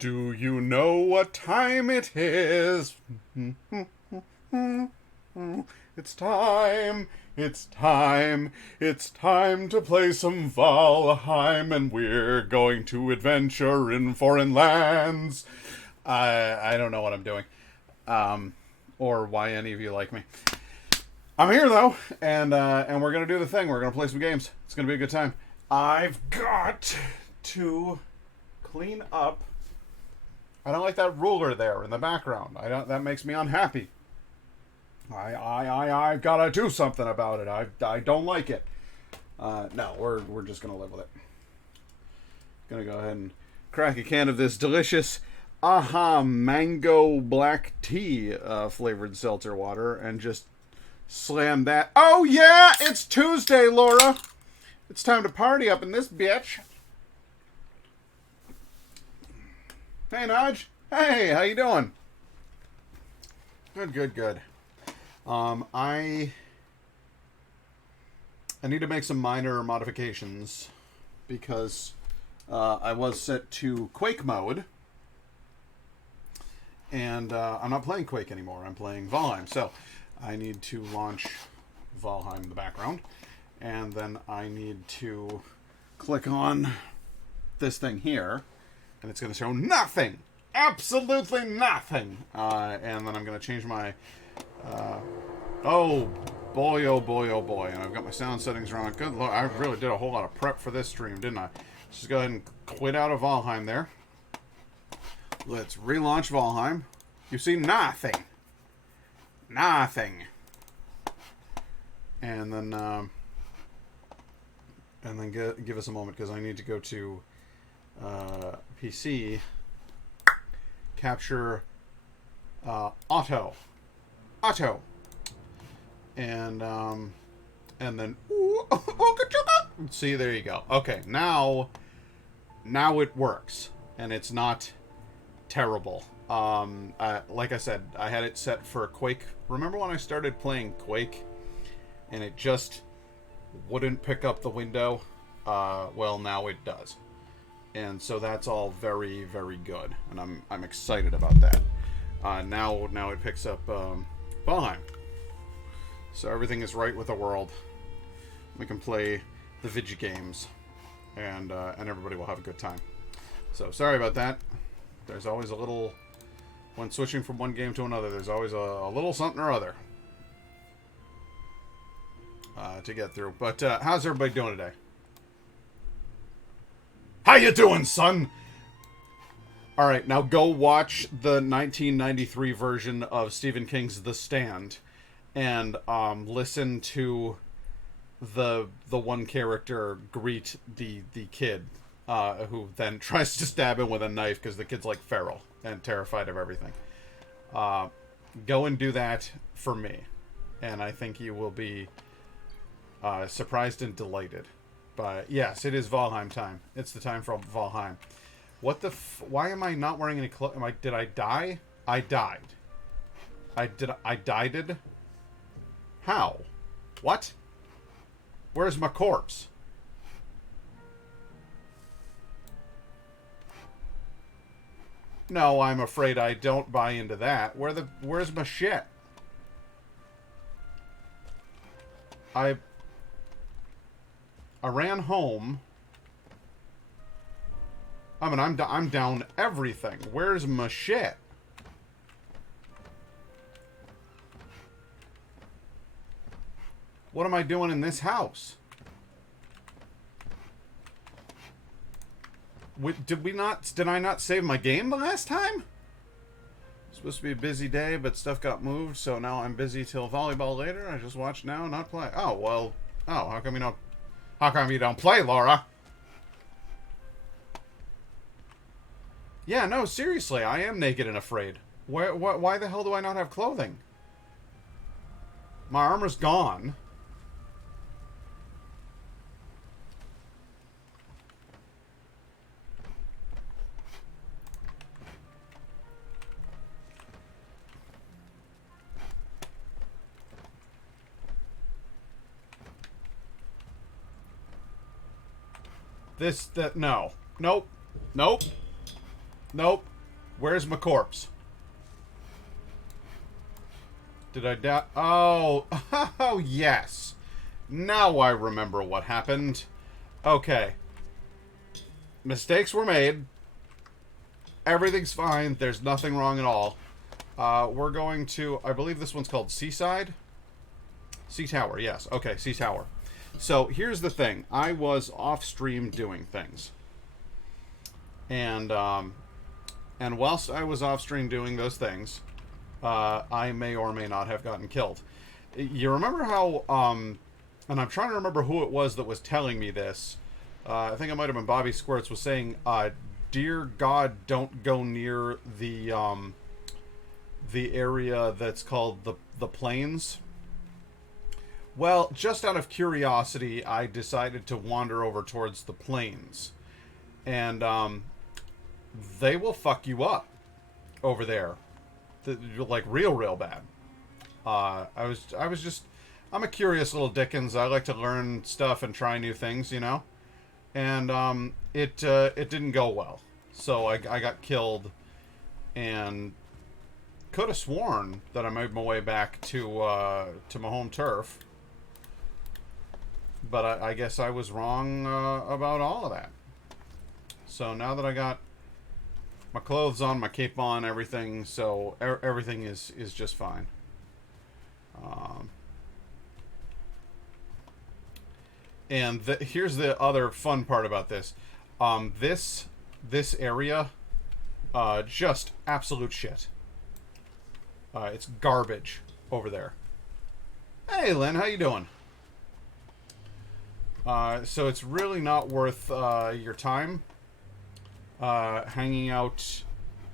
Do you know what time it is? It's time, it's time, it's time to play some Valheim, and we're going to adventure in foreign lands. I don't know what I'm doing, or why any of you like me. I'm here though, and we're gonna do the thing. We're gonna play some games. It's gonna be a good time. I've got to clean up. I don't like that ruler there in the background. That makes me unhappy. I've got to do something about it. I don't like it. No, we're just gonna live with it. Gonna go ahead and crack a can of this delicious Aha mango black tea flavored seltzer water and just slam that. Oh yeah, it's Tuesday, Laura. It's time to party up in this bitch. Hey, Nudge. Hey, how you doing? Good. I need to make some minor modifications because I was set to Quake mode, and I'm not playing Quake anymore. I'm playing Valheim, so I need to launch Valheim in the background, and then I need to click on this thing here, and it's going to show nothing. Absolutely nothing. And then I'm going to change my... oh boy, and I've got my sound settings wrong. Good lord, I really did a whole lot of prep for this stream, didn't I? Just go ahead and quit out of Valheim there. Let's relaunch Valheim. You see nothing. Nothing. And then give us a moment because I need to go to PC, capture auto, and then see, there you go. Okay, now it works and it's not terrible. Like I said, I had it set for Quake. Remember when I started playing Quake and it just wouldn't pick up the window? Well, now it does. And so that's all very, very good. And I'm excited about that. Now it picks up Valheim. So everything is right with the world. We can play the video games. And everybody will have a good time. So sorry about that. There's always a little... When switching from one game to another, there's always a little something or other to get through. But how's everybody doing today? How you doing, son? Alright, now go watch the 1993 version of Stephen King's The Stand and listen to the one character greet the kid who then tries to stab him with a knife because the kid's like feral and terrified of everything. Go and do that for me, and I think you will be surprised and delighted. But yes, it is Valheim time. It's the time for Valheim. What the why am I not wearing any clothes? Did I die? I died. I died? How? What? Where's my corpse? No, I'm afraid I don't buy into that. Where's my shit? I ran home. I mean, I'm down everything. Where's my shit? What am I doing in this house? Did I not save my game the last time? It's supposed to be a busy day, but stuff got moved, so now I'm busy till volleyball later. I just watch now, not play. Oh, well. Oh, how come you don't play, Laura? Yeah, no, seriously, I am naked and afraid. Why the hell do I not have clothing? My armor's gone. No. Nope. Where's my corpse? Did I die? Oh, oh, yes. Now I remember what happened. Okay. Mistakes were made. Everything's fine. There's nothing wrong at all. We're going to... I believe this one's called Seaside? Sea Tower, yes. Okay, Sea Tower. So, here's the thing. I was off-stream doing things. And whilst I was off-stream doing those things, I may or may not have gotten killed. You remember how... and I'm trying to remember who it was that was telling me this. I think it might have been Bobby Squirts was saying, dear God, don't go near the area that's called the plains. Well, just out of curiosity, I decided to wander over towards the plains. And, they will fuck you up over there. Like, real bad. I was just... I'm a curious little Dickens. I like to learn stuff and try new things, you know? And, it didn't go well. So I got killed, and could have sworn that I made my way back to my home turf. But I guess I was wrong about all of that. So now that I got my clothes on, my cape on, everything, so everything is just fine. And here's the other fun part about this. This area, just absolute shit. It's garbage over there. Hey, Lynn, how you doing? So it's really not worth your time hanging out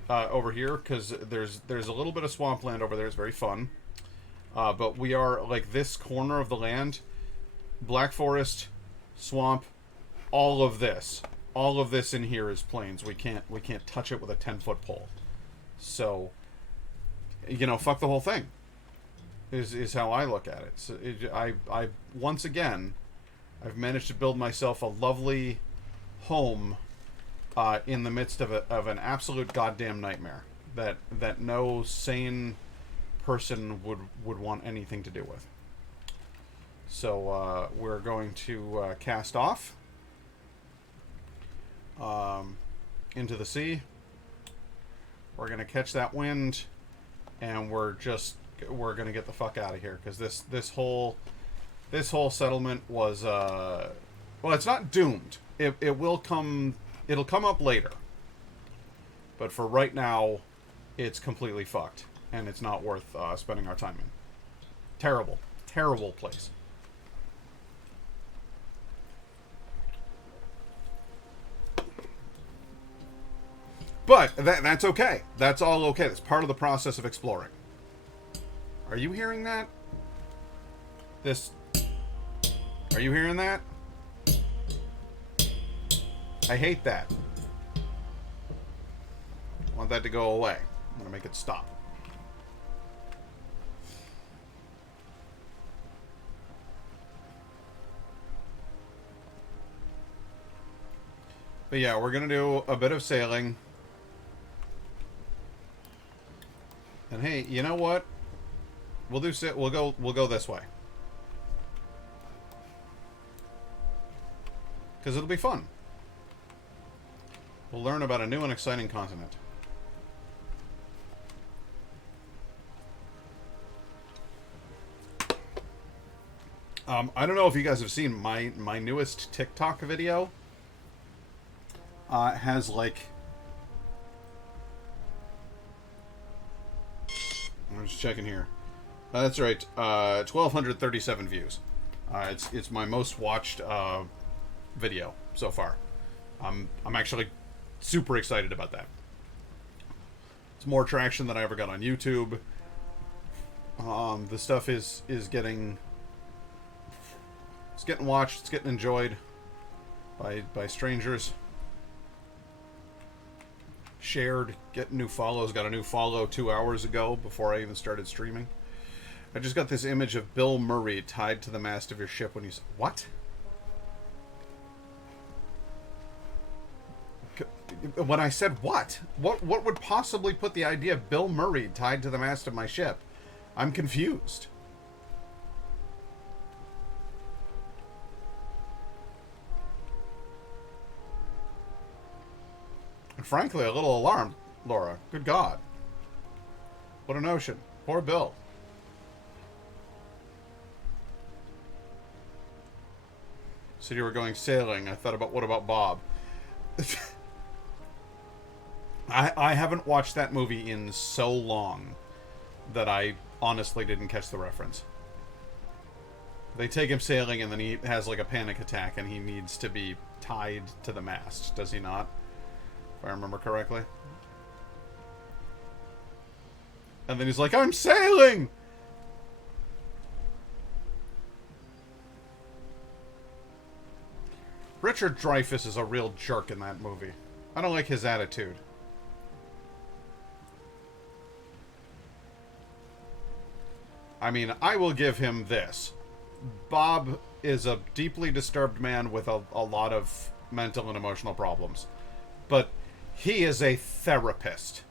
over here, because there's a little bit of swampland over there. It's very fun. But we are, like, this corner of the land, Black Forest, swamp, all of this in here is plains. We can't touch it with a 10-foot pole. So, you know, fuck the whole thing. Is how I look at it. So I once again, I've managed to build myself a lovely home in the midst of an absolute goddamn nightmare that no sane person would want anything to do with. So we're going to cast off into the sea. We're going to catch that wind, and we're going to get the fuck out of here, because this whole settlement was well, it's not doomed. It'll come up later. But for right now, it's completely fucked, and it's not worth spending our time in. Terrible place. But that's okay. That's all okay. That's part of the process of exploring. Are you hearing that? Are you hearing that? I hate that. I want that to go away. I'm going to make it stop. But yeah, we're going to do a bit of sailing. And hey, you know what? We'll go this way. Because it'll be fun. We'll learn about a new and exciting continent. I don't know if you guys have seen my newest TikTok video. Has like... I'm just checking here. That's right. 1,237 views. It's my most watched video so far. I'm actually super excited about that. It's more traction than I ever got on YouTube. The stuff is getting... It's getting watched. It's getting enjoyed by strangers. Shared. Getting new follows. Got a new follow 2 hours ago before I even started streaming. I just got this image of Bill Murray tied to the mast of your ship when you... What? When I said what? What would possibly put the idea of Bill Murray tied to the mast of my ship? I'm confused. And frankly, a little alarmed, Laura. Good God. What a notion. Poor Bill. Said you were going sailing. I thought about, what about Bob? I haven't watched that movie in so long that I honestly didn't catch the reference. They take him sailing and then he has like a panic attack and he needs to be tied to the mast, does he not? If I remember correctly. And then he's like, I'm sailing! Richard Dreyfuss is a real jerk in that movie. I don't like his attitude. I mean, I will give him this. Bob is a deeply disturbed man with a lot of mental and emotional problems. But he is a therapist.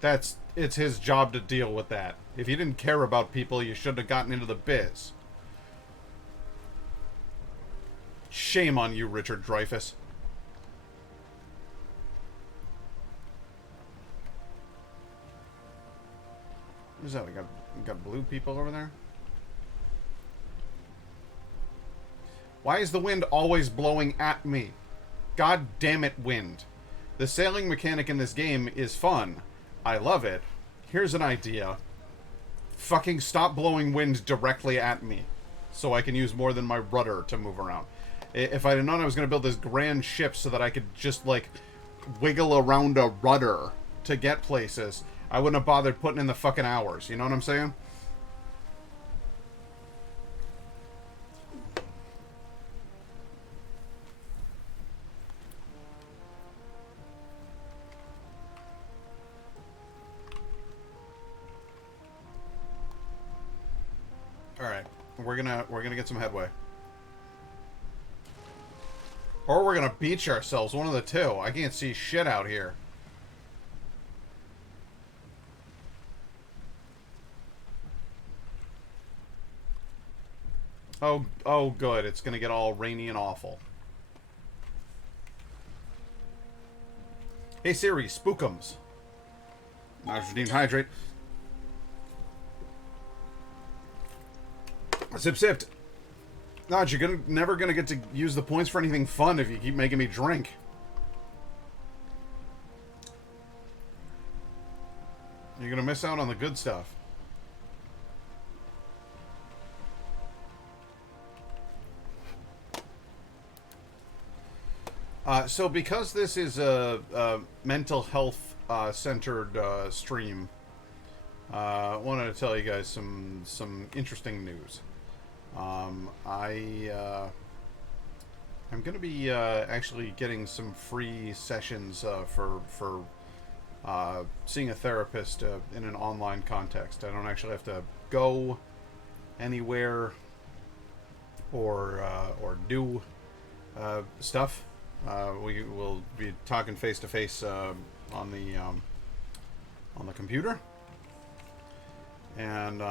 It's his job to deal with that. If you didn't care about people, you shouldn't have gotten into the biz. Shame on you, Richard Dreyfuss. What is that? We got blue people over there? Why is the wind always blowing at me? God damn it, wind. The sailing mechanic in this game is fun. I love it. Here's an idea. Fucking stop blowing wind directly at me, so I can use more than my rudder to move around. If I'd have known I was going to build this grand ship so that I could just, like, wiggle around a rudder to get places, I wouldn't have bothered putting in the fucking hours. You know what I'm saying? Alright. We're gonna get some headway. Or we're gonna beach ourselves, one of the two. I can't see shit out here. Oh, good. It's gonna get all rainy and awful. Hey Siri, spookums. Nitrogen hydrate. Sip sipped. God, you're never gonna get to use the points for anything fun if you keep making me drink. You're gonna miss out on the good stuff. So because this is a mental health centered stream, I wanted to tell you guys some interesting news. I'm going to be actually getting some free sessions for seeing a therapist in an online context. I don't actually have to go anywhere or do stuff. We will be talking face to face on the computer, and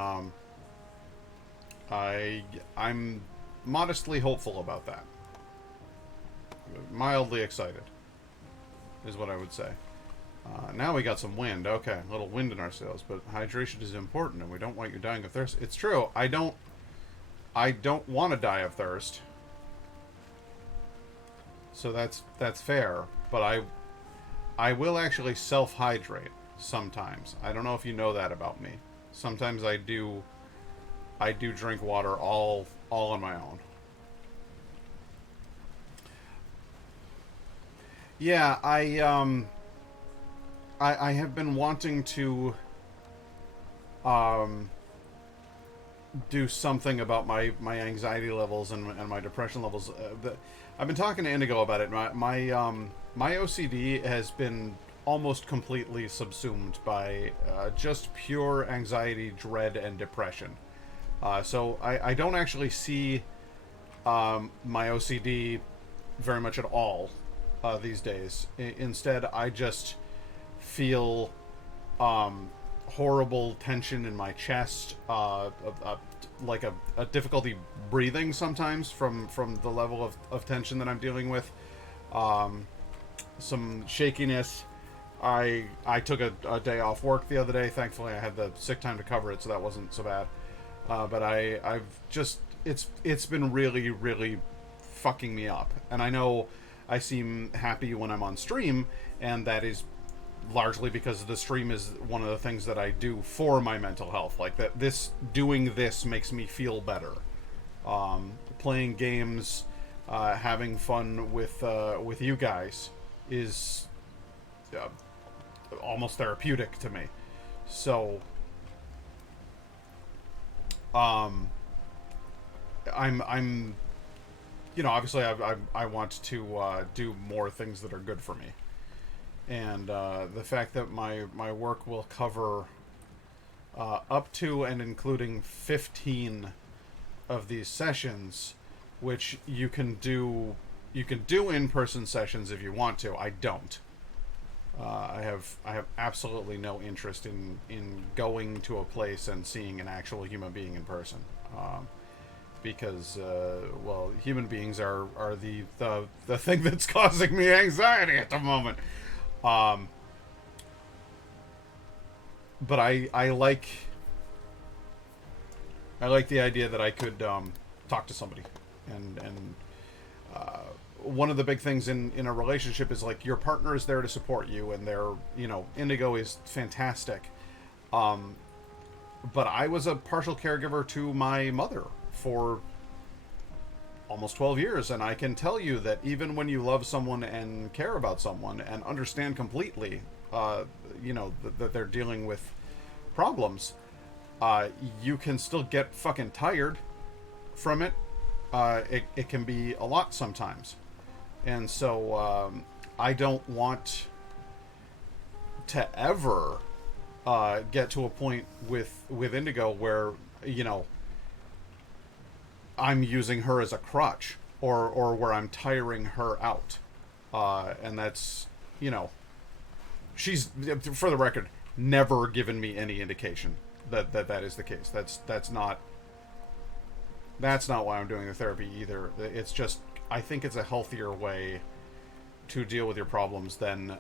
I'm modestly hopeful about that. Mildly excited is what I would say. Now we got some wind. Okay, a little wind in our sails, but hydration is important, and we don't want you dying of thirst. It's true. I don't want to die of thirst. So that's fair, but I will actually self-hydrate sometimes. I don't know if you know that about me. Sometimes I do drink water all on my own. Yeah, I have been wanting to do something about my anxiety levels and my depression levels. I've been talking to Indigo about it. My OCD has been almost completely subsumed by just pure anxiety, dread, and depression. So I don't actually see my OCD very much at all. these days. Instead, I just feel horrible tension in my chest, like a difficulty breathing sometimes from the level of tension that I'm dealing with. Um, some shakiness. I took a day off work the other day. Thankfully, I had the sick time to cover it, so that wasn't so bad. But I've just it's been really really fucking me up, and I know I seem happy when I'm on stream, and that is largely because the stream is one of the things that I do for my mental health. Like that, this doing this makes me feel better. Playing games, having fun with you guys is uh, almost therapeutic to me. So, um, I'm obviously I want to do more things that are good for me, and the fact that my work will cover up to and including 15 of these sessions, which you can do in-person sessions if you want to. I don't. I have absolutely no interest in going to a place and seeing an actual human being in person, because well, human beings are the thing that's causing me anxiety at the moment. Um, but I like the idea that I could talk to somebody, and one of the big things in a relationship is like your partner is there to support you, and they're Indigo is fantastic. Um, but I was a partial caregiver to my mother for almost 12 years, and I can tell you that even when you love someone and care about someone and understand completely, that they're dealing with problems, you can still get fucking tired from it. It can be a lot sometimes. And so I don't want to ever get to a point with Indigo where, I'm using her as a crutch, or where I'm tiring her out. And that's, she's, for the record, never given me any indication that is the case. That's not why I'm doing the therapy either. It's just, I think it's a healthier way to deal with your problems than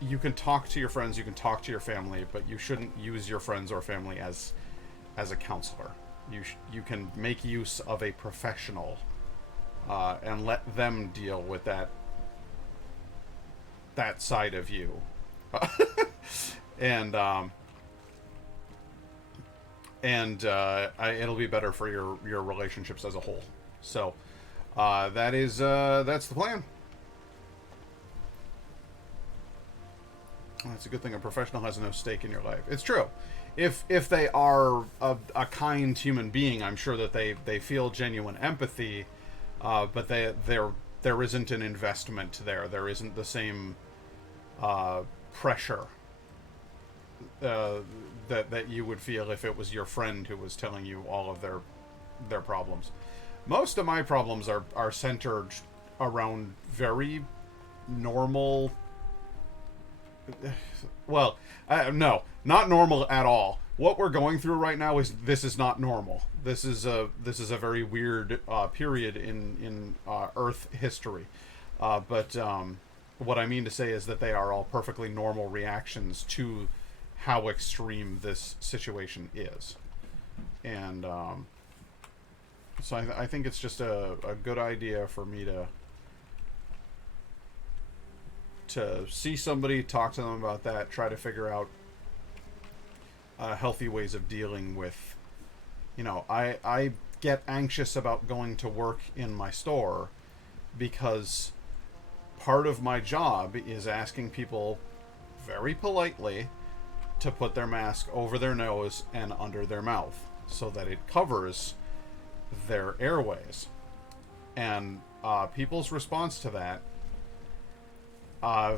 you can talk to your friends, you can talk to your family, but you shouldn't use your friends or family as a counselor. You can make use of a professional and let them deal with that side of you. and it'll be better for your relationships as a whole. So that's the plan. It's a good thing a professional has no stake in your life. It's true. If they are a kind human being, I'm sure that they feel genuine empathy, but there isn't an investment there. There isn't the same pressure that you would feel if it was your friend who was telling you all of their problems. Most of my problems are centered around very normal. Well, no, not normal at all. What we're going through right now this is not normal. This is a very weird period in Earth history. But what I mean to say is that they are all perfectly normal reactions to how extreme this situation is, and so I think it's just a good idea for me to see somebody, talk to them about that, try to figure out healthy ways of dealing with. I get anxious about going to work in my store because part of my job is asking people very politely to put their mask over their nose and under their mouth so that it covers their airways. And people's response to that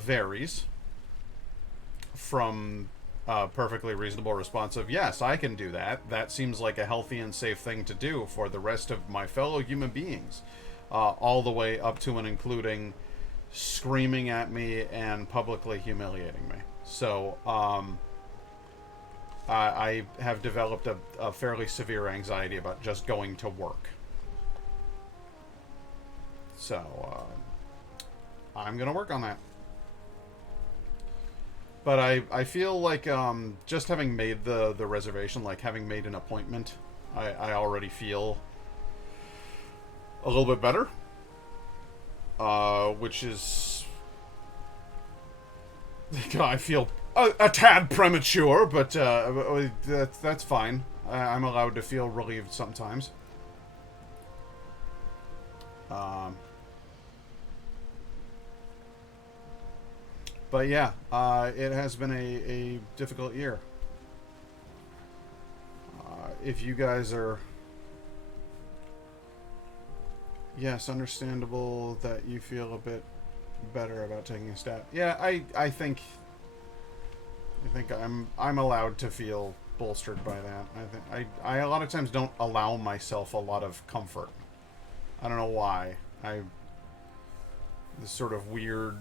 varies from a perfectly reasonable response of, yes, I can do that. That seems like a healthy and safe thing to do for the rest of my fellow human beings. all the way up to and including screaming at me and publicly humiliating me. So, I have developed a fairly severe anxiety about just going to work. So, I'm going to work on that. But I feel like just having made the reservation, like having made an appointment, I already feel a little bit better. Which is... I feel a tad premature, but that's fine. I'm allowed to feel relieved sometimes. But yeah, it has been a difficult year. If you guys are... Yes, understandable that you feel a bit better about taking a step. Yeah, I think I'm allowed to feel bolstered by that. I a lot of times don't allow myself a lot of comfort. I don't know why. This sort of weird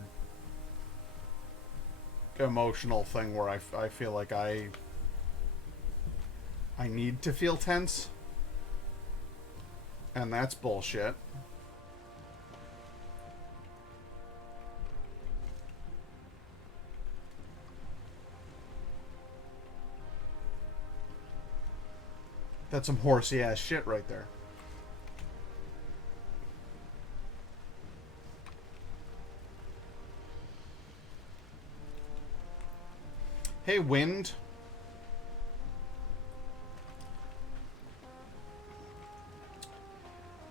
emotional thing where I feel like I need to feel tense. And that's bullshit. That's some horsey ass shit right there. Hey, Wind.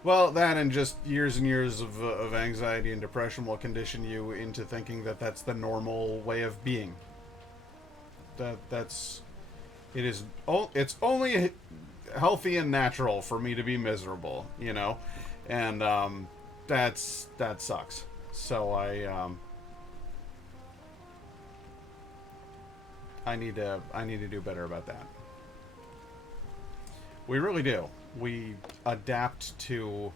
Well, that and just years and years of anxiety and depression will condition you into thinking that that's the normal way of being. That's... It is... It's only healthy and natural for me to be miserable, you know? And, that sucks. So I need to do better about that. We really do. We adapt to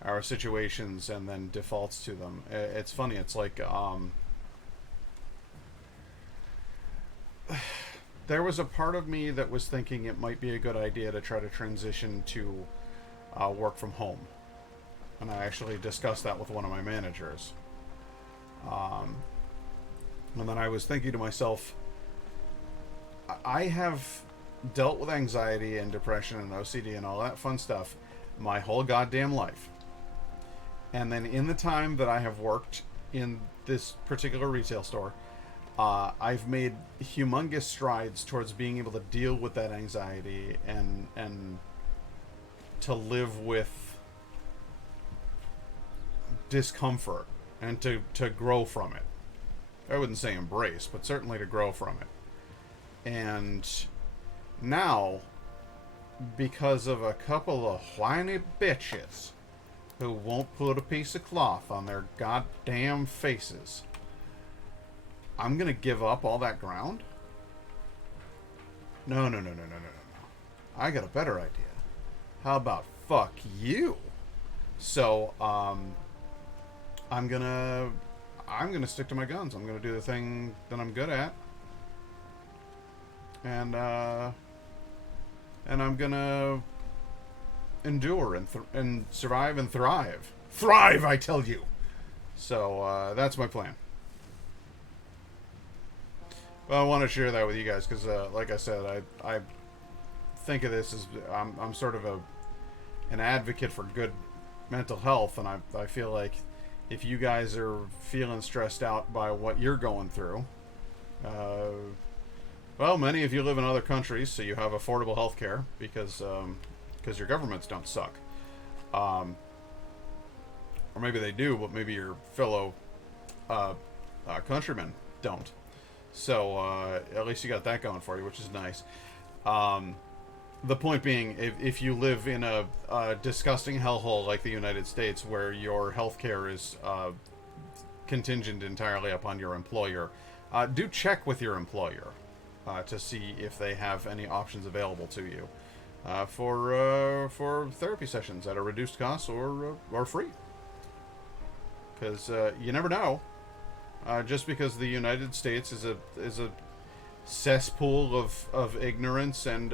our situations and then defaults to them. It's funny. It's like, there was a part of me that was thinking it might be a good idea to try to transition to work from home. And I actually discussed that with one of my managers. And then I was thinking to myself, I have dealt with anxiety and depression and OCD and all that fun stuff my whole goddamn life. And then in the time that I have worked in this particular retail store, I've made humongous strides towards being able to deal with that anxiety and to live with discomfort and to grow from it. I wouldn't say embrace, but certainly to grow from it. And now, because of a couple of whiny bitches who won't put a piece of cloth on their goddamn faces, I'm gonna give up all that ground? No. I got a better idea. How about fuck you? So, I'm gonna stick to my guns. I'm gonna do the thing that I'm good at. And I'm gonna endure and survive and thrive. Thrive, I tell you! So, that's my plan. Well, I want to share that with you guys because, like I said, I think of this as I'm sort of an advocate for good mental health, and I feel like if you guys are feeling stressed out by what you're going through, well, many of you live in other countries, so you have affordable health care because your governments don't suck. Or maybe they do, but maybe your fellow countrymen don't. So at least you got that going for you, which is nice. The point being, if you live in a disgusting hellhole like the United States, where your health care is contingent entirely upon your employer, do check with your employer to see if they have any options available to you. for therapy sessions at a reduced cost or free. Because you never know. Just because the United States is a cesspool of ignorance and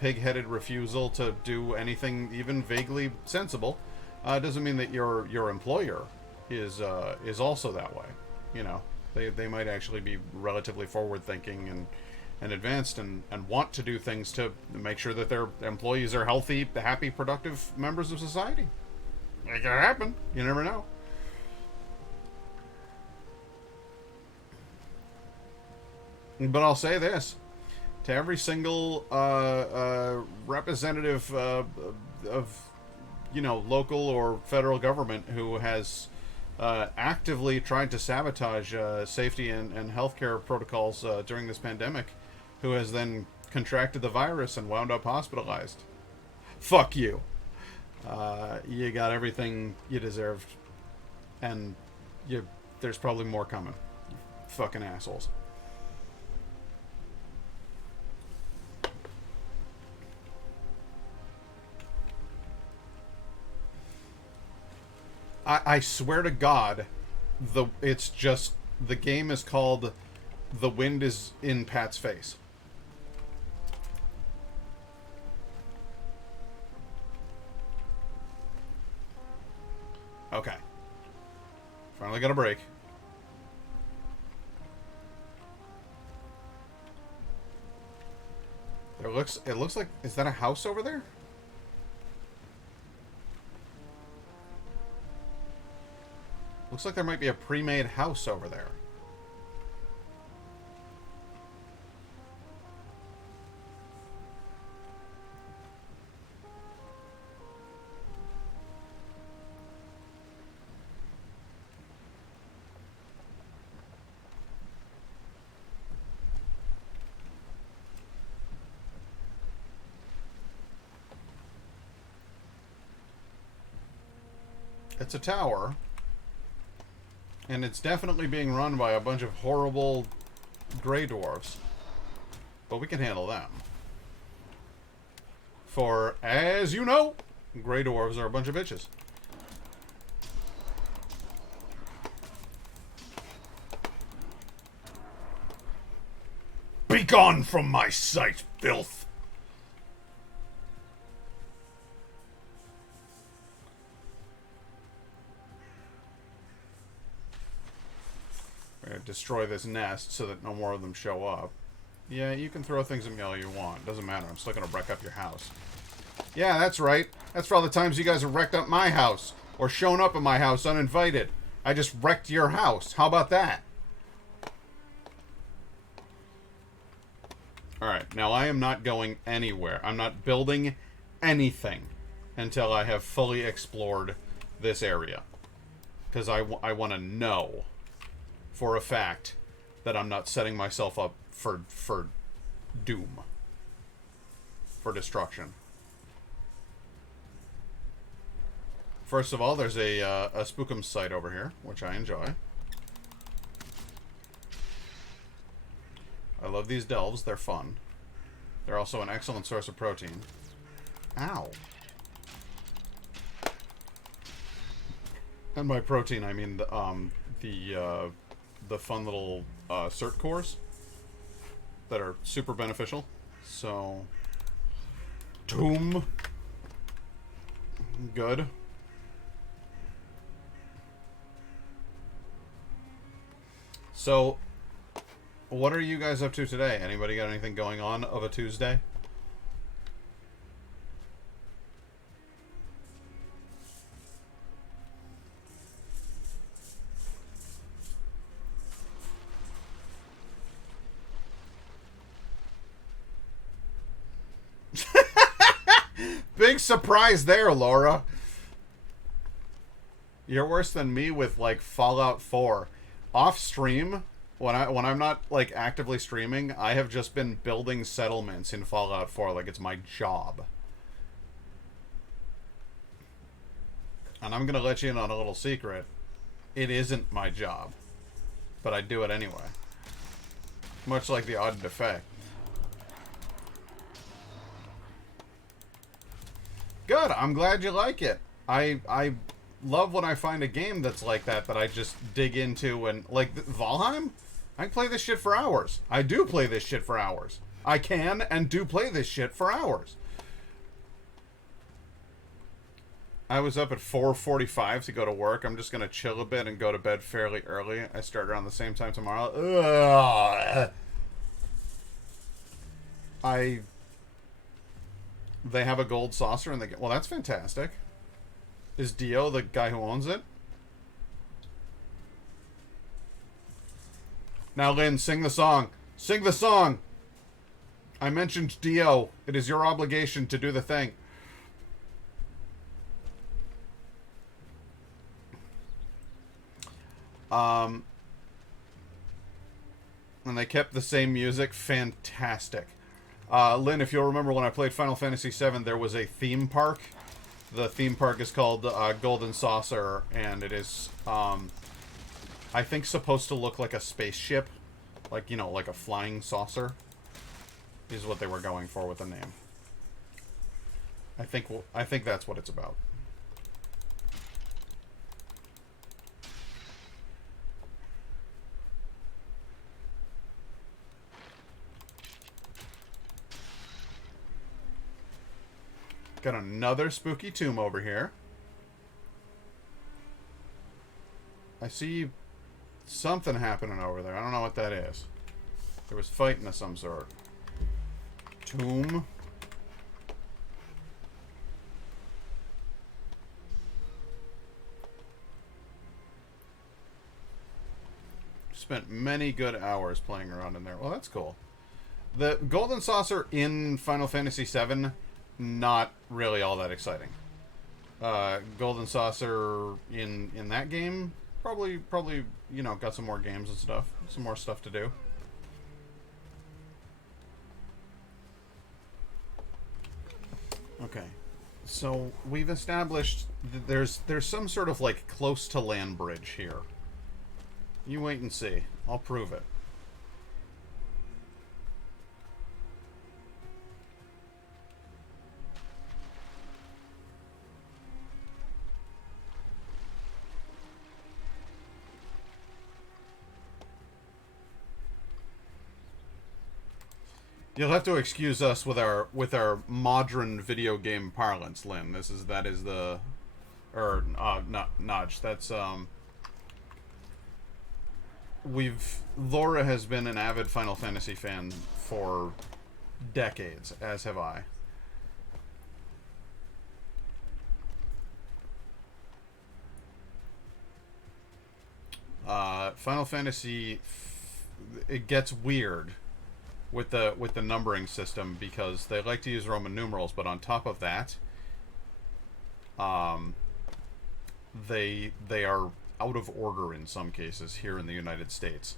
pig-headed refusal to do anything even vaguely sensible, doesn't mean that your employer is also that way. You know, they might actually be relatively forward-thinking and advanced and want to do things to make sure that their employees are healthy, happy, productive members of society. It can happen. You never know. But I'll say this. To every single representative of, local or federal government who has actively tried to sabotage safety and healthcare protocols during this pandemic, who has then contracted the virus and wound up hospitalized. Fuck you. You got everything you deserved, and there's probably more coming. Fucking assholes. I swear to God, it's just the game is called "The Wind is in Pat's Face." Okay, finally got a break. It looks like, is that a house over there? Looks like there might be a pre-made house over there. It's a tower. And it's definitely being run by a bunch of horrible gray dwarves. But we can handle them. For, as you know, gray dwarves are a bunch of bitches. Begone from my sight, filth! Destroy this nest so that no more of them show up. Yeah, you can throw things at me all you want. Doesn't matter. I'm still gonna wreck up your house. Yeah, that's right. That's for all the times you guys have wrecked up my house. Or shown up at my house uninvited. I just wrecked your house. How about that? Alright, now I am not going anywhere. I'm not building anything until I have fully explored this area. Because I want to know for a fact that I'm not setting myself up for doom. For destruction. First of all, there's a Spookum site over here, which I enjoy. I love these delves, they're fun. They're also an excellent source of protein. Ow. And by protein, I mean the fun little cert cores that are super beneficial. So, tomb, good. So, what are you guys up to today? Anybody got anything going on of a Tuesday? Big surprise there, Laura. You're worse than me with, like, Fallout 4. Off stream, when I'm not, like, actively streaming, I have just been building settlements in Fallout 4 like it's my job. And I'm gonna let you in on a little secret. It isn't my job. But I do it anyway. Much like the odd defect. Good. I'm glad you like it. I love when I find a game that's like that I just dig into and like Valheim. I can play this shit for hours. I do play this shit for hours. I can and do play this shit for hours. I was up at 4:45 to go to work. I'm just gonna chill a bit and go to bed fairly early. I start around the same time tomorrow. Ugh. They have a gold saucer and they get. Well, that's fantastic. Is Dio the guy who owns it? Now, Lynn, sing the song. Sing the song. I mentioned Dio. It is your obligation to do the thing. And they kept the same music. Fantastic. Lynn, if you'll remember when I played Final Fantasy VII, there was a theme park. The theme park is called Golden Saucer, and it is, I think, supposed to look like a spaceship. Like, you know, like a flying saucer is what they were going for with the name. I think that's what it's about. Got another spooky tomb over here. I see something happening over there. I don't know what that is. There was fighting of some sort. Tomb. Spent many good hours playing around in there. Well, that's cool. The Golden Saucer in Final Fantasy VII, not really all that exciting. Golden Saucer in that game, probably you know, got some more games and stuff, some more stuff to do. Okay, so we've established that there's some sort of like close to land bridge here. You wait and see. I'll prove it. You'll have to excuse us with our modern video game parlance, Lynn. That is the, or not Nudge. That's Laura has been an avid Final Fantasy fan for decades, as have I. Final Fantasy, it gets weird with the numbering system because they like to use Roman numerals, but on top of that, they are out of order in some cases here in the United States.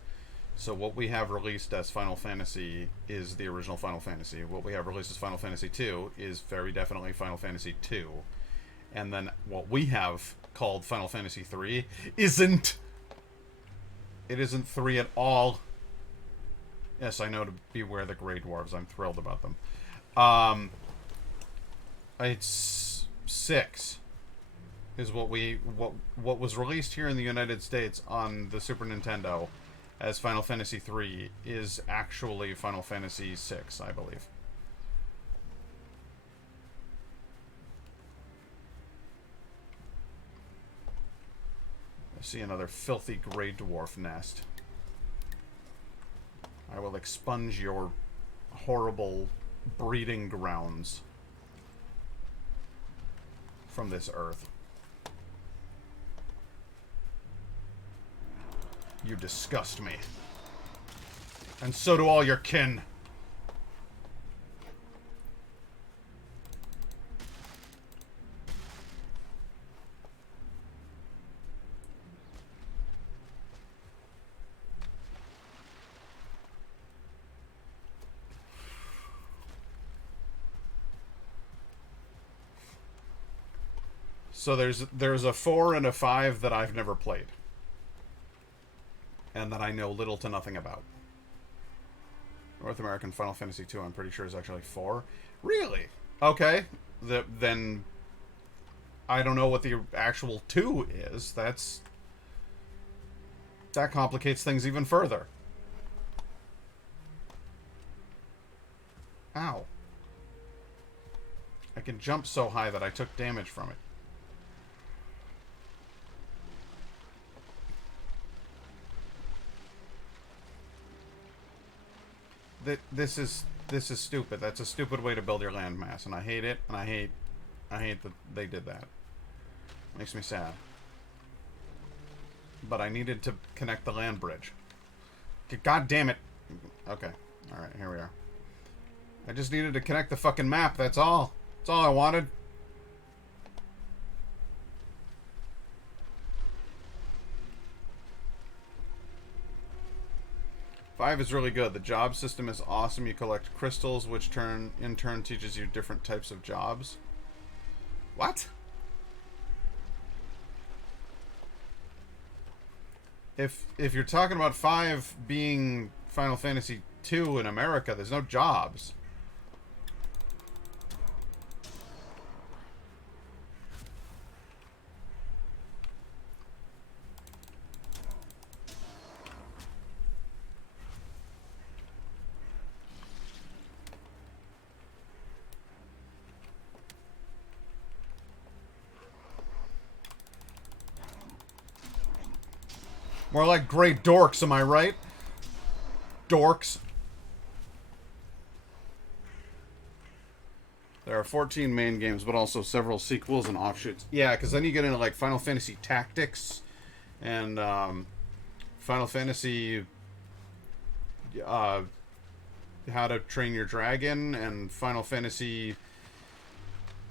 So what we have released as Final Fantasy is the original Final Fantasy. What we have released as Final Fantasy 2 is very definitely Final Fantasy 2. And then what we have called Final Fantasy 3 isn't. It isn't 3 at all. Yes, I know to beware the Grey Dwarves. I'm thrilled about them. It's 6 is what was released here in the United States on the Super Nintendo as Final Fantasy 3 is actually Final Fantasy 6, I believe. I see another filthy Grey Dwarf nest. I will expunge your horrible breeding grounds from this earth. You disgust me. And so do all your kin. So there's a 4 and a 5 that I've never played. And that I know little to nothing about. North American Final Fantasy 2, I'm pretty sure, is actually 4. Really? Okay. Then I don't know what the actual 2 is. That complicates things even further. Ow. I can jump so high that I took damage from it. This is stupid. That's a stupid way to build your landmass, and I hate it, and I hate that they did that. Makes me sad. But I needed to connect the land bridge. God damn it. Okay. Alright, here we are. I just needed to connect the fucking map, that's all. That's all I wanted. Five is really good. The job system is awesome. You collect crystals, which in turn teaches you different types of jobs. What? If you're talking about 5 being Final Fantasy 2 in America, there's no jobs. More like great dorks, am I right? Dorks. There are 14 main games, but also several sequels and offshoots. Yeah, because then you get into like Final Fantasy Tactics and Final Fantasy How to Train Your Dragon and Final Fantasy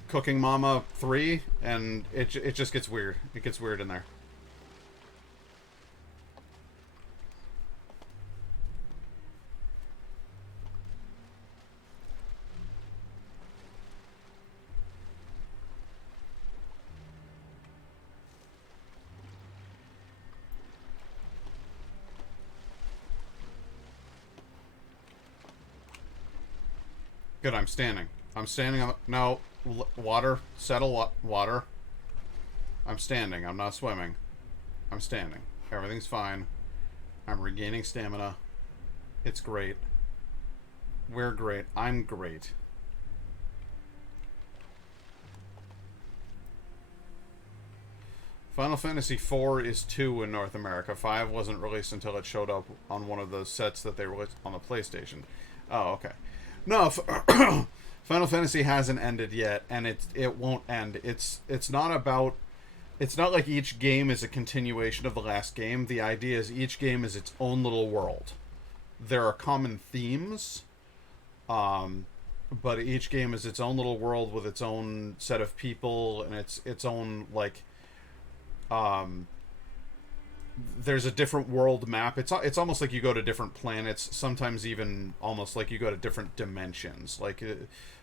Cooking Mama 3, and it just gets weird. It gets weird in there. Good, I'm standing. I'm standing on... No, water. Settle water. I'm standing. I'm not swimming. I'm standing. Everything's fine. I'm regaining stamina. It's great. We're great. I'm great. Final Fantasy IV is 2 in North America. 5 wasn't released until it showed up on one of the sets that they released on the PlayStation. Oh, okay. No, Final Fantasy hasn't ended yet, and it won't end. It's not about... It's not like each game is a continuation of the last game. The idea is each game is its own little world. There are common themes, but each game is its own little world with its own set of people and its own, like... there's a different world map. It's almost like you go to different planets. Sometimes even almost like you go to different dimensions. Like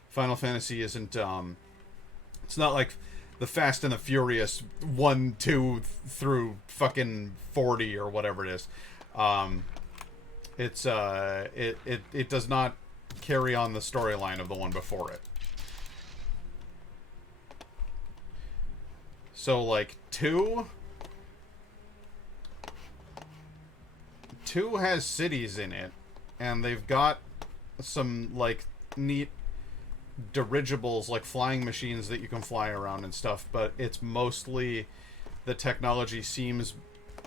Final Fantasy isn't. It's not like the Fast and the Furious 1, 2 through fucking 40 or whatever it is. It does not carry on the storyline of the one before it. So like 2 has cities in it, and they've got some like neat dirigibles, like flying machines that you can fly around and stuff, but it's mostly, the technology seems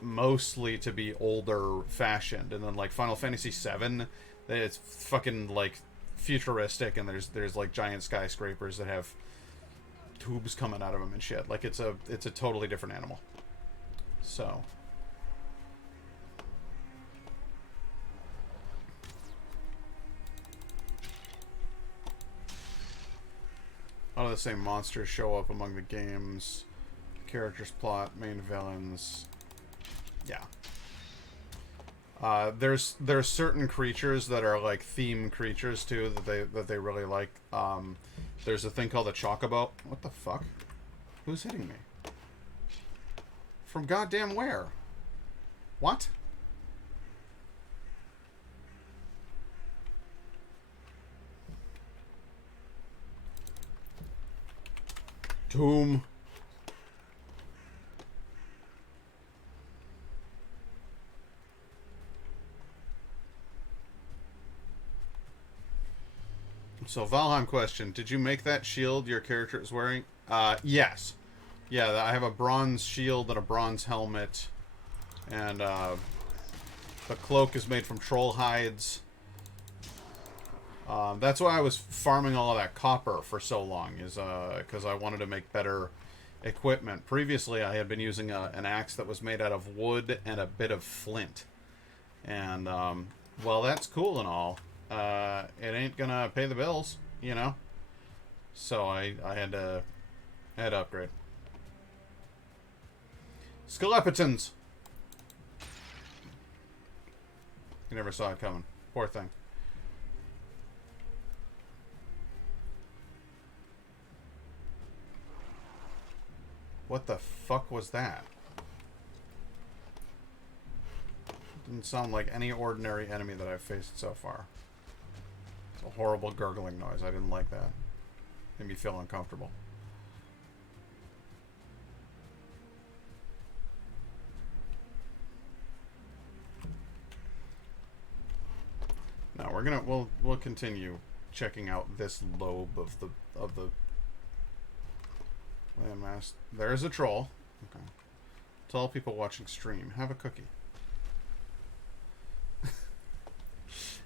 mostly to be older fashioned. And then like Final Fantasy VII, it's fucking like futuristic, and there's like giant skyscrapers that have tubes coming out of them and shit. Like it's a totally different animal. So a lot of the same monsters show up among the games. Characters, plot, main villains. Yeah. There's certain creatures that are like theme creatures too that they really like. There's a thing called a chocobo. What the fuck? Who's hitting me? From goddamn where? What? Tomb. So, Valheim question. Did you make that shield your character is wearing? Yes. Yeah, I have a bronze shield and a bronze helmet. And, the cloak is made from troll hides. That's why I was farming all of that copper for so long, is because I wanted to make better equipment. Previously, I had been using an axe that was made out of wood and a bit of flint. And, well, that's cool and all. It ain't gonna pay the bills, you know? So I had to upgrade. Skeletons! You never saw it coming. Poor thing. What the fuck was that? Didn't sound like any ordinary enemy that I've faced so far. It's a horrible gurgling noise. I didn't like that. Made me feel uncomfortable. Now we'll continue checking out this lobe of the landmass. There's a troll. Okay. To all people watching stream, have a cookie.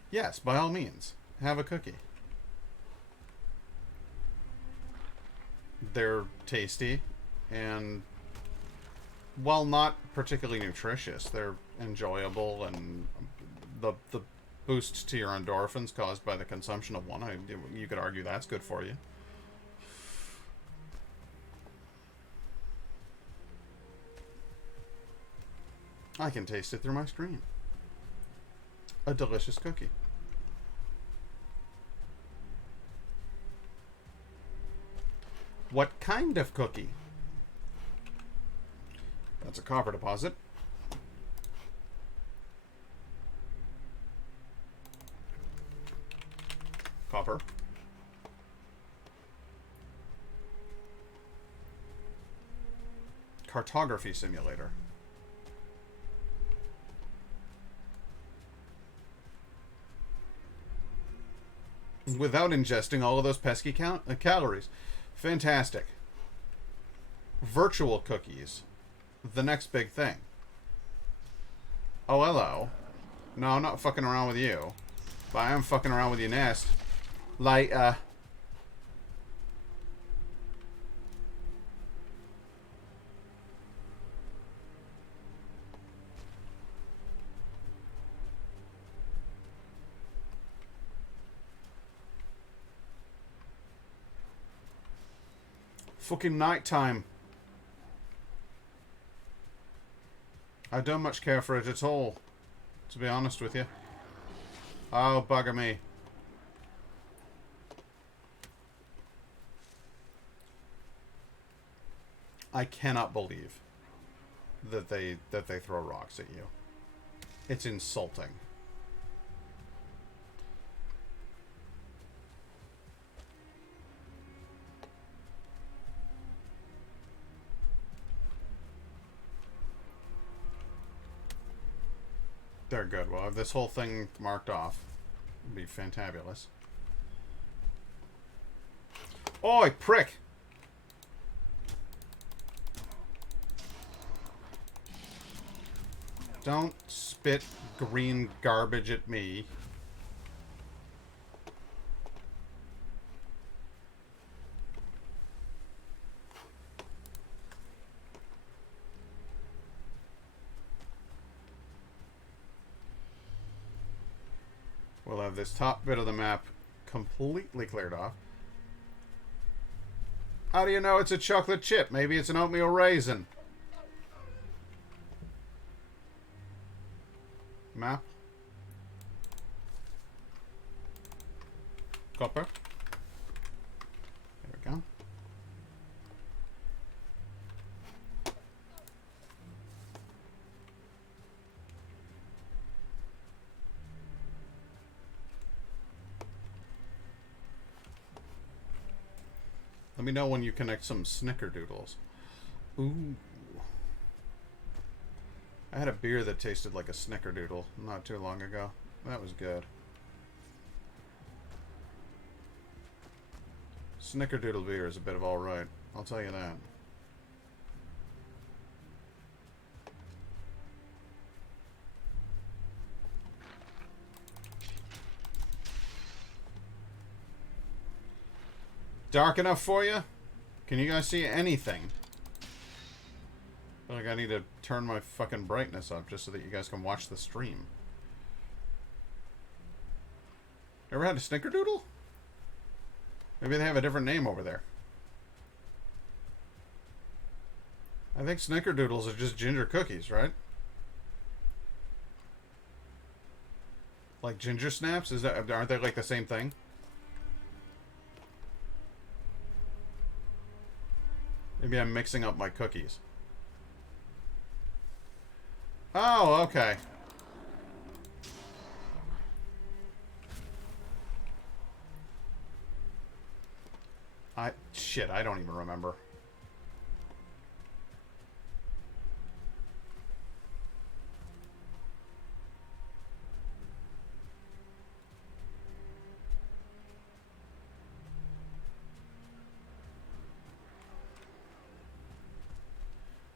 Yes, by all means, have a cookie. They're tasty, and while not particularly nutritious, they're enjoyable, and the boost to your endorphins caused by the consumption of one, you could argue that's good for you. I can taste it through my screen. A delicious cookie. What kind of cookie? That's a copper deposit. Copper. Cartography simulator. Without ingesting all of those pesky calories. Fantastic. Virtual cookies. The next big thing. Oh, hello. No, I'm not fucking around with you. But I am fucking around with your nest. Later. Fucking nighttime. I don't much care for it at all, to be honest with you. Oh, bugger me. I cannot believe that they throw rocks at you. It's insulting. They're good. Well, if this whole thing marked off, it'd be fantabulous. Oi, prick! Don't spit green garbage at me. We'll have this top bit of the map completely cleared off. How do you know it's a chocolate chip? Maybe it's an oatmeal raisin. Map. Copper. There we go. Let me know when you connect some snickerdoodles. Ooh. I had a beer that tasted like a snickerdoodle not too long ago. That was good. Snickerdoodle beer is a bit of alright. I'll tell you that. Dark enough for you? Can you guys see anything? I feel like I need to turn my fucking brightness up just so that you guys can watch the stream. Ever had a Snickerdoodle? Maybe they have a different name over there. I think Snickerdoodles are just ginger cookies, right? Like ginger snaps? Aren't they like the same thing? Maybe I'm mixing up my cookies. Oh, okay. Shit, I don't even remember.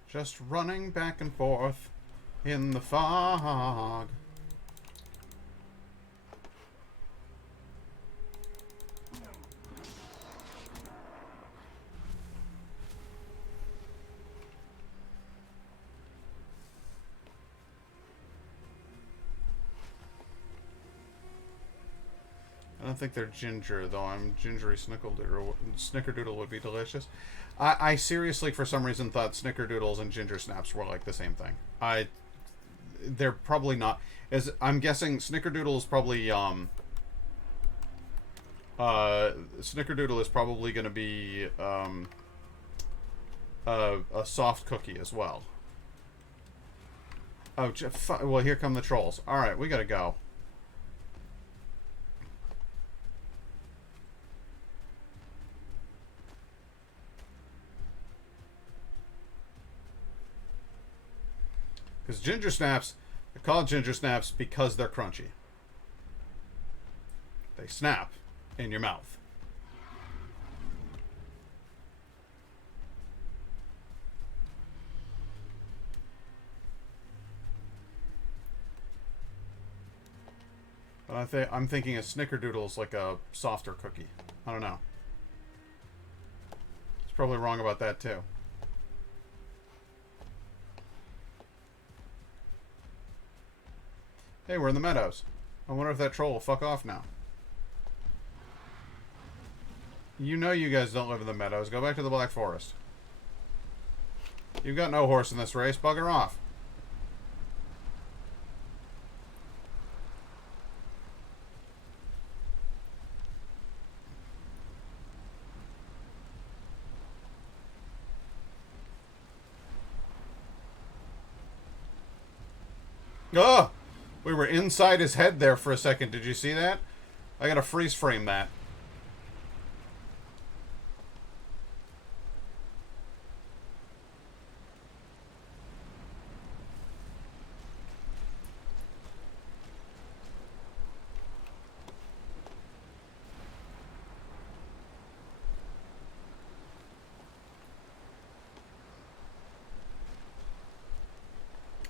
Just running back and forth in the fog. I don't think they're ginger, though. I'm gingery Snickerdoodle would be delicious. I seriously, for some reason, thought Snickerdoodles and ginger snaps were like the same thing. They're probably not. As I'm guessing, Snickerdoodle is probably Snickerdoodle is probably going to be a soft cookie as well. Oh, well, here come the trolls. All right, we gotta go. Because ginger snaps, they're called ginger snaps because they're crunchy. They snap in your mouth. But I'm thinking a Snickerdoodle is like a softer cookie. I don't know. It's probably wrong about that too. Hey, we're in the meadows. I wonder if that troll will fuck off now. You know you guys don't live in the meadows. Go back to the Black Forest. You've got no horse in this race. Bugger off. Oh! We were inside his head there for a second. Did you see that? I gotta freeze frame that.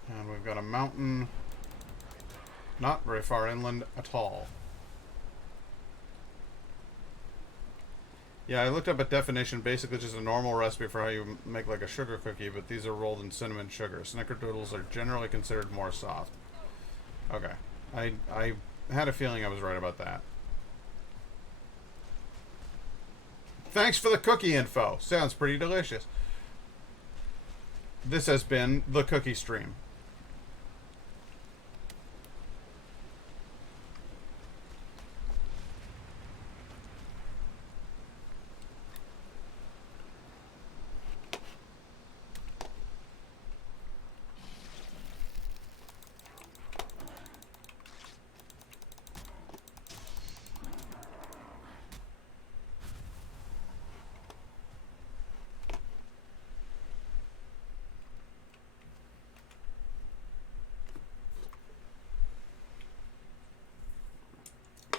And we've got a mountain not very far inland at all. Yeah, I looked up a definition, basically just a normal recipe for how you make like a sugar cookie, but these are rolled in cinnamon sugar. Snickerdoodles are generally considered more soft. Okay. I had a feeling I was right about that. Thanks for the cookie info. Sounds pretty delicious. This has been the Cookie Stream.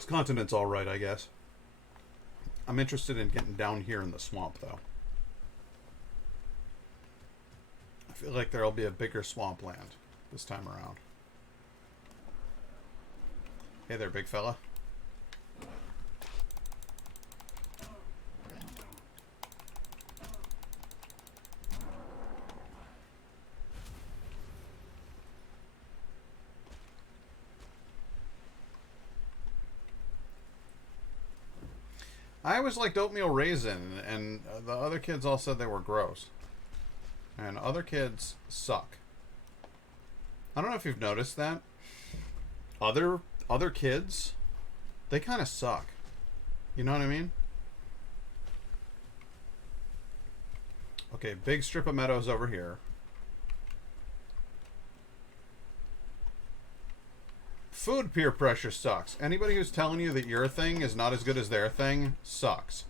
Continent's all right, I guess. I'm interested in getting down here in the swamp, though. I feel like there'll be a bigger swampland this time around. Hey there, big fella. I always liked oatmeal raisin, and the other kids all said they were gross. And other kids suck. I don't know if you've noticed that. Other kids, they kind of suck. You know what I mean? Okay, big strip of meadows over here. Food peer pressure sucks. Anybody who's telling you that your thing is not as good as their thing sucks.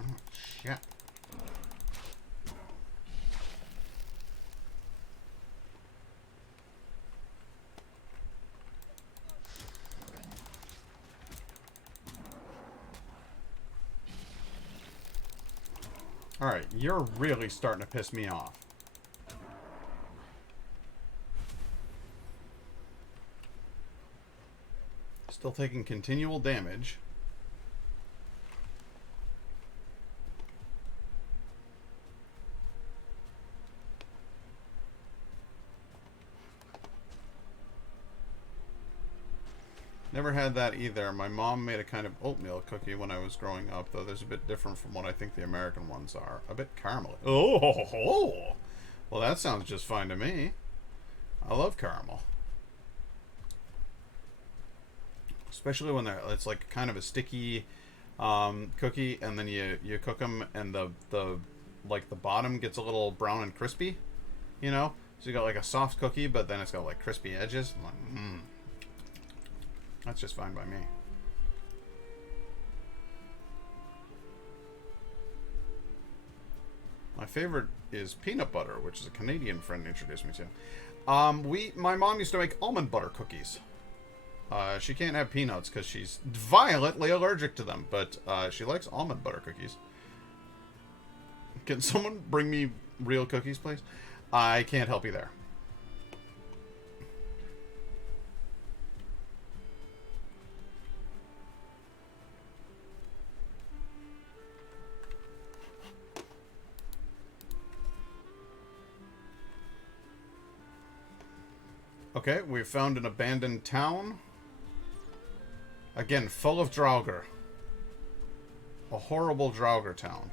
Oh, shit. Alright, you're really starting to piss me off. Still taking continual damage. Never had that either. My mom made a kind of oatmeal cookie when I was growing up, though there's a bit different from what I think the American ones are. A bit caramel. Oh, well, that sounds just fine to me. I love caramel. Especially when it's like kind of a sticky cookie, and then you cook them, and the bottom gets a little brown and crispy, you know? So you got like a soft cookie, but then it's got like crispy edges. I'm like, that's just fine by me. My favorite is peanut butter, which is a Canadian friend introduced me to. My mom used to make almond butter cookies. She can't have peanuts because she's violently allergic to them, but she likes almond butter cookies. Can someone bring me real cookies, please? I can't help you there. Okay, we've found an abandoned town. Again, full of Draugr. A horrible Draugr town.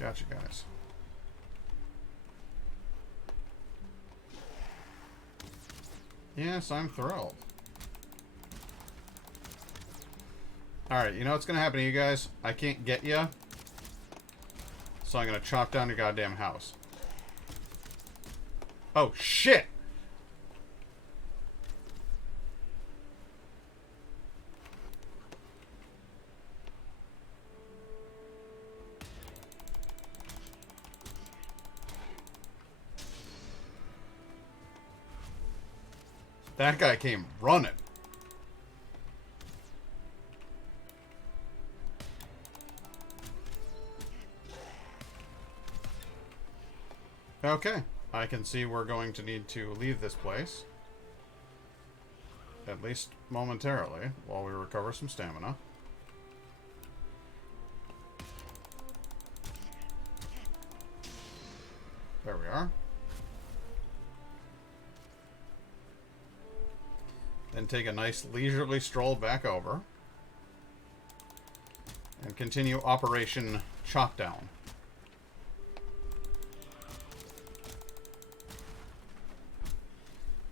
Gotcha, guys. Yes, I'm thrilled. Alright, you know what's going to happen to you guys? I can't get you. So I'm going to chop down your goddamn house. Oh, shit! That guy came running. Okay, I can see we're going to need to leave this place. At least momentarily, while we recover some stamina. There we are. Then take a nice leisurely stroll back over. And continue Operation Chopdown.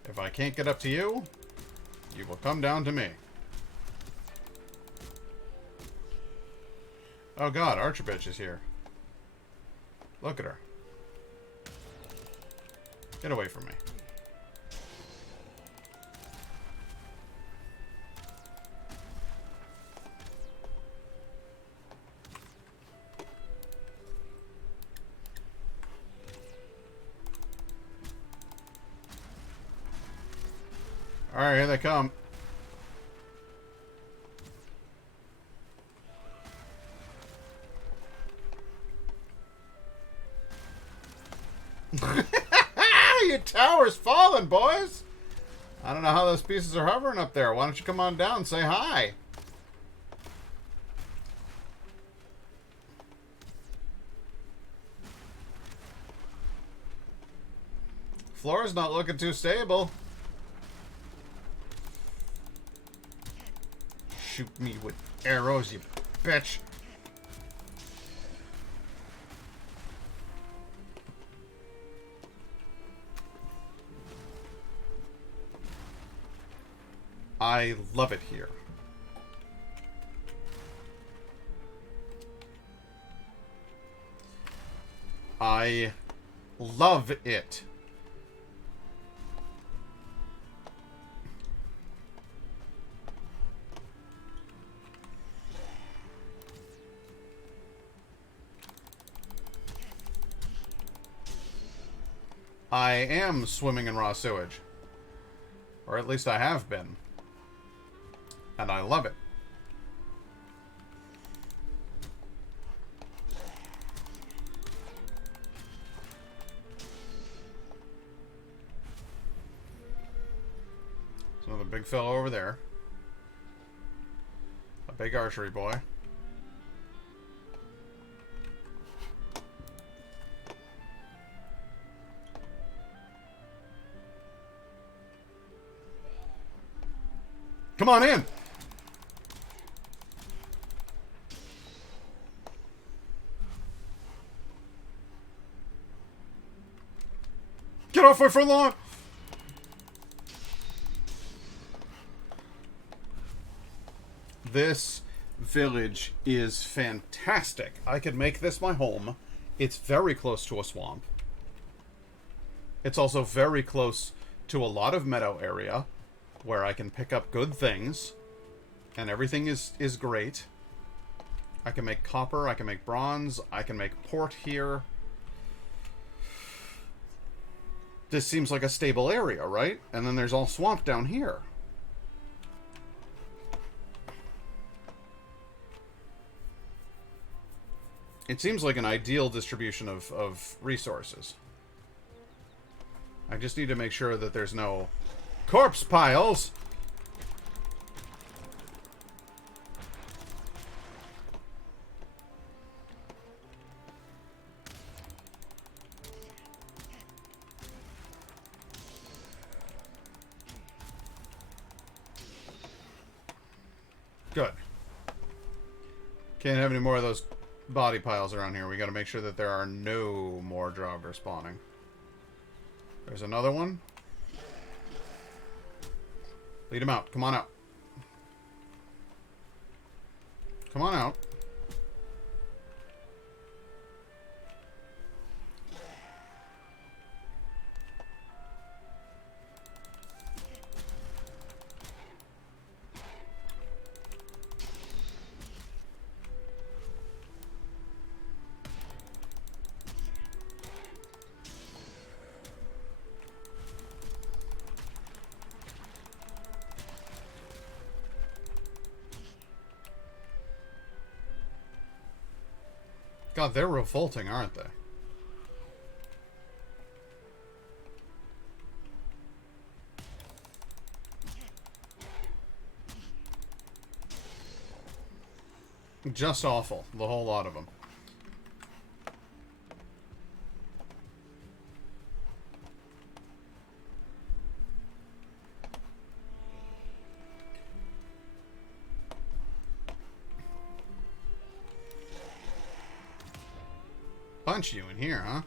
If I can't get up to you, you will come down to me. Oh god, Archer bitch is here. Look at her. Get away from me. Alright, here they come. Your tower's falling, boys! I don't know how those pieces are hovering up there. Why don't you come on down and say hi? Floor's not looking too stable. Shoot me with arrows, you bitch. I love it here. I love it. I am swimming in raw sewage. Or at least I have been. And I love it. There's another big fellow over there. A big archery boy. Come on in! Get off my front lawn! This village is fantastic. I could make this my home. It's very close to a swamp. It's also very close to a lot of meadow area where I can pick up good things. And everything is great. I can make copper, I can make bronze, I can make port here. This seems like a stable area, right? And then there's all swamp down here. It seems like an ideal distribution of resources. I just need to make sure that there's no corpse piles. Good. Can't have any more of those body piles around here. We gotta make sure that there are no more Draugr spawning. There's another one. Lead him out. Come on out. Come on out. God, they're revolting, aren't they? Just awful, the whole lot of them. Punch you in here, huh?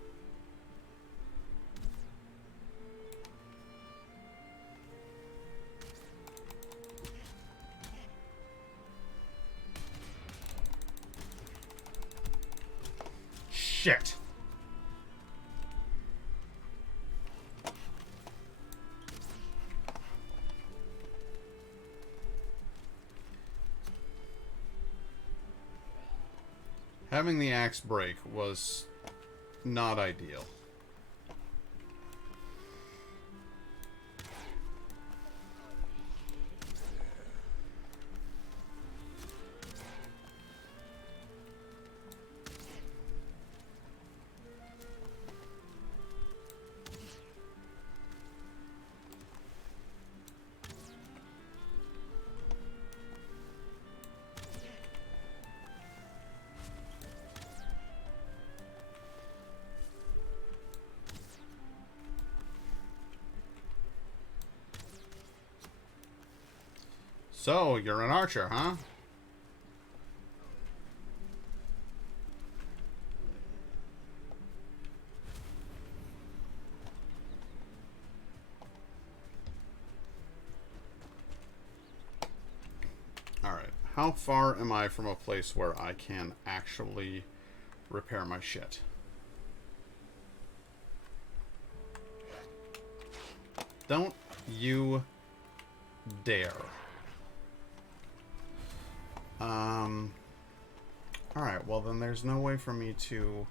shit. Having the axe break was not ideal. So, you're an archer, huh? Alright, how far am I from a place where I can actually repair my shit? Don't you dare. Alright, well then there's no way for me to...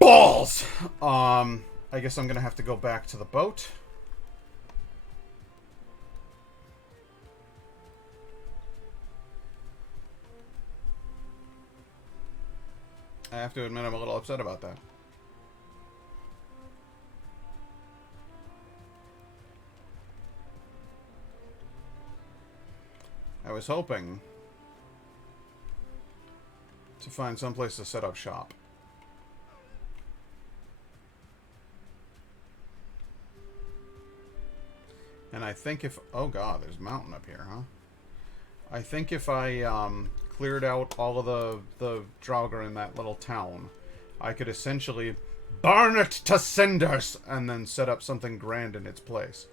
Balls! I guess I'm gonna have to go back to the boat. I have to admit I'm a little upset about that. I was hoping to find someplace to set up shop. And I think if... Oh god, there's a mountain up here, huh? I think if I cleared out all of the Draugr in that little town, I could essentially burn it to cinders and then set up something grand in its place.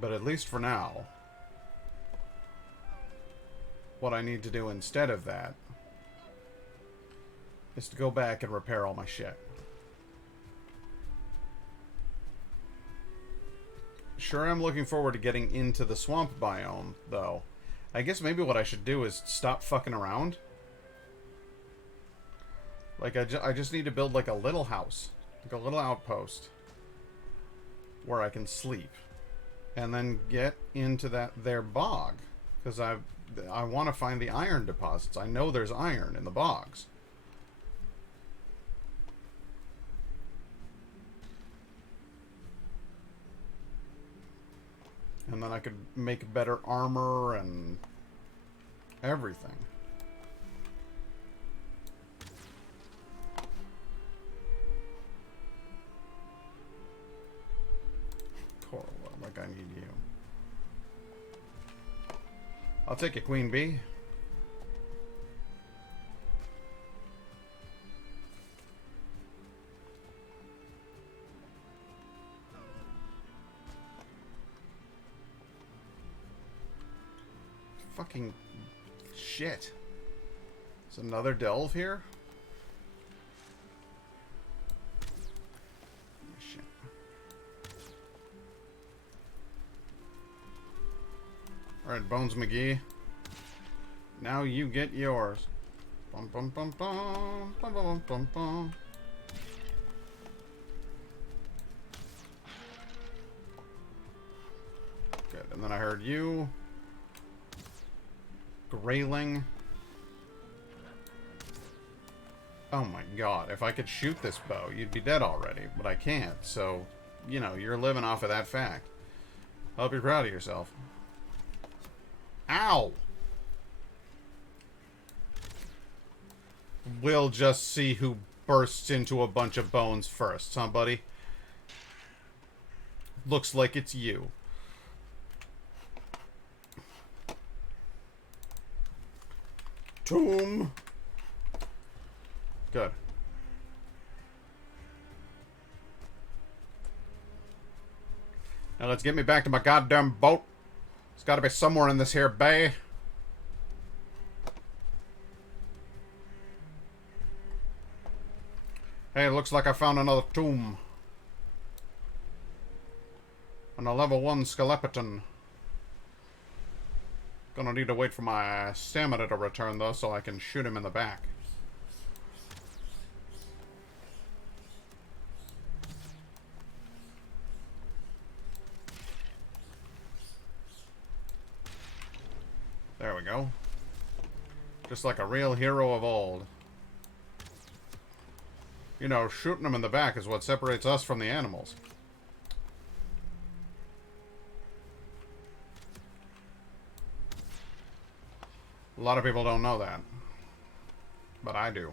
But at least for now, what I need to do instead of that is to go back and repair all my shit. Sure, I'm looking forward to getting into the swamp biome, though. I guess maybe what I should do is stop fucking around. Like, I just need to build, like, a little house. Like, a little outpost. Where I can sleep. And then get into their bog. Because I want to find the iron deposits. I know there's iron in the bogs. And then I could make better armor and everything. Coral, like I need you. I'll take it, Queen Bee. Fucking shit. Is another delve here? Shit. Alright, Bones McGee. Now you get yours. Bum bum bum bum bum bum bum bum. Good, and then I heard you. Grayling. Oh my god, if I could shoot this bow, you'd be dead already, but I can't, so, you know, you're living off of that fact. I hope you're proud of yourself. Ow! We'll just see who bursts into a bunch of bones first, huh, buddy? Looks like it's you. Tomb. Good. Now let's get me back to my goddamn boat It's got to be somewhere in this here bay. Hey, it looks like I found another tomb. And a level 1 skeleton. Gonna need to wait for my stamina to return, though, so I can shoot him in the back. There we go. Just like a real hero of old. You know, shooting them in the back is what separates us from the animals. A lot of people don't know that. But I do.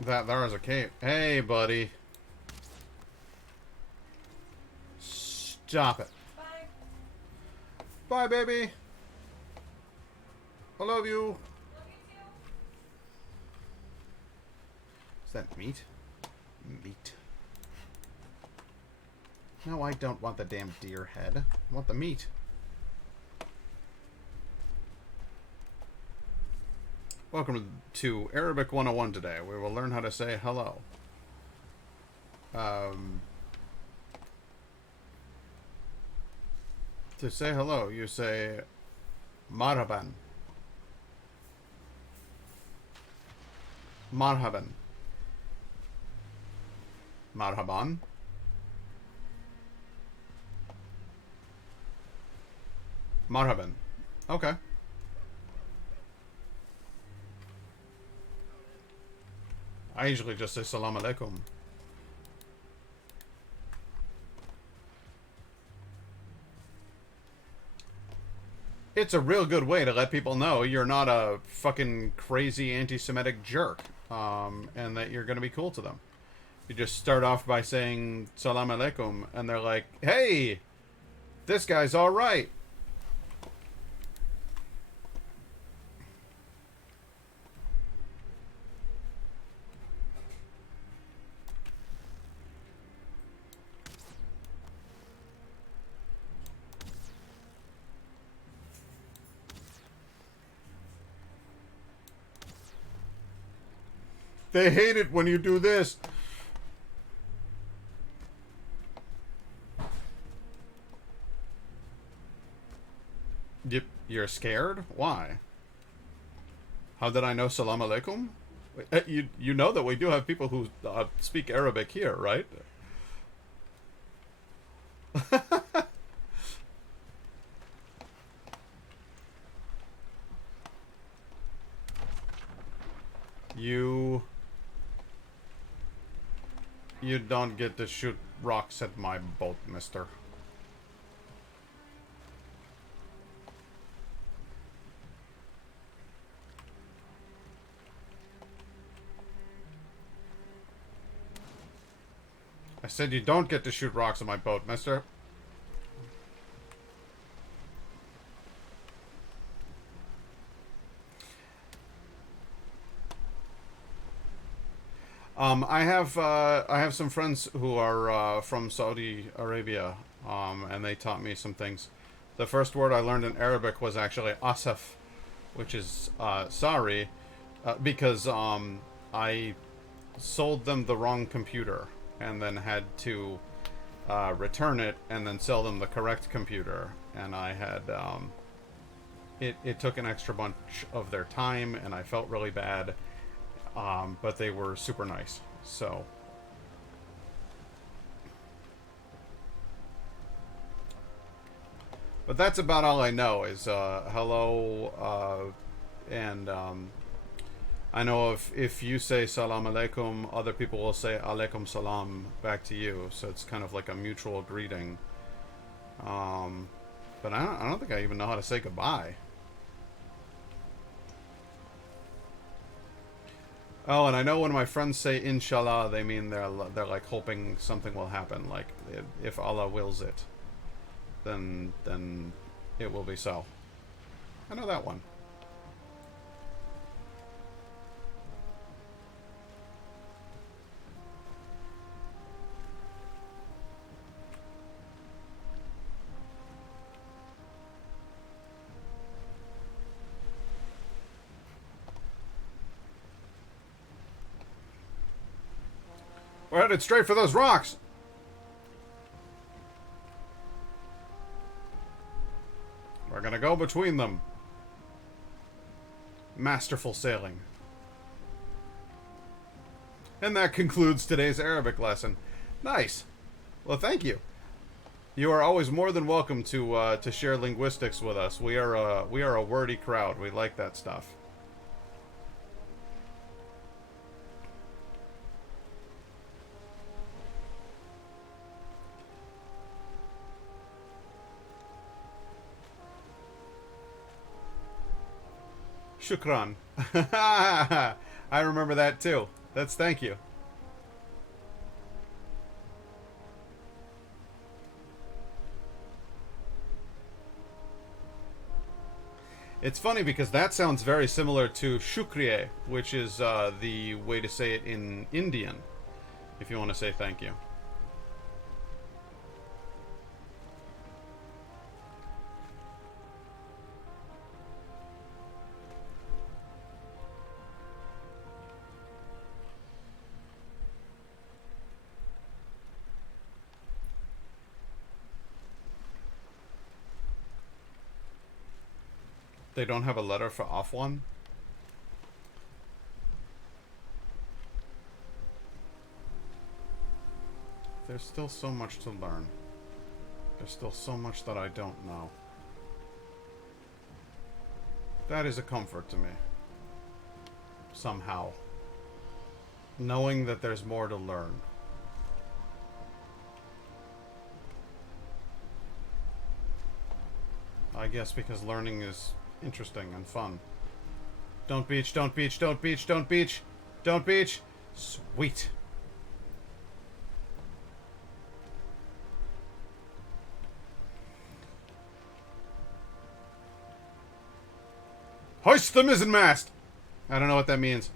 There is a cave. Hey, buddy. Stop it. Bye. Bye, baby. I love you. Love you too. Is that meat? Meat. No, I don't want the damn deer head. I want the meat. Welcome to Arabic 101 today. We will learn how to say hello. To say hello, you say marhaban. Marhaban. Marhaban. Marhaban. Okay. I usually just say salam alaikum. It's a real good way to let people know you're not a fucking crazy anti-Semitic jerk, and that you're going to be cool to them. You just start off by saying salam alaikum, and they're like, hey, this guy's all right. They hate it when you do this. You're scared? Why? How did I know salam alaikum? You know that we do have people who speak Arabic here, right? You don't get to shoot rocks at my boat, mister. I said you don't get to shoot rocks at my boat, mister. I have some friends who are from Saudi Arabia, and they taught me some things. The first word I learned in Arabic was actually asaf, which is sorry, because I sold them the wrong computer and then had to return it and then sell them the correct computer, and I had it took an extra bunch of their time, and I felt really bad. But they were super nice, so. But that's about all I know is hello, and I know if you say salam alaikum, other people will say alaikum salam back to you, so it's kind of like a mutual greeting. But I don't think I even know how to say goodbye. Oh, and I know when my friends say inshallah, they mean they're like hoping something will happen. Like if Allah wills it, then it will be so. I know that one. We're headed straight for those rocks. We're gonna go between them. Masterful sailing. And that concludes today's Arabic lesson. Nice. Well, thank you. You are always more than welcome to share linguistics with us. We are a wordy crowd. We like that stuff. Shukran. I remember that too. That's thank you. It's funny because that sounds very similar to shukriye, which is the way to say it in Indian, if you want to say thank you. They don't have a letter for Afwan? There's still so much to learn. There's still so much that I don't know. That is a comfort to me. Somehow. Knowing that there's more to learn. I guess because learning is interesting and fun. Don't beach, don't beach, don't beach, don't beach, don't beach. Sweet. Hoist the mizzenmast! I don't know what that means.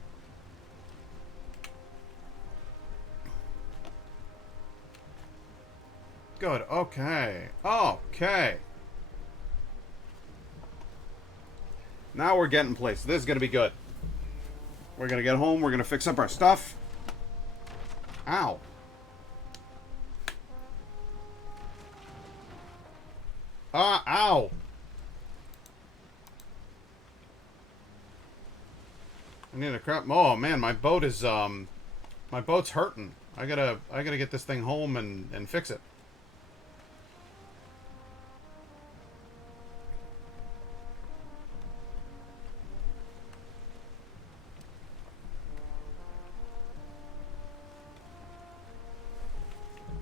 Good, okay. Okay. Now we're getting places. This is going to be good. We're going to get home. We're going to fix up our stuff. Ow. Ow. I need a crap. Oh, man, my boat is, my boat's hurting. I gotta get this thing home and fix it.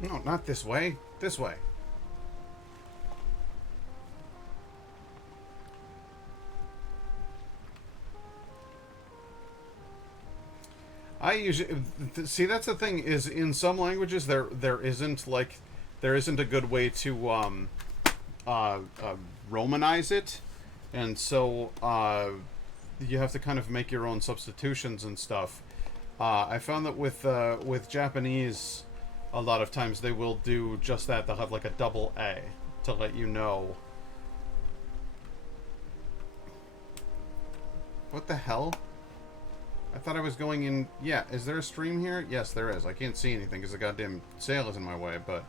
No, not this way. This way. I usually see that's the thing is in some languages there isn't a good way to Romanize it, and so you have to kind of make your own substitutions and stuff. I found that with Japanese, a lot of times they will do just that. They'll have like a double A to let you know. What the hell? I thought I was going in... Yeah, is there a stream here? Yes, there is. I can't see anything because the goddamn sail is in my way, but...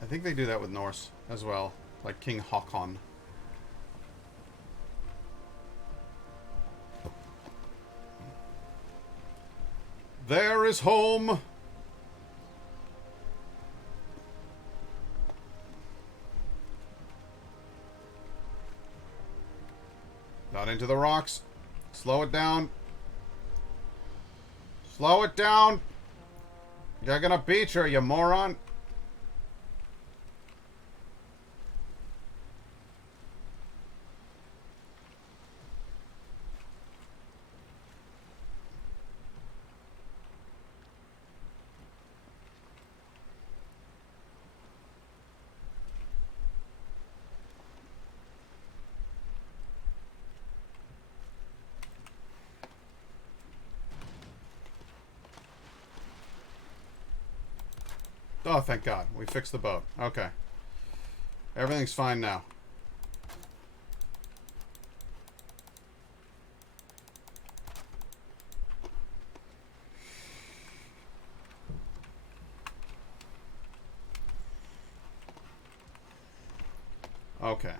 I think they do that with Norse as well, like King Hakon. There is home. Not into the rocks. Slow it down. Slow it down. You're gonna beach her, you moron. Oh, thank God. We fixed the boat. Okay. Everything's fine now. Okay.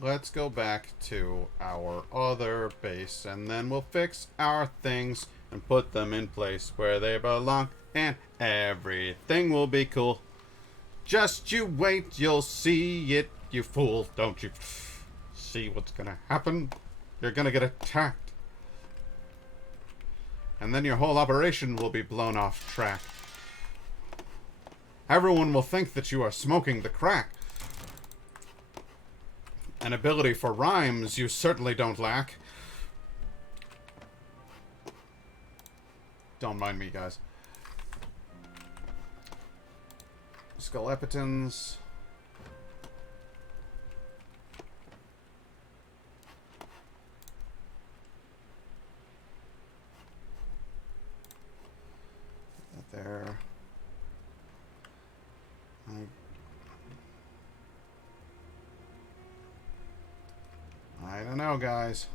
Let's go back to our other base, and then we'll fix our things and put them in place where they belong, and everything will be cool. Just you wait, you'll see it, you fool. Don't you see what's gonna happen? You're gonna get attacked. And then your whole operation will be blown off track. Everyone will think that you are smoking the crack. An ability for rhymes you certainly don't lack. Don't mind me, guys. Skeletons. There. I don't know, guys.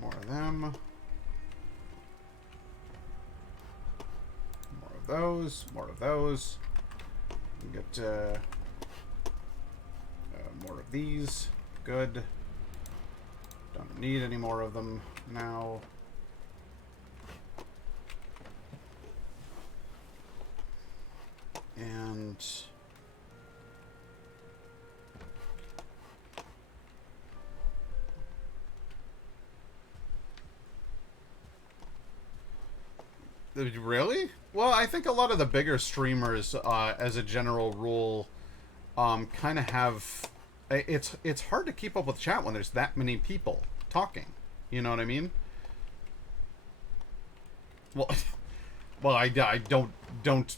More of them. More of those. More of those. We get more of these. Good. Don't need any more of them now. And really? Well, I think a lot of the bigger streamers, as a general rule, kind of have. It's hard to keep up with chat when there's that many people talking. You know what I mean? Well, well, I don't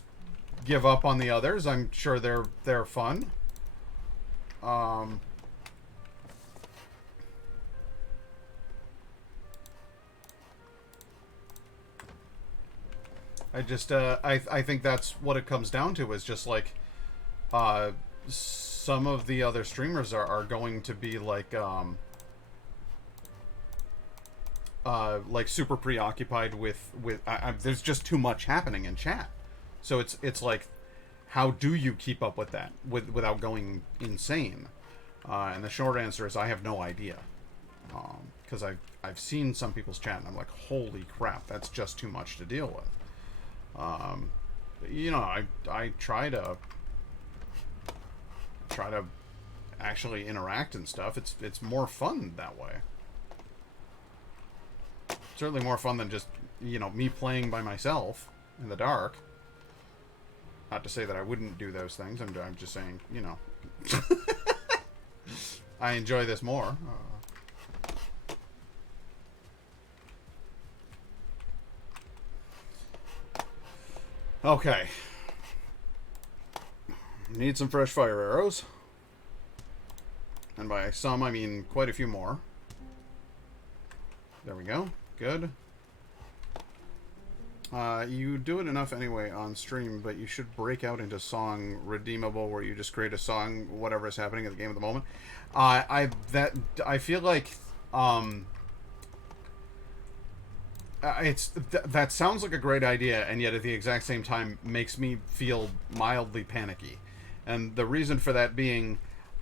give up on the others. I'm sure they're fun. Um, I just I think that's what it comes down to is just like some of the other streamers are going to be like super preoccupied with there's just too much happening in chat. So it's like how do you keep up with that without going insane? And the short answer is I have no idea. Because I've seen some people's chat and I'm like, holy crap, that's just too much to deal with. You know, I try to actually interact and stuff. It's more fun that way. Certainly more fun than just, you know, me playing by myself in the dark. Not to say that I wouldn't do those things. I'm just saying, you know, I enjoy this more. Okay. Need some fresh fire arrows. And by some, I mean quite a few more. There we go. Good. You do it enough anyway on stream, but you should break out into song redeemable where you just create a song, whatever is happening at the game at the moment. I feel like that sounds like a great idea, and yet at the exact same time makes me feel mildly panicky. And the reason for that being,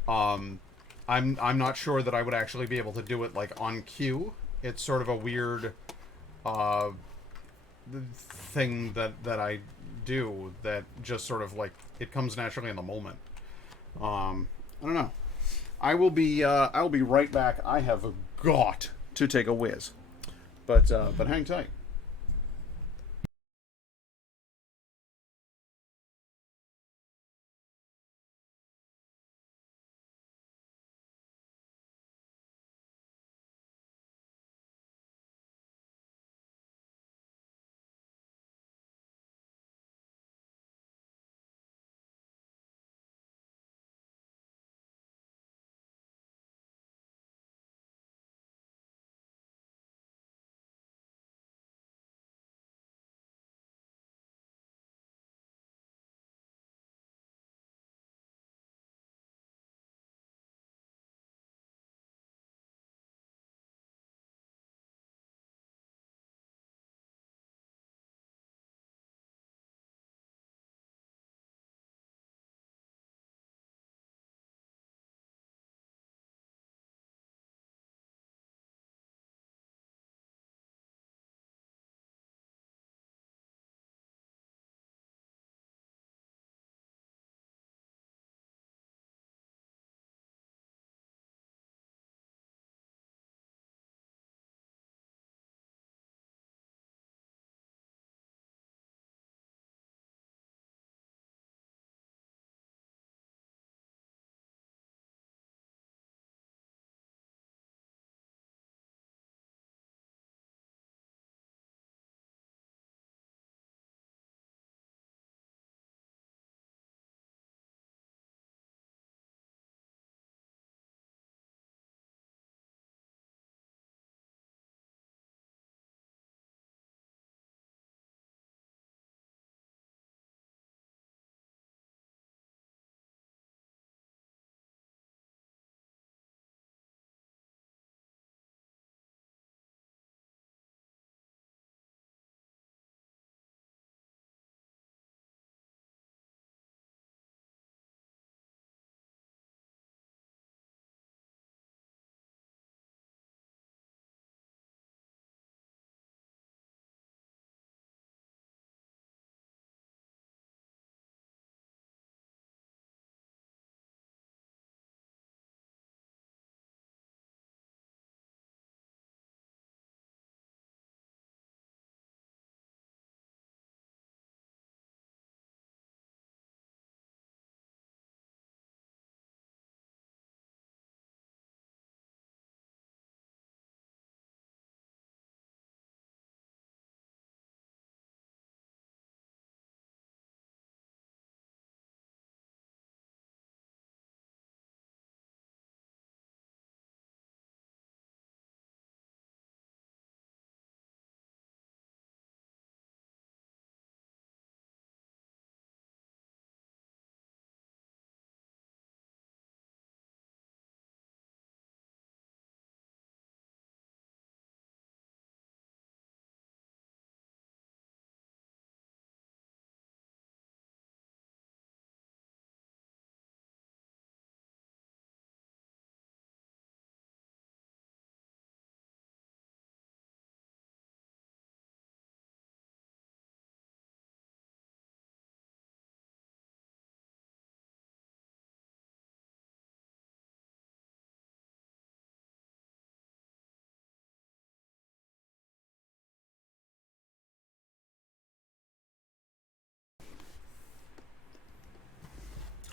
I'm not sure that I would actually be able to do it like on cue. It's sort of a weird thing that I do that just sort of like it comes naturally in the moment. I don't know. I'll be right back. I have got to take a whiz, but hang tight.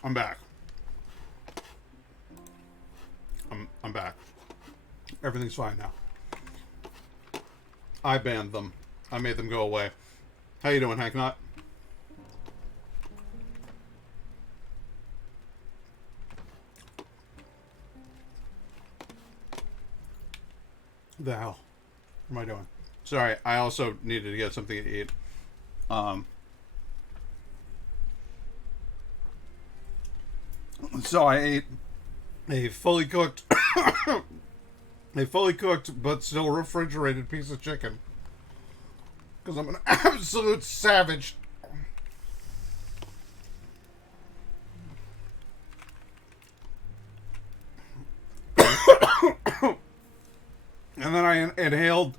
I'm back. I'm back. Everything's fine now. I banned them. I made them go away. How you doing, Hank Knott? The hell? What am I doing? Sorry, I also needed to get something to eat. So I ate a fully cooked but still refrigerated piece of chicken. Because I'm an absolute savage. And then I inhaled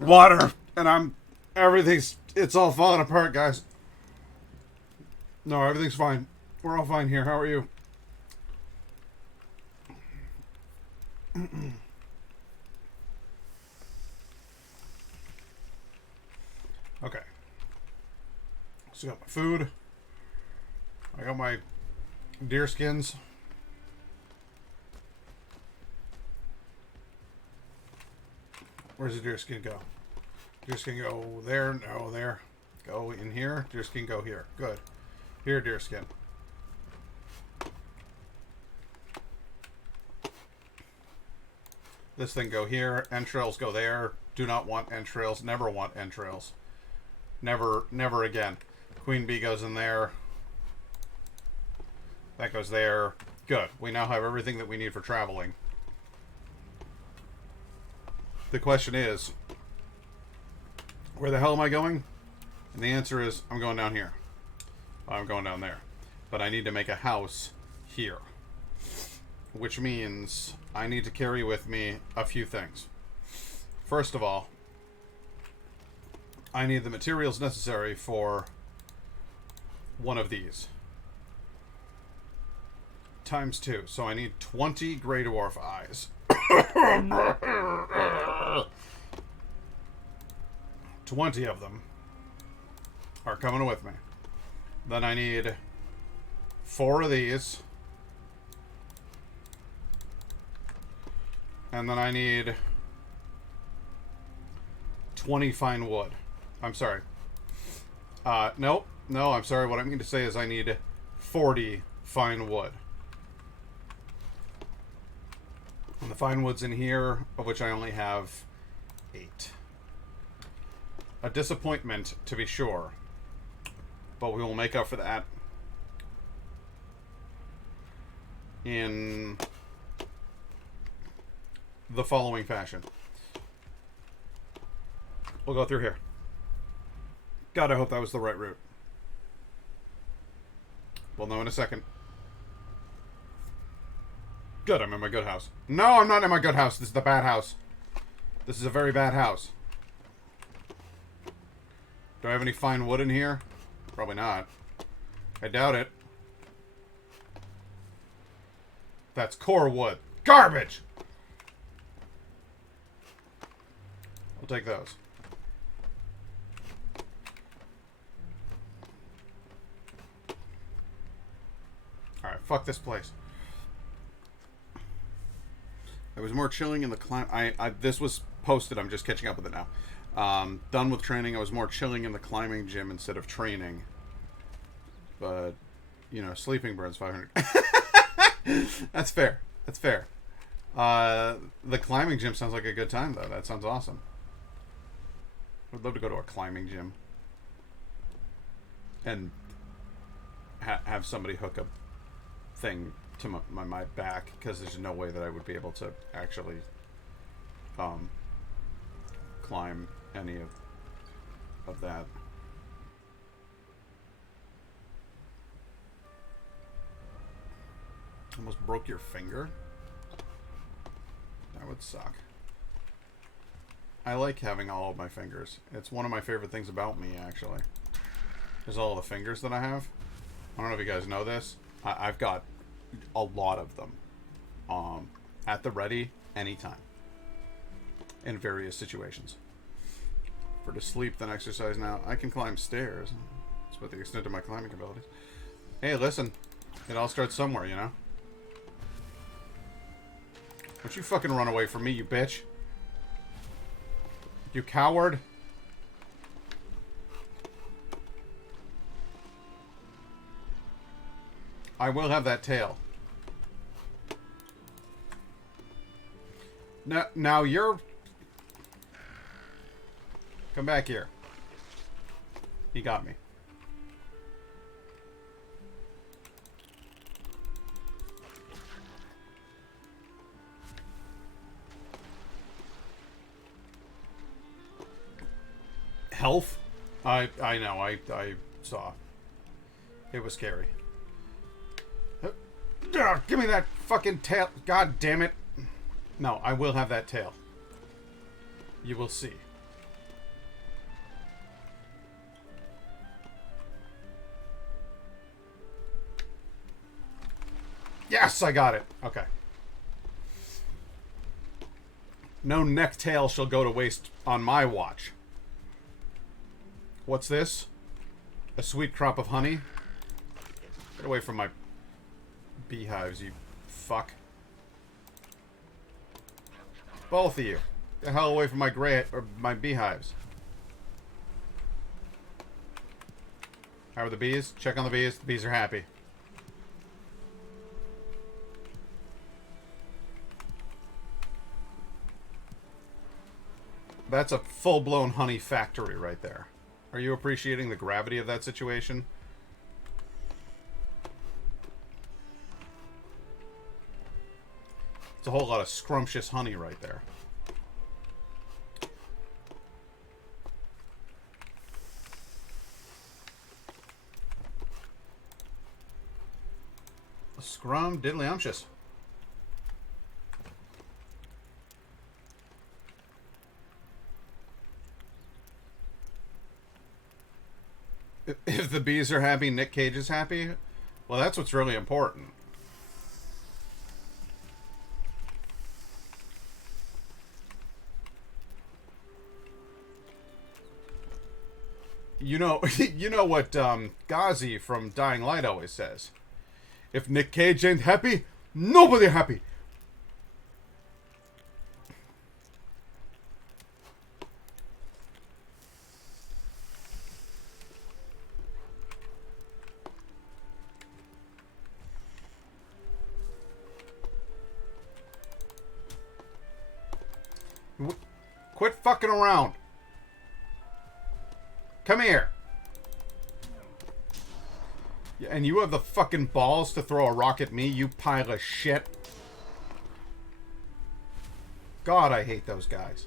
water, and it's all falling apart, guys. No, everything's fine. We're all fine here. How are you? Okay. So I got my food. I got my deer skins. Where's the deer skin go? Deer skin go there? No, there. Go in here. Deer skin go here. Good. Here, deer skin. This thing go here. Entrails go there. Do not want entrails. Never want entrails. Never, never again. Queen bee goes in there. That goes there. Good. We now have everything that we need for traveling. The question is, where the hell am I going? And the answer is, I'm going down here. I'm going down there. But I need to make a house here. Which means I need to carry with me a few things. First of all, I need the materials necessary for one of these. Times 2. So I need 20 Grey Dwarf eyes. 20 of them are coming with me. Then I need 4 of these. And then I need 20 fine wood. I'm sorry. Nope. No, I'm sorry. What I mean to say is I need 40 fine wood. And the fine wood's in here, of which I only have 8. A disappointment, to be sure. But we will make up for that in the following fashion. We'll go through here. God, I hope that was the right route. We'll know in a second. Good, I'm in my good house. No, I'm not in my good house. This is the bad house. This is a very bad house. Do I have any fine wood in here? Probably not. I doubt it. That's core wood. Garbage! I'll take those. Alright, fuck this place. There was more chilling in the this was posted, I'm just catching up with it now. Done with training, I was more chilling in the climbing gym instead of training. But, you know, sleeping burns 500. That's fair. That's fair. The climbing gym sounds like a good time, though. That sounds awesome. I'd love to go to a climbing gym. And have somebody hook a thing to my back, because there's no way that I would be able to actually climb any of that. Almost broke your finger? That would suck. I like having all of my fingers. It's one of my favorite things about me, actually. Is all the fingers that I have. I don't know if you guys know this. I've got a lot of them. At the ready, anytime. In various situations. For to sleep, then exercise now. I can climb stairs. That's about the extent of my climbing abilities. Hey, listen. It all starts somewhere, you know? Don't you fucking run away from me, you bitch. You coward. I will have that tail. Now you're... Come back here. He got me. Health? I know, I saw. It was scary. Give me that fucking tail. God damn it. No, I will have that tail. You will see. Yes, I got it. Okay. No neck tail shall go to waste on my watch. What's this? A sweet crop of honey? Get away from my beehives, you fuck. Both of you. Get the hell away from my my beehives. How are the bees? Check on the bees. The bees are happy. That's a full-blown honey factory right there. Are you appreciating the gravity of that situation? It's a whole lot of scrumptious honey right there. Scrum diddly-umptious. If the bees are happy, Nick Cage is happy? Well, that's what's really important. You know, you know what Ghazi from Dying Light always says. If Nick Cage ain't happy, nobody happy. Quit fucking around. Come here. Yeah, and you have the fucking balls to throw a rock at me, you pile of shit. God, I hate those guys.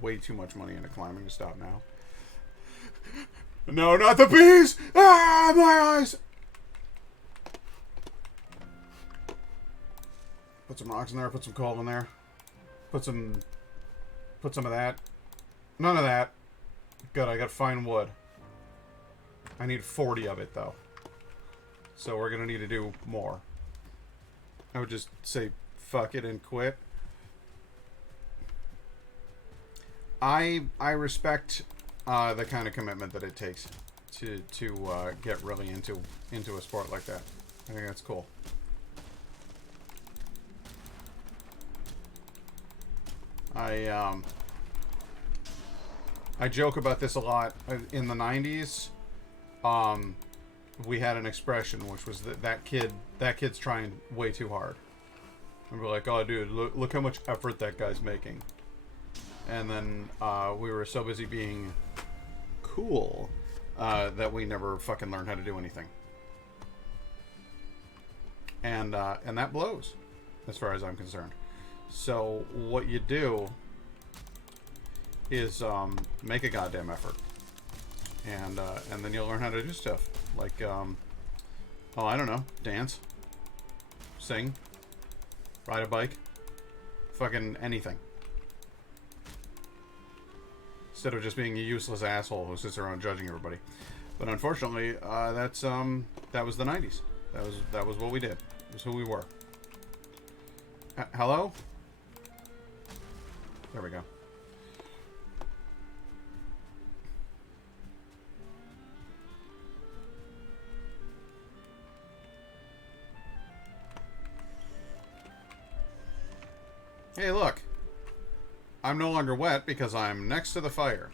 Way too much money into climbing to stop now. No, not the bees! Ah, my eyes! Put some rocks in there, put some coal in there. Put some of that. None of that. Good, I got fine wood. I need 40 of it, though. So we're gonna need to do more. I would just say fuck it and quit. I respect the kind of commitment that it takes to get really into a sport like that. I think that's cool. I joke about this a lot. In the 90s, we had an expression which was that kid's trying way too hard. And we're like, oh dude, look how much effort that guy's making. And then we were so busy being cool that we never fucking learned how to do anything. And that blows, as far as I'm concerned. So what you do is make a goddamn effort, and then you'll learn how to do stuff like oh, I don't know, dance, sing, ride a bike, fucking anything, instead of just being a useless asshole who sits around judging everybody. But unfortunately, that was the 90s. That was what we did. It was who we were. Hello? There we go. Hey, look. I'm no longer wet because I'm next to the fire.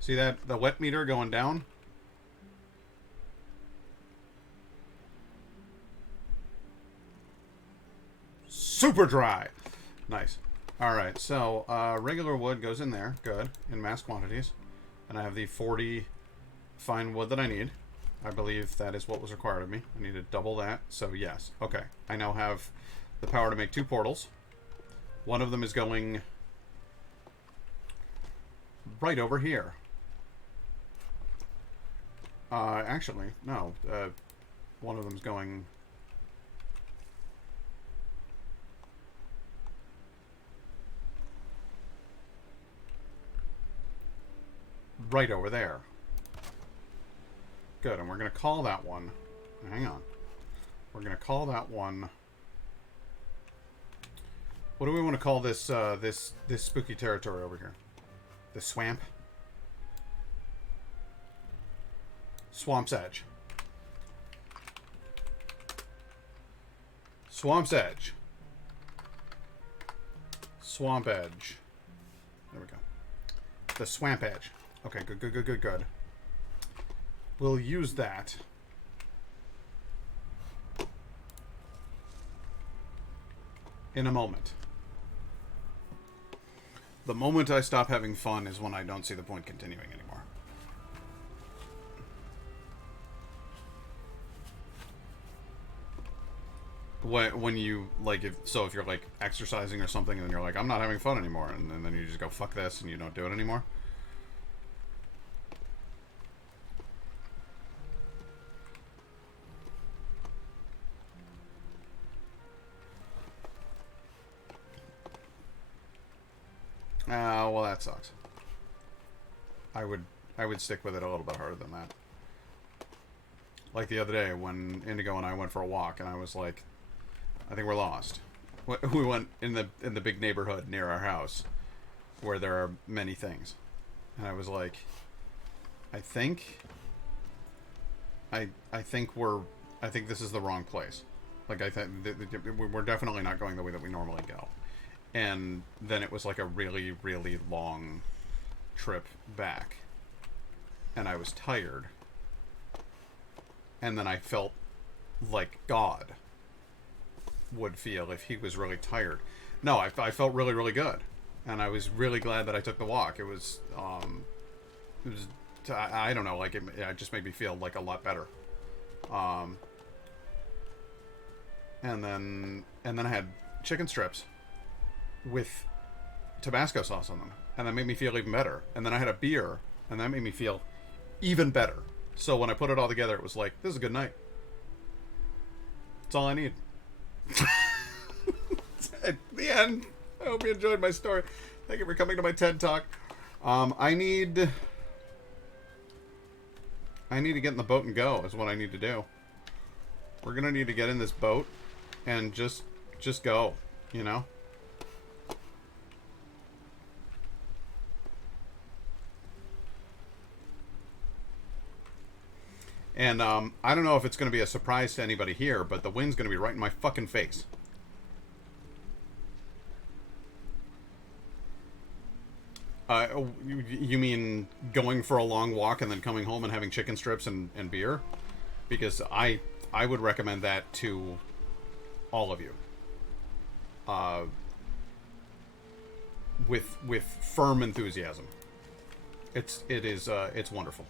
See that? The wet meter going down? Super dry. Nice. Alright, so regular wood goes in there. Good. In mass quantities. And I have the 40 fine wood that I need. I believe that is what was required of me. I need to double that. So yes. Okay. I now have the power to make 2 portals. One of them is going right over here. Actually, no. One of them's going right over there. Good, and we're going to call that one... Hang on. We're going to call that one... What do we want to call this, this spooky territory over here? The swamp? Swamp's Edge. Swamp's Edge. Swamp Edge. There we go. The Swamp Edge. Okay, good, good, good, good, good. We'll use that. In a moment. The moment I stop having fun is when I don't see the point continuing anymore. When you, like, if you're, like, exercising or something and you're like, I'm not having fun anymore, and then you just go, fuck this, and you don't do it anymore. Well, that sucks. I would stick with it a little bit harder than that. Like the other day when Indigo and I went for a walk, and I was like, I think we're lost. We went in the big neighborhood near our house, where there are many things, and I was like, I think this is the wrong place. Like I think we're definitely not going the way that we normally go. And then it was like a really, really long trip back. And I was tired. And then I felt like God would feel if he was really tired. No, I felt really, really good. And I was really glad that I took the walk. It was I don't know, like it just made me feel like a lot better. And then I had chicken strips with Tabasco sauce on them, and that made me feel even better. And then I had a beer, and that made me feel even better. So when I put it all together, it was like, this is a good night. That's all I need. At the end. I hope you enjoyed my story. Thank you for coming to my TED Talk. I need to get in the boat and go, is what I need to do. We're gonna need to get in this boat and just go, you know? And I don't know if it's going to be a surprise to anybody here, but the wind's going to be right in my fucking face. You mean going for a long walk and then coming home and having chicken strips and beer? Because I would recommend that to all of you. With firm enthusiasm. It's wonderful.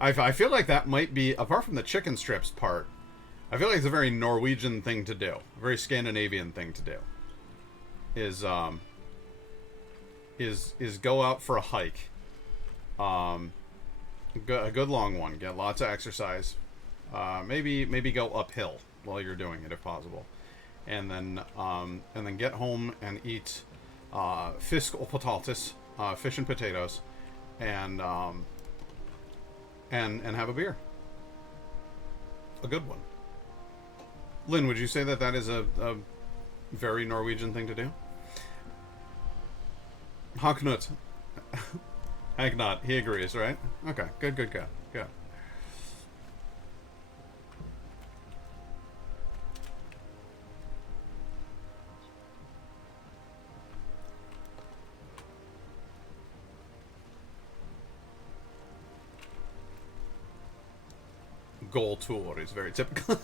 I feel like that might be, apart from the chicken strips part, I feel like it's a very Norwegian thing to do. A very Scandinavian thing to do. Is go out for a hike. A good long one. Get lots of exercise. Maybe go uphill while you're doing it if possible. And then get home and eat fisk og potatis, fish and potatoes, and have a beer. A good one. Lynn, would you say that is a very Norwegian thing to do? Haknut. Hagnot. He agrees, right? Okay. Good. Goal tour is very typical.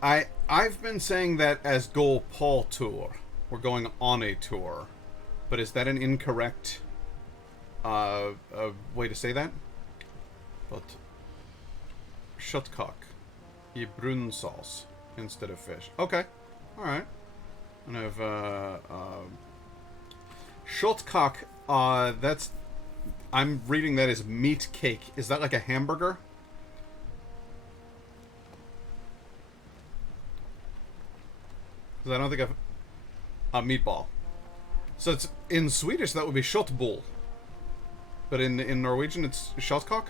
I've been saying that as Goal Paul tour. We're going on a tour. But is that an incorrect way to say that? But Shotcock. I brun sauce instead of fish. Okay. Alright. And I have Shotcock, that's, I'm reading that as meat cake. Is that like a hamburger? Because I don't think I've... A meatball. So it's, in Swedish that would be shotbull. But in Norwegian it's shotcock?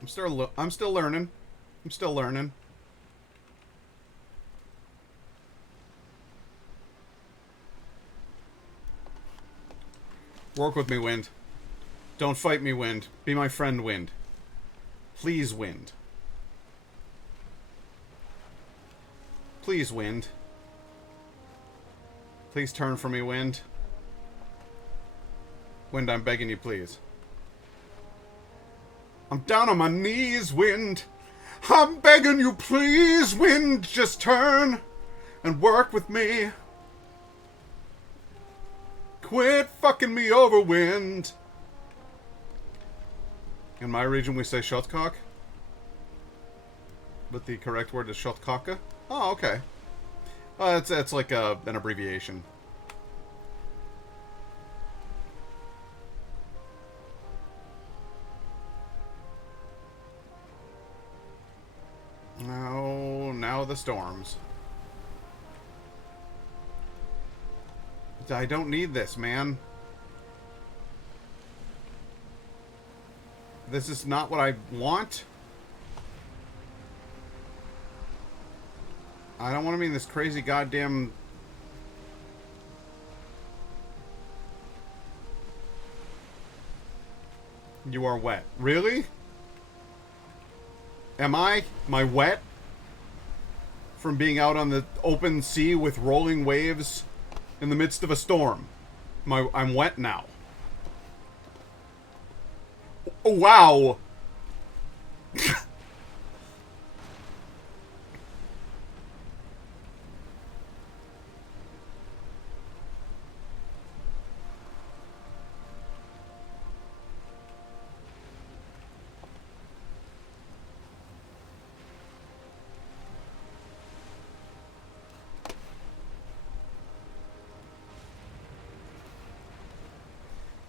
I'm still learning. I'm still learning. Work with me, Wind. Don't fight me, Wind. Be my friend, Wind. Please, Wind. Please, Wind. Please turn for me, Wind. Wind, I'm begging you, please. I'm down on my knees, Wind. I'm begging you, please, Wind. Just turn and work with me. Quit fucking me over, Wind. In my region, we say shotcock. But the correct word is shotkaka. Oh, okay. It's like an abbreviation. Now the storms. I don't need this, man. This is not what I want. I don't want to be in this crazy goddamn... You are wet. Really? Am I? Am I wet? From being out on the open sea with rolling waves in the midst of a storm. I'm wet now. Oh, wow.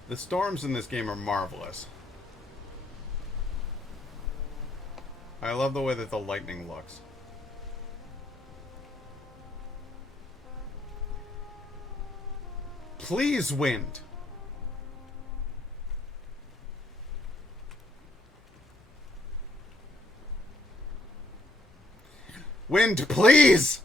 The storms in this game are marvelous. I love the way that the lightning looks. Please, Wind. Wind, please!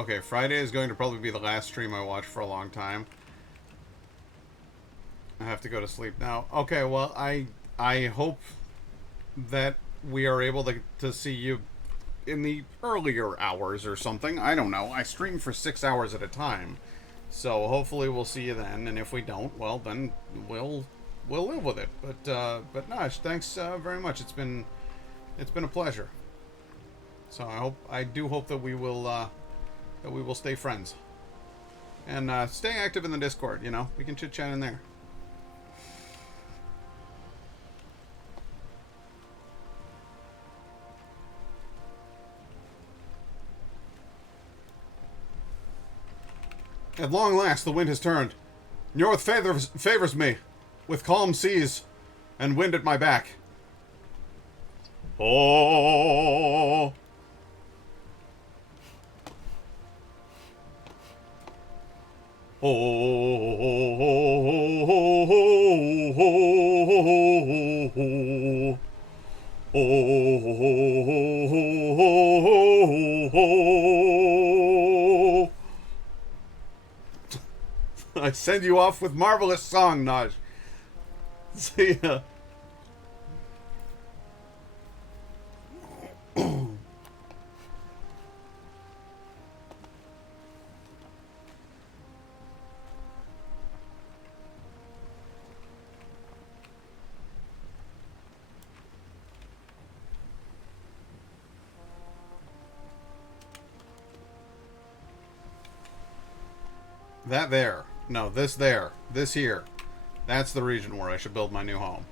Okay, Friday is going to probably be the last stream I watch for a long time. I have to go to sleep now. Okay, well, I hope that we are able to see you in the earlier hours or something. I don't know. I stream for 6 hours at a time. So hopefully we'll see you then, and if we don't, well, then we'll live with it. But Nash, thanks very much. It's been a pleasure. So I do hope that we will stay friends. And stay active in the Discord, you know? We can chit-chat in there. At long last, the wind has turned. North favors me, with calm seas and wind at my back. Oh... Oh, I send you off with marvelous song, Naj. See ya. That there. No, this there. This here. That's the region where I should build my new home.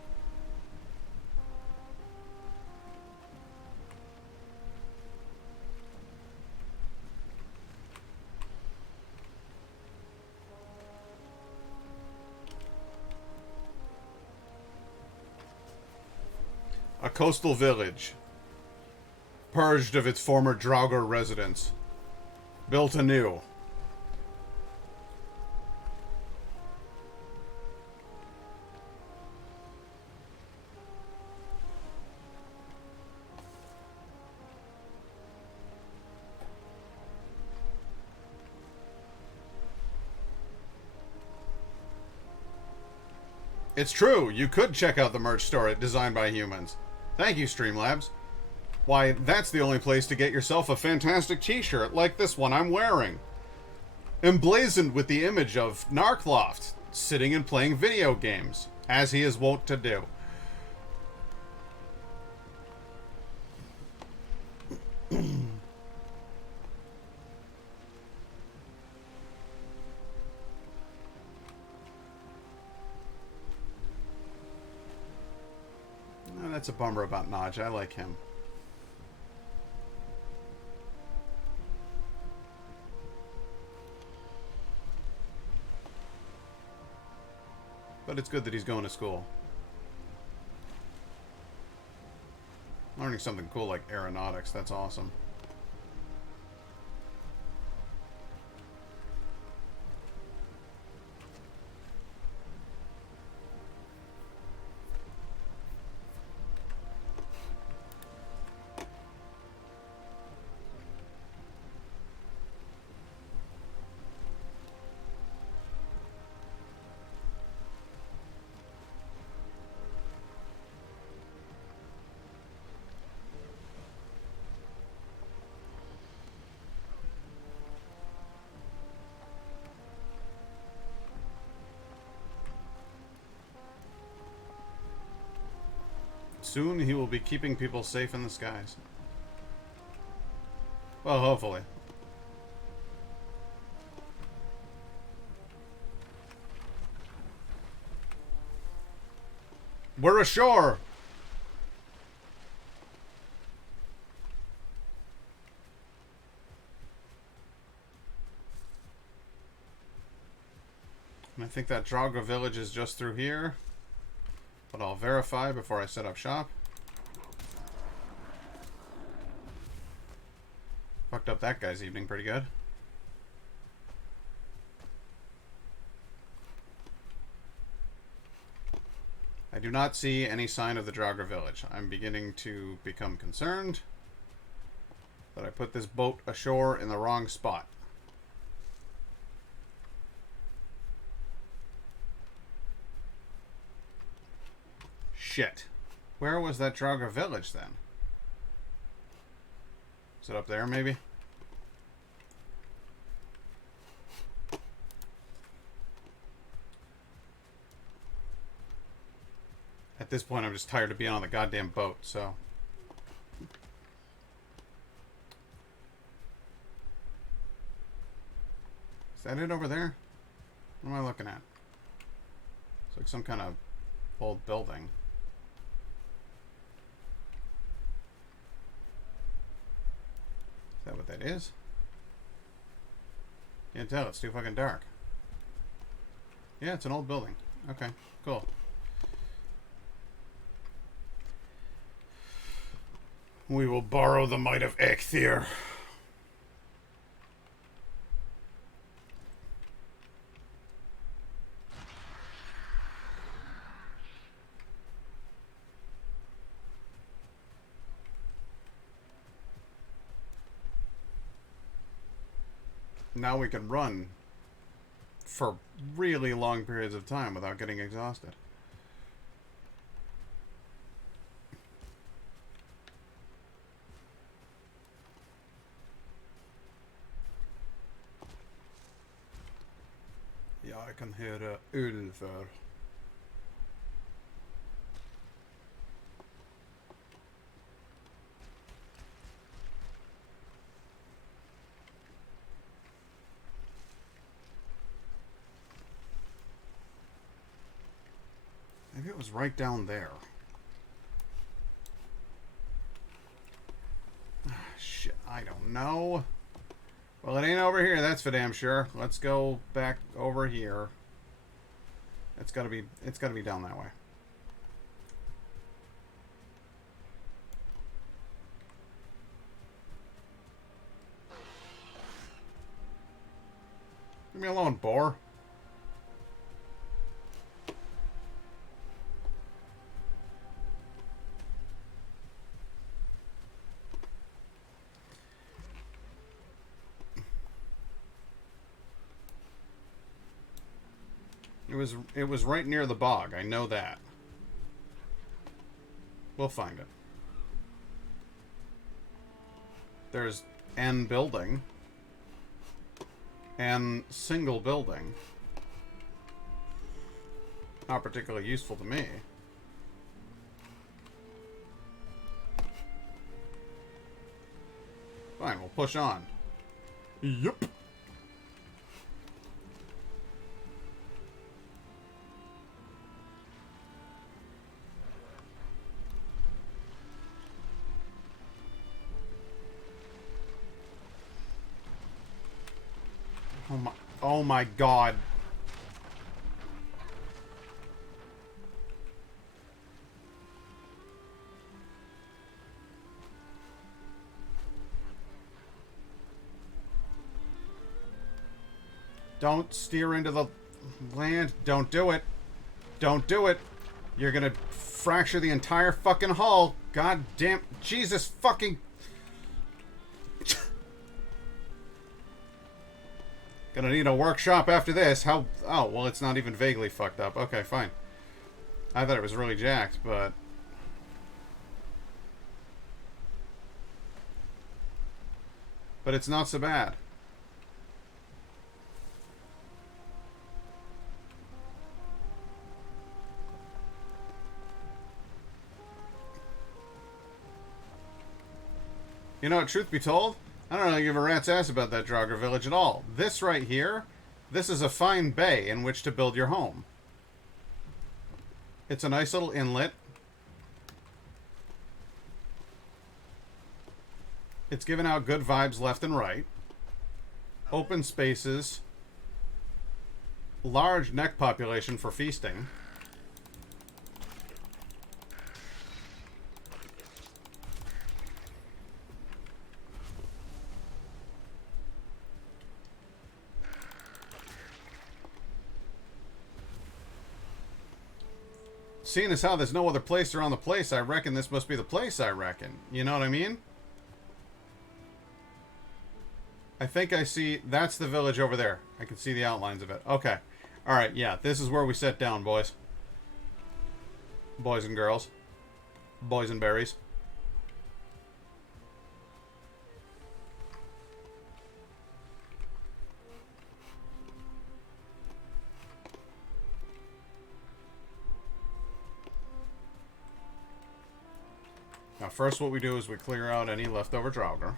A coastal village. Purged of its former Draugr residents. Built anew. It's true, you could check out the merch store at Designed by Humans. Thank you, Streamlabs. Why, that's the only place to get yourself a fantastic t-shirt like this one I'm wearing. Emblazoned with the image of Narcloft, sitting and playing video games, as he is wont to do. That's a bummer about Naj. I like him. But it's good that he's going to school. Learning something cool like aeronautics. That's awesome. Soon he will be keeping people safe in the skies. Well, hopefully. We're ashore! And I think that Draugr village is just through here. But I'll verify before I set up shop. Fucked up that guy's evening pretty good. I do not see any sign of the Draugr village. I'm beginning to become concerned that I put this boat ashore in the wrong spot. Shit. Where was that Draugr village then? Is it up there maybe? At this point I'm just tired of being on the goddamn boat, so. Is that it over there? What am I looking at? It's like some kind of old building. Is that what that is? Can't tell, it's too fucking dark. Yeah, it's an old building. Okay, cool. We will borrow the might of Eikthyr. now we can run for really long periods of time without getting exhausted. Ja, jag kan höra ulvar. Maybe it was right down there. Shit, I don't know. Well, it ain't over here, that's for damn sure. Let's go back over here. It's gotta be down that way. Leave me alone, boar. It was right near the bog. I know that. We'll find it. There's N building. And single building. Not particularly useful to me. Fine, we'll push on. Yep. Oh my god. Don't steer into the land. Don't do it. Don't do it. You're gonna fracture the entire fucking hull. God damn. Jesus fucking. Gonna need a workshop after this. How? Oh, well, it's not even vaguely fucked up. Okay, fine. I thought it was really jacked, but... But it's not so bad. You know, truth be told, I don't really give a rat's ass about that Draugr village at all. This right here, this is a fine bay in which to build your home. It's a nice little inlet. It's giving out good vibes left and right. Open spaces. Large neck population for feasting. Seeing as how there's no other place around the place, I reckon this must be the place, I reckon. You know what I mean? I think I see... That's the village over there. I can see the outlines of it. Okay. Alright, yeah. This is where we sit down, boys. Boys and girls. Boys and berries. Now, first what we do is we clear out any leftover Draugr.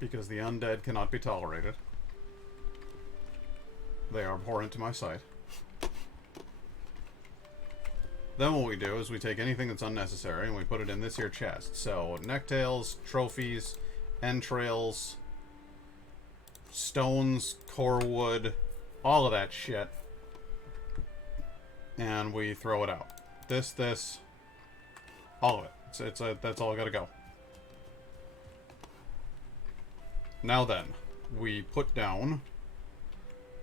Because the undead cannot be tolerated. They are abhorrent to my sight. Then what we do is we take anything that's unnecessary and we put it in this here chest. So, necktails, trophies, entrails, stones, core wood, all of that shit. And we throw it out. This, all of it. That's all gotta go. Now then, we put down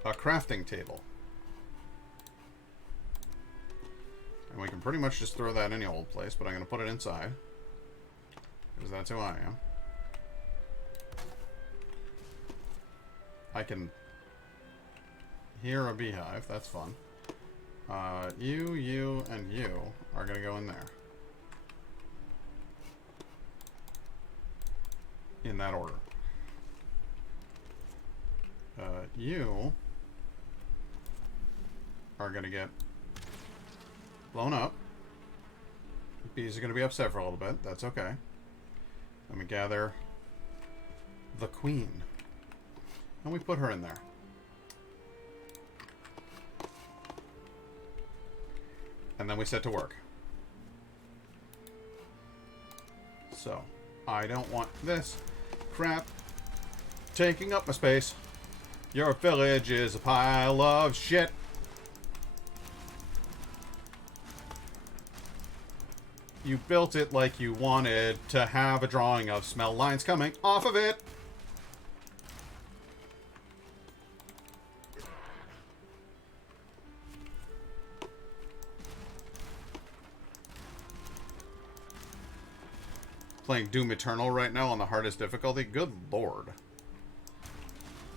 a crafting table. And we can pretty much just throw that in any old place, but I'm going to put it inside. Because that's who I am. I can hear a beehive. That's fun. You, and you are going to go in there. In that order. You are going to get blown up. Bees are going to be upset for a little bit. That's okay. Let me gather the queen. And we put her in there. And then we set to work. So, I don't want this crap taking up my space. Your village is a pile of shit. You built it like you wanted to have a drawing of smell lines coming off of it. Playing Doom Eternal right now on the hardest difficulty. Good lord.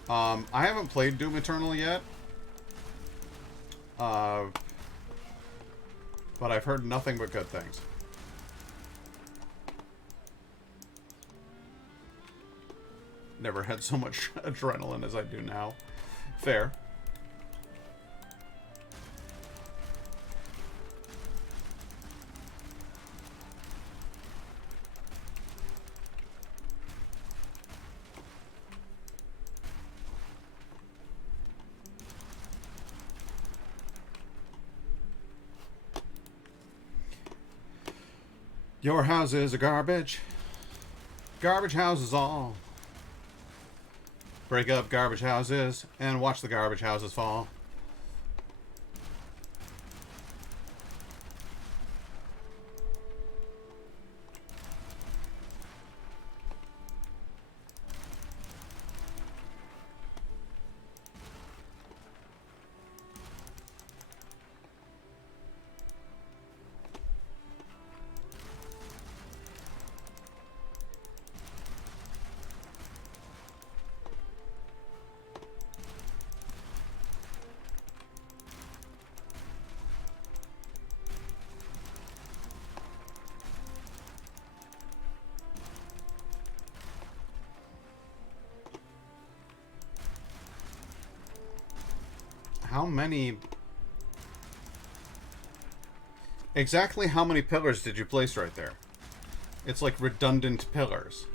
I haven't played Doom Eternal yet. But I've heard nothing but good things. Never had so much adrenaline as I do now. Fair. Your houses are garbage. Garbage houses all. Break up garbage houses and watch the garbage houses fall. How many... Exactly how many pillars did you place right there? It's like redundant pillars.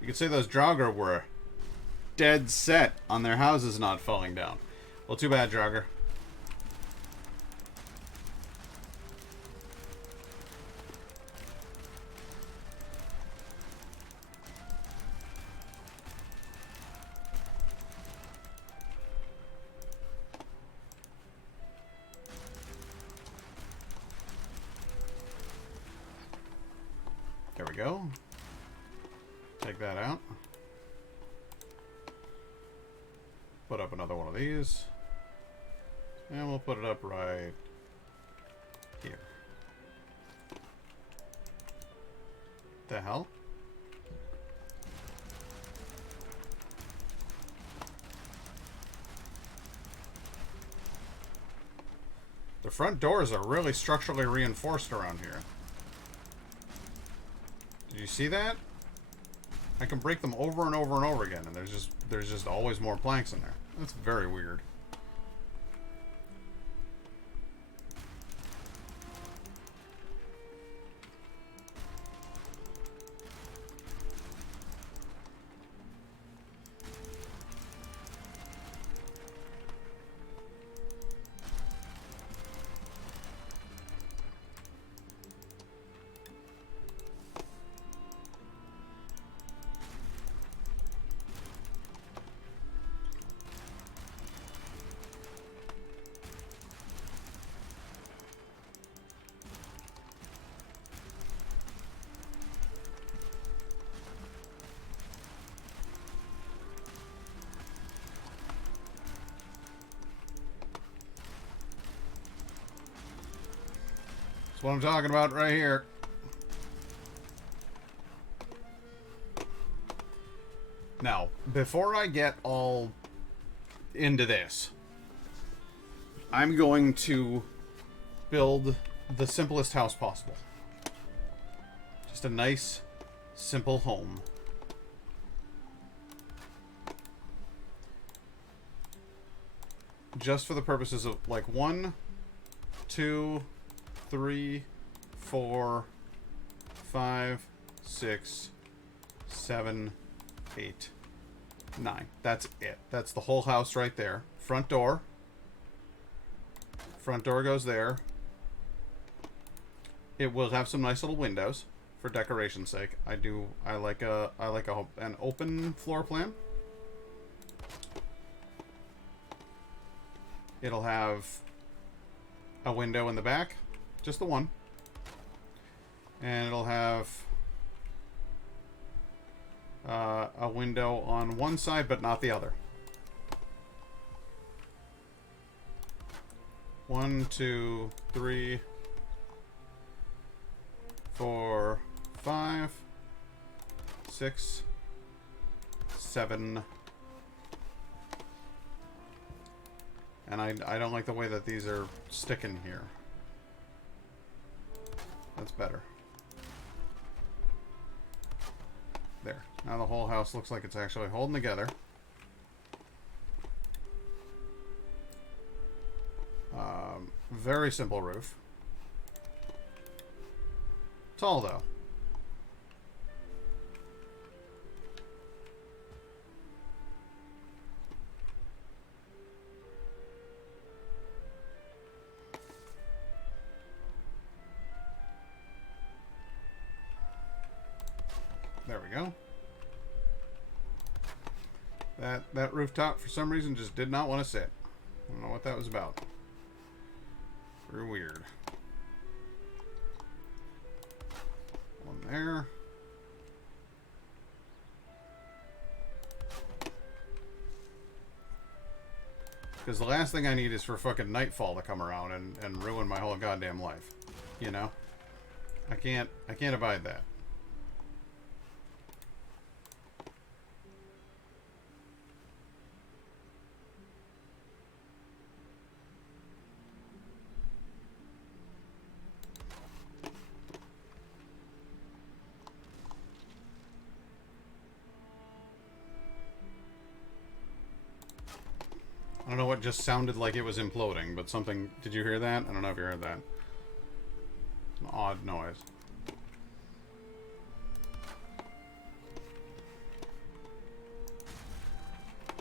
You could say those Draugr were dead set on their houses not falling down. Well, too bad, Draugr. There we go. Take that out. Put up another one of these. And we'll put it up right here. The hell? The front doors are really structurally reinforced around here. Did you see that? I can break them over and over and over again, and there's just always more planks in there. That's very weird. That's what I'm talking about right here. Now, before I get all into this, I'm going to build the simplest house possible. Just a nice, simple home. Just for the purposes of, like, 1, 2, 3, 4, 5, 6, 7, 8, 9. That's it. That's the whole house right there. Front door. Front door goes there. It will have some nice little windows for decoration's sake. I like an open floor plan. It'll have a window in the back, just the one. And it'll have a window on one side, but not the other. 1, 2, 3, 4, 5, 6, 7. And I don't like the way that these are sticking here. That's better. There. Now the whole house looks like it's actually holding together. Very simple roof. Tall, though. There we go. That rooftop, for some reason, just did not want to sit. I don't know what that was about. Very weird. One there. Because the last thing I need is for fucking nightfall to come around and ruin my whole goddamn life. You know? I can't abide that. I don't know what just sounded like it was imploding, but something... Did you hear that? I don't know if you heard that. It's an odd noise.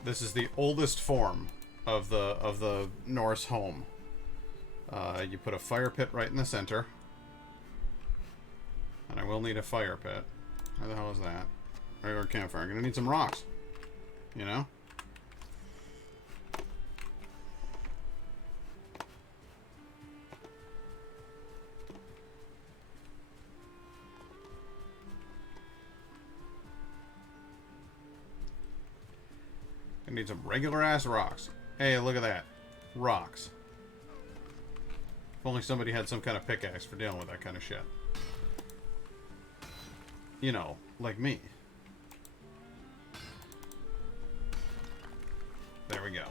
This is the oldest form of the Norse home. You put a fire pit right in the center. And I will need a fire pit. Where the hell is that? Regular campfire. I'm gonna need some rocks. You know? I need some regular ass rocks. Hey, look at that. Rocks. If only somebody had some kind of pickaxe for dealing with that kind of shit. You know, like me. There we go.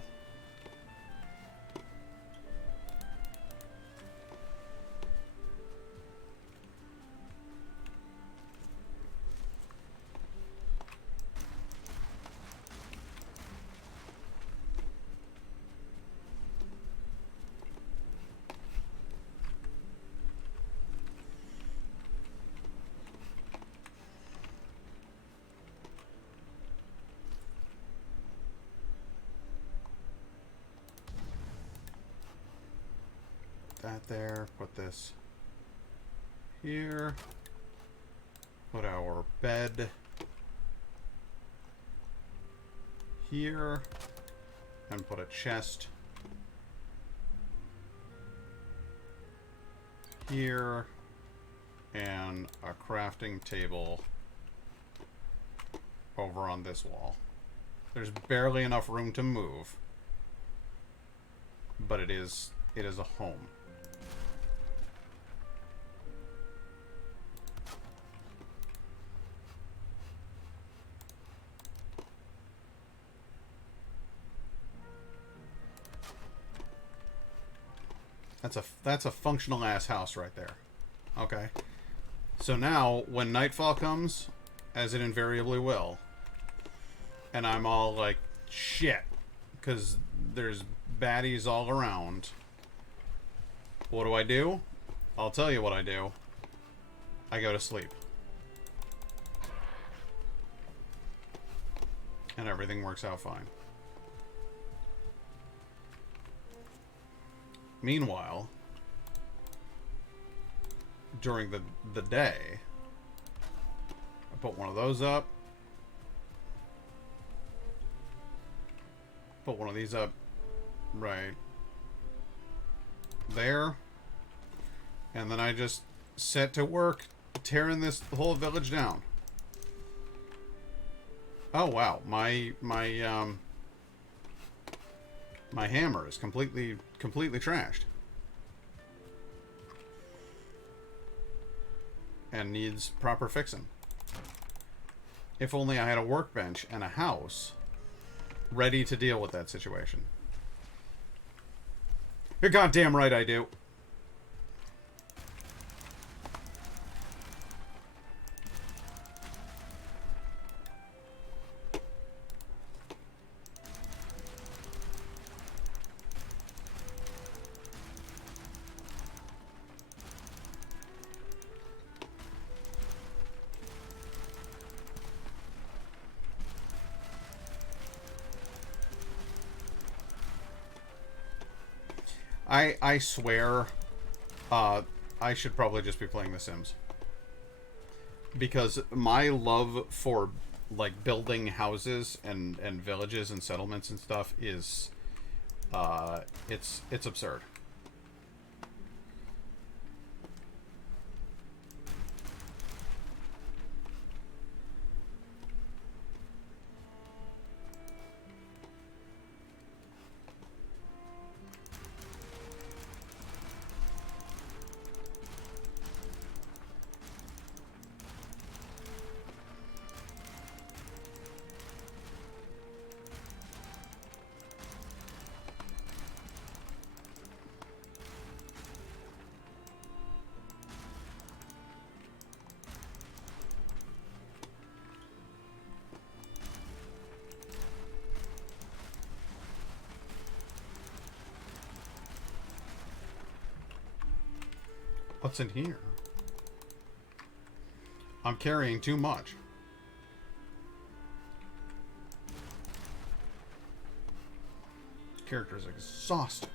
That there, put this here, put our bed here, and put a chest here, and a crafting table over on this wall. There's barely enough room to move, but it is a home. That's a functional ass house right there. Okay. So now, when nightfall comes, as it invariably will, and I'm all like, shit, because there's baddies all around, what do? I'll tell you what I do. I go to sleep. And everything works out fine. Meanwhile, during the day, I put one of those up. Put one of these up right there. And then I just set to work tearing this whole village down. Oh wow, my hammer is completely trashed. And needs proper fixing. If only I had a workbench and a house ready to deal with that situation. You're goddamn right I do. I swear, I should probably just be playing The Sims. Because my love for, like, building houses and villages and settlements and stuff is, it's absurd. What's in here? I'm carrying too much. Character is exhausted.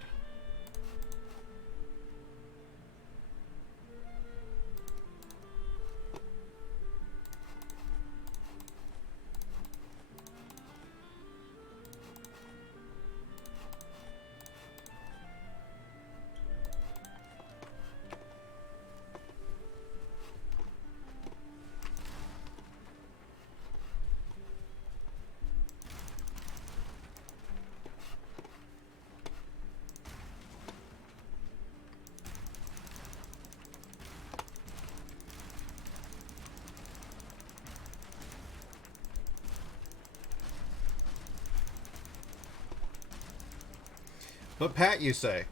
But Pat, you say,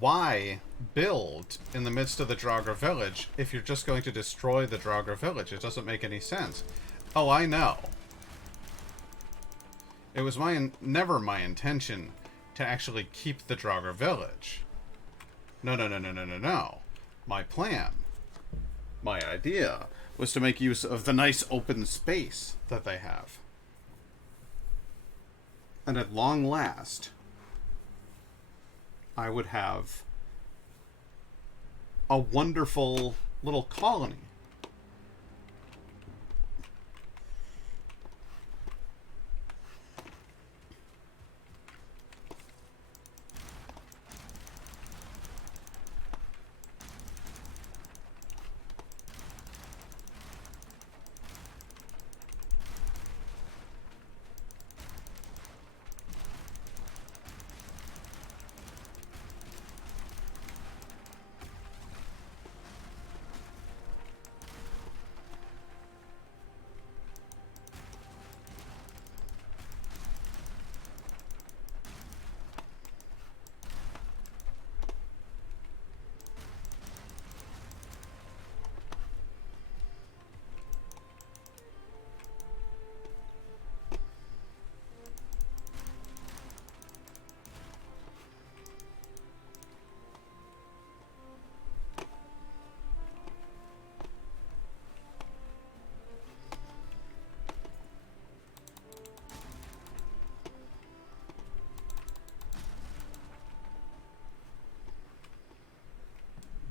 why build in the midst of the Draugr village if you're just going to destroy the Draugr village? It doesn't make any sense. Oh, I know. It was never my intention to actually keep the Draugr village. No. My plan, my idea, was to make use of the nice open space that they have. And at long last, I would have a wonderful little colony.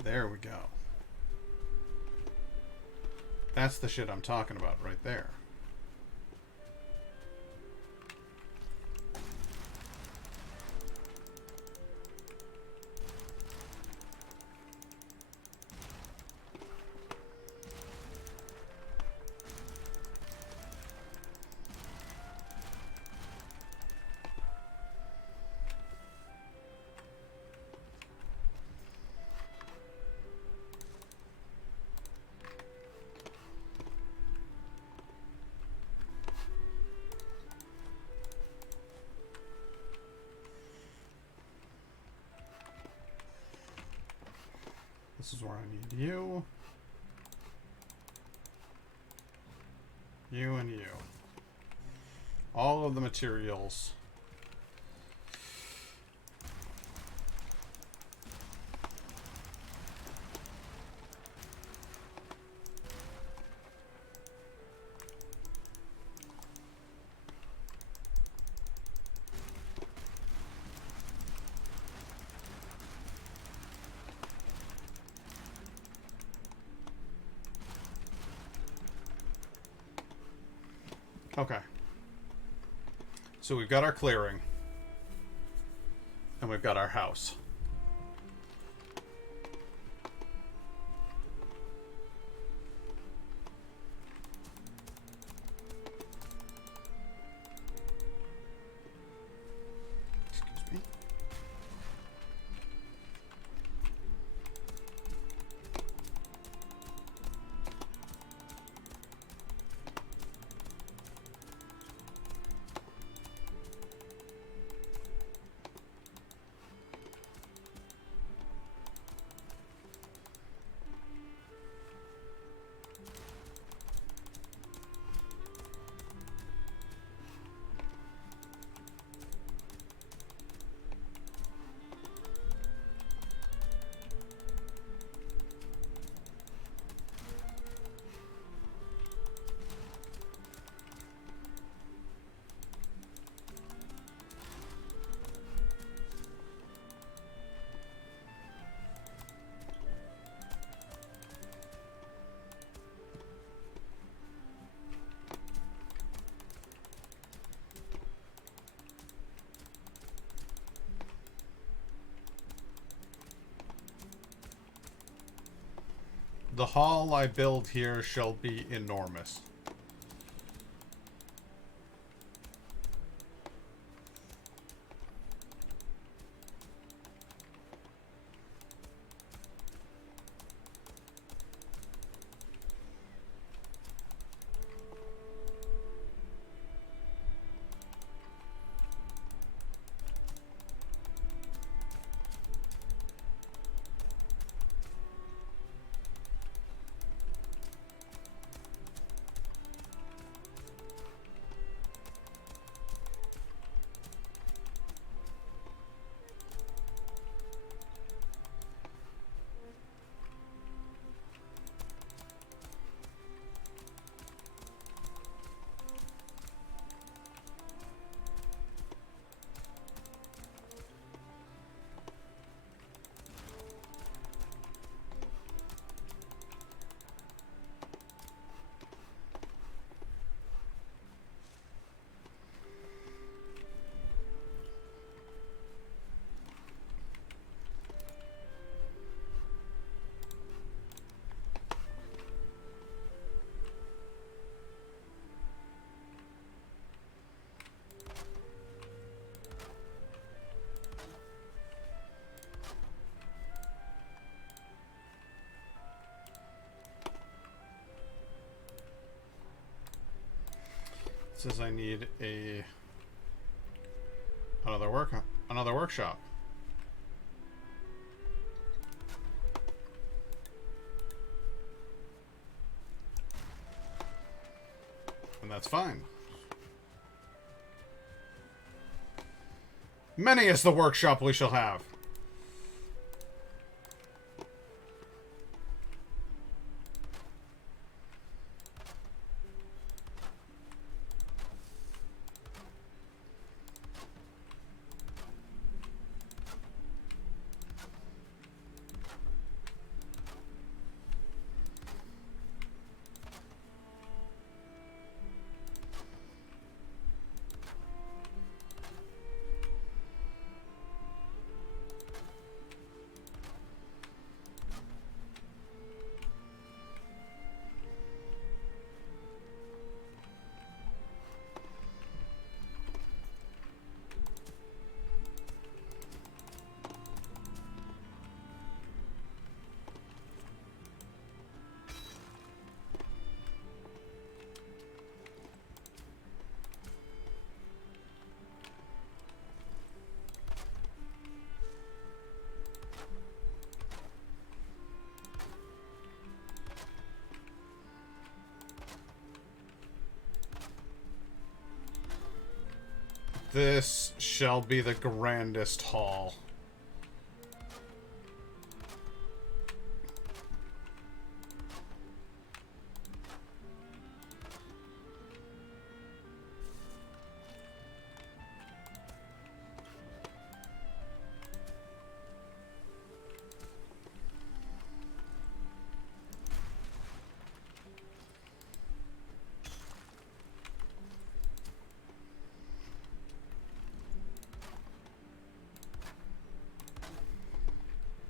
There we go. That's the shit I'm talking about right there. This is where I need you. You and you. All of the materials. Okay. So we've got our clearing. And we've got our house. Excuse me. The hall I build here shall be enormous. Says I need another workshop. And that's fine. Many is the workshop we shall have. This shall be the grandest hall.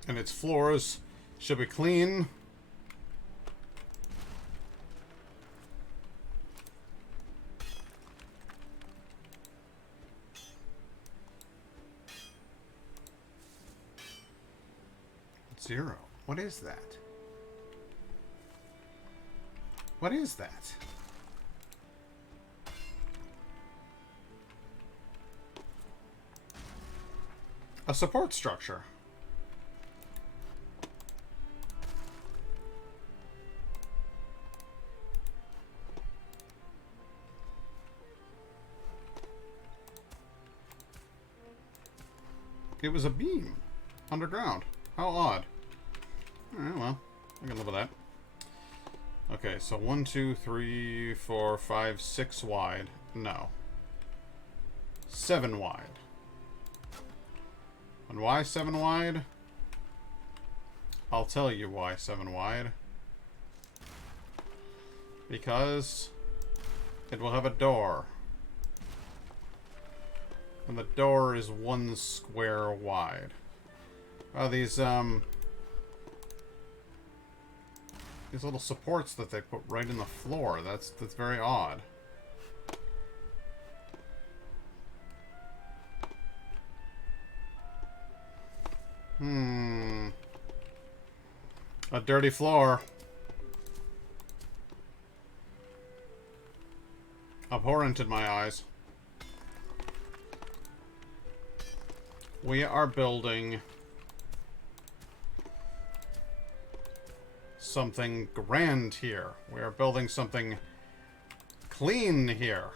And its floors should be clean. Zero. What is that? What is that? A support structure. It was a beam underground. How odd. Alright, well, I can live with that. Okay, so 1, 2, 3, 4, 5, 6 wide. No. 7 wide. And why 7 wide? I'll tell you why 7 wide. Because it will have a door. And the door is 1 square wide. Oh, these little supports that they put right in the floor. That's very odd. A dirty floor. Abhorrent in my eyes. We are building something grand here. We are building something clean here.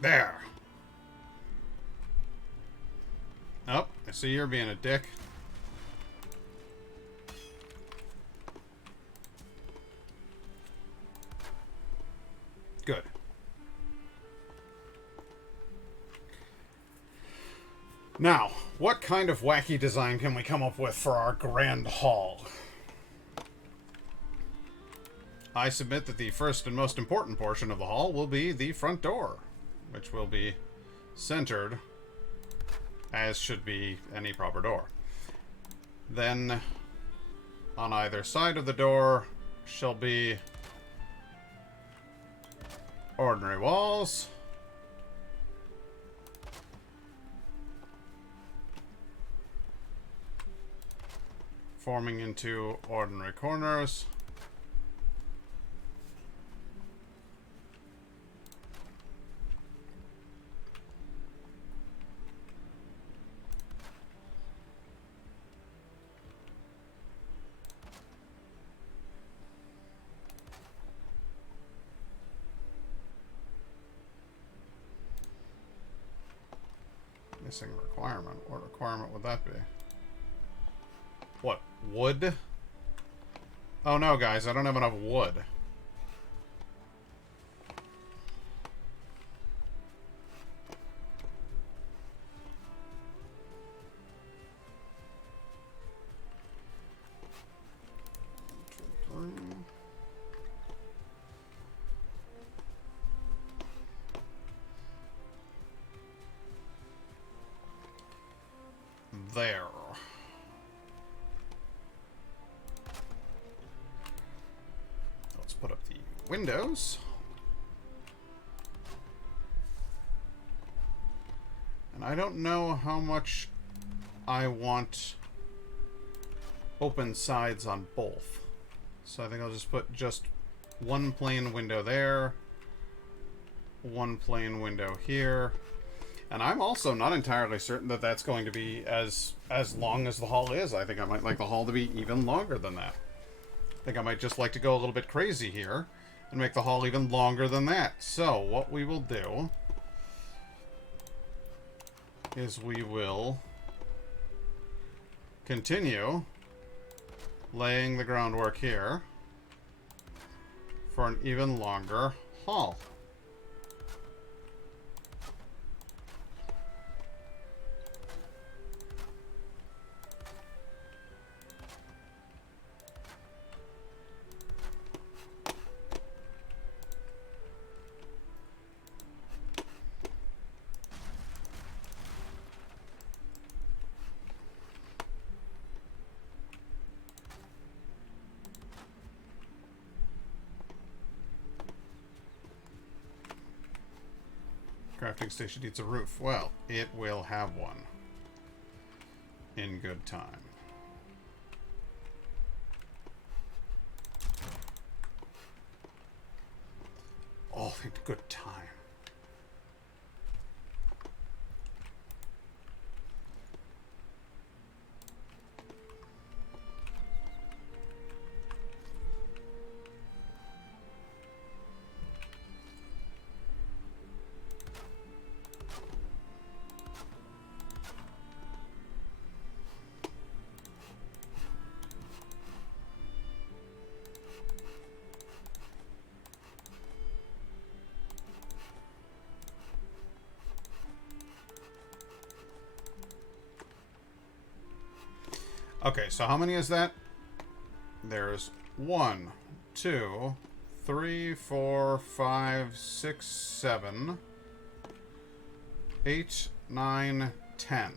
There. Oh, I see you're being a dick. Good. Now, what kind of wacky design can we come up with for our grand hall? I submit that the first and most important portion of the hall will be the front door, which will be centered, as should be any proper door. Then, on either side of the door shall be ordinary walls. Forming into ordinary corners. Missing requirement. What requirement would that be? What? Wood? Oh no, guys, I don't have enough wood. there. Let's put up the windows. And I don't know how much I want open sides on both. So I think I'll just put just one plain window there, one plain window here. And I'm also not entirely certain that that's going to be as long as the hall is. I think I might like the hall to be even longer than that. I think I might just like to go a little bit crazy here and make the hall even longer than that. So what we will do is we will continue laying the groundwork here for an even longer hall. Crafting station needs a roof. Well, it will have one in good time. Oh, in good time. Okay, so how many is that? There's 1, 2, 3, 4, 5, 6, 7, 8, 9, 10.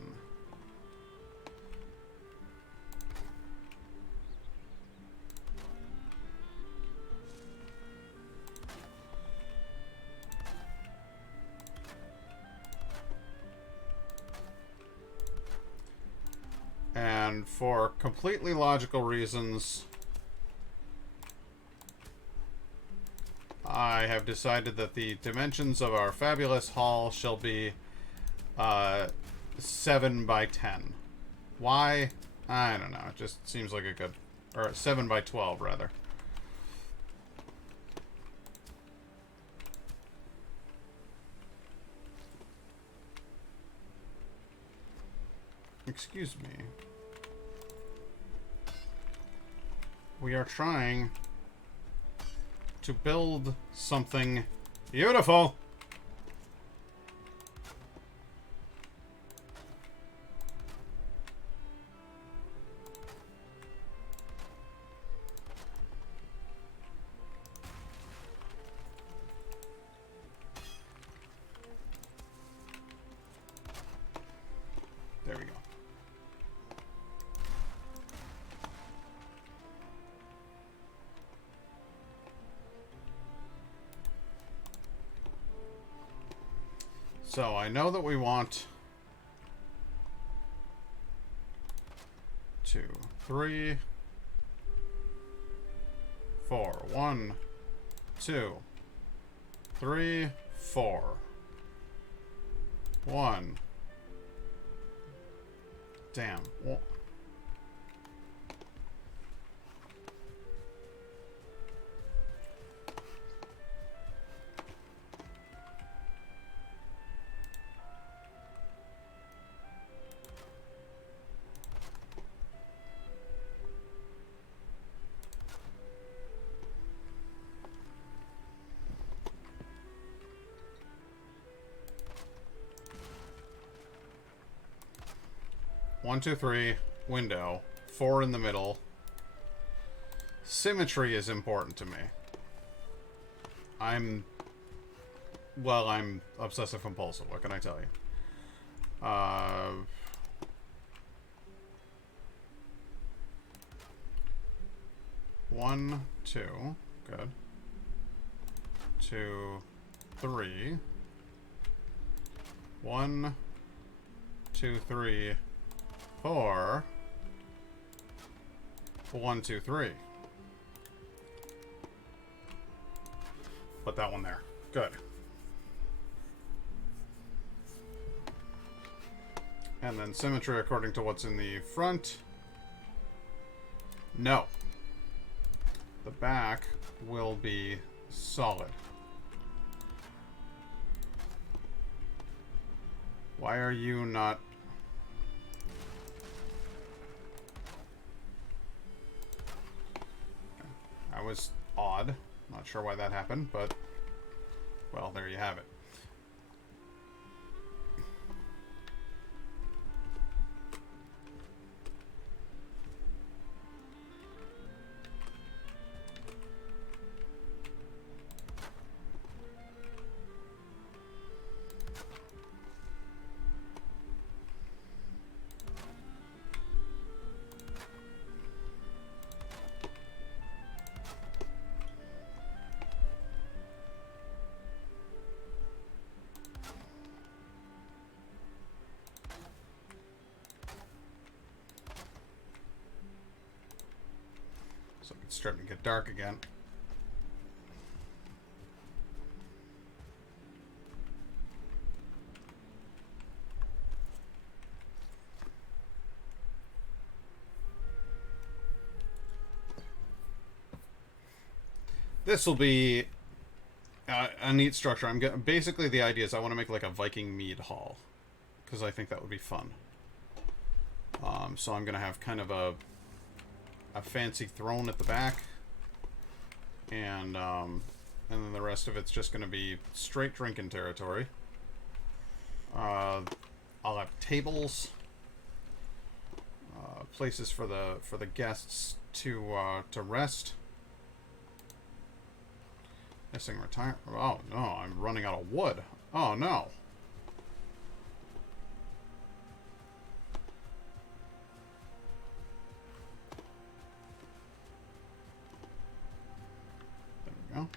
And for completely logical reasons, I have decided that the dimensions of our fabulous hall shall be 7 by 10. Why? I don't know. It just seems like a good... Or 7 by 12, rather. Excuse me. We are trying to build something beautiful. There we go. So I know that we want 2, 3, 4. 1, 2, 3, 4. 1. Damn. Well, one, two, three, window, 4 in the middle. Symmetry is important to me. I'm obsessive compulsive. What can I tell you? 1, 2. Good. 2, 3. 1, 2, 3, 4. 1, 2, 3. Put that one there. Good. And then symmetry according to what's in the front. No. The back will be solid. Why are you not... That was odd. Not sure why that happened, but... Well, there you have it. So it's starting to get dark again. This will be a neat structure. Basically the idea is I want to make like a Viking mead hall because I think that would be fun. So I'm gonna have kind of a fancy throne at the back, and then the rest of it's just gonna be straight drinking territory. I'll have tables, places for the guests to rest. Missing retire. Oh no, I'm running out of wood. Oh no. There we go.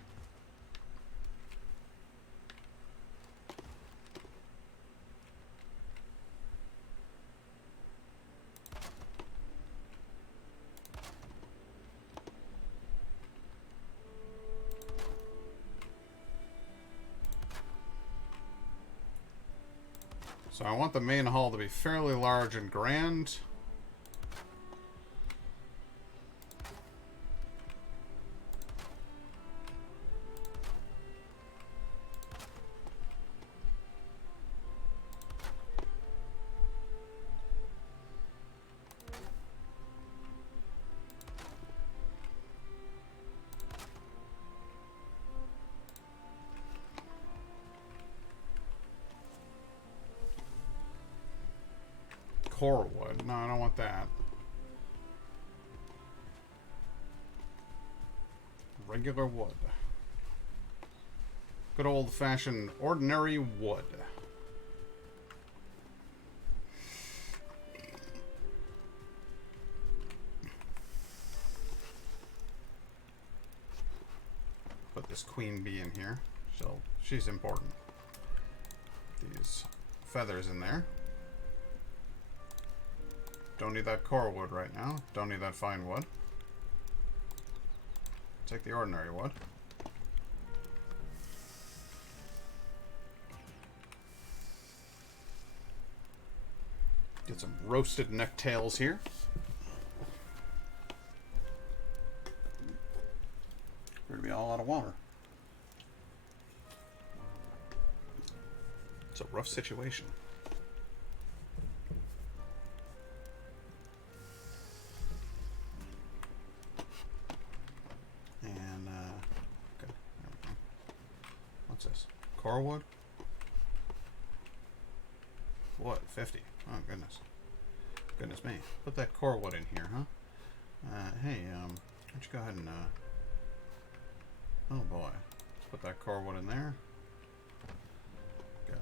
So I want the main hall to be fairly large and grand. Core wood. No, I don't want that. Regular wood. Good old-fashioned ordinary wood. Put this queen bee in here. So she's important. These feathers in there. Don't need that core wood right now. Don't need that fine wood. Take the ordinary wood. Get some roasted necktails here. We're gonna be all out of water. It's a rough situation. Core wood? What? 50? Oh, goodness. Goodness me. Put that core wood in here, huh? Hey, why don't you go ahead and, oh boy. Let's put that core wood in there. Good.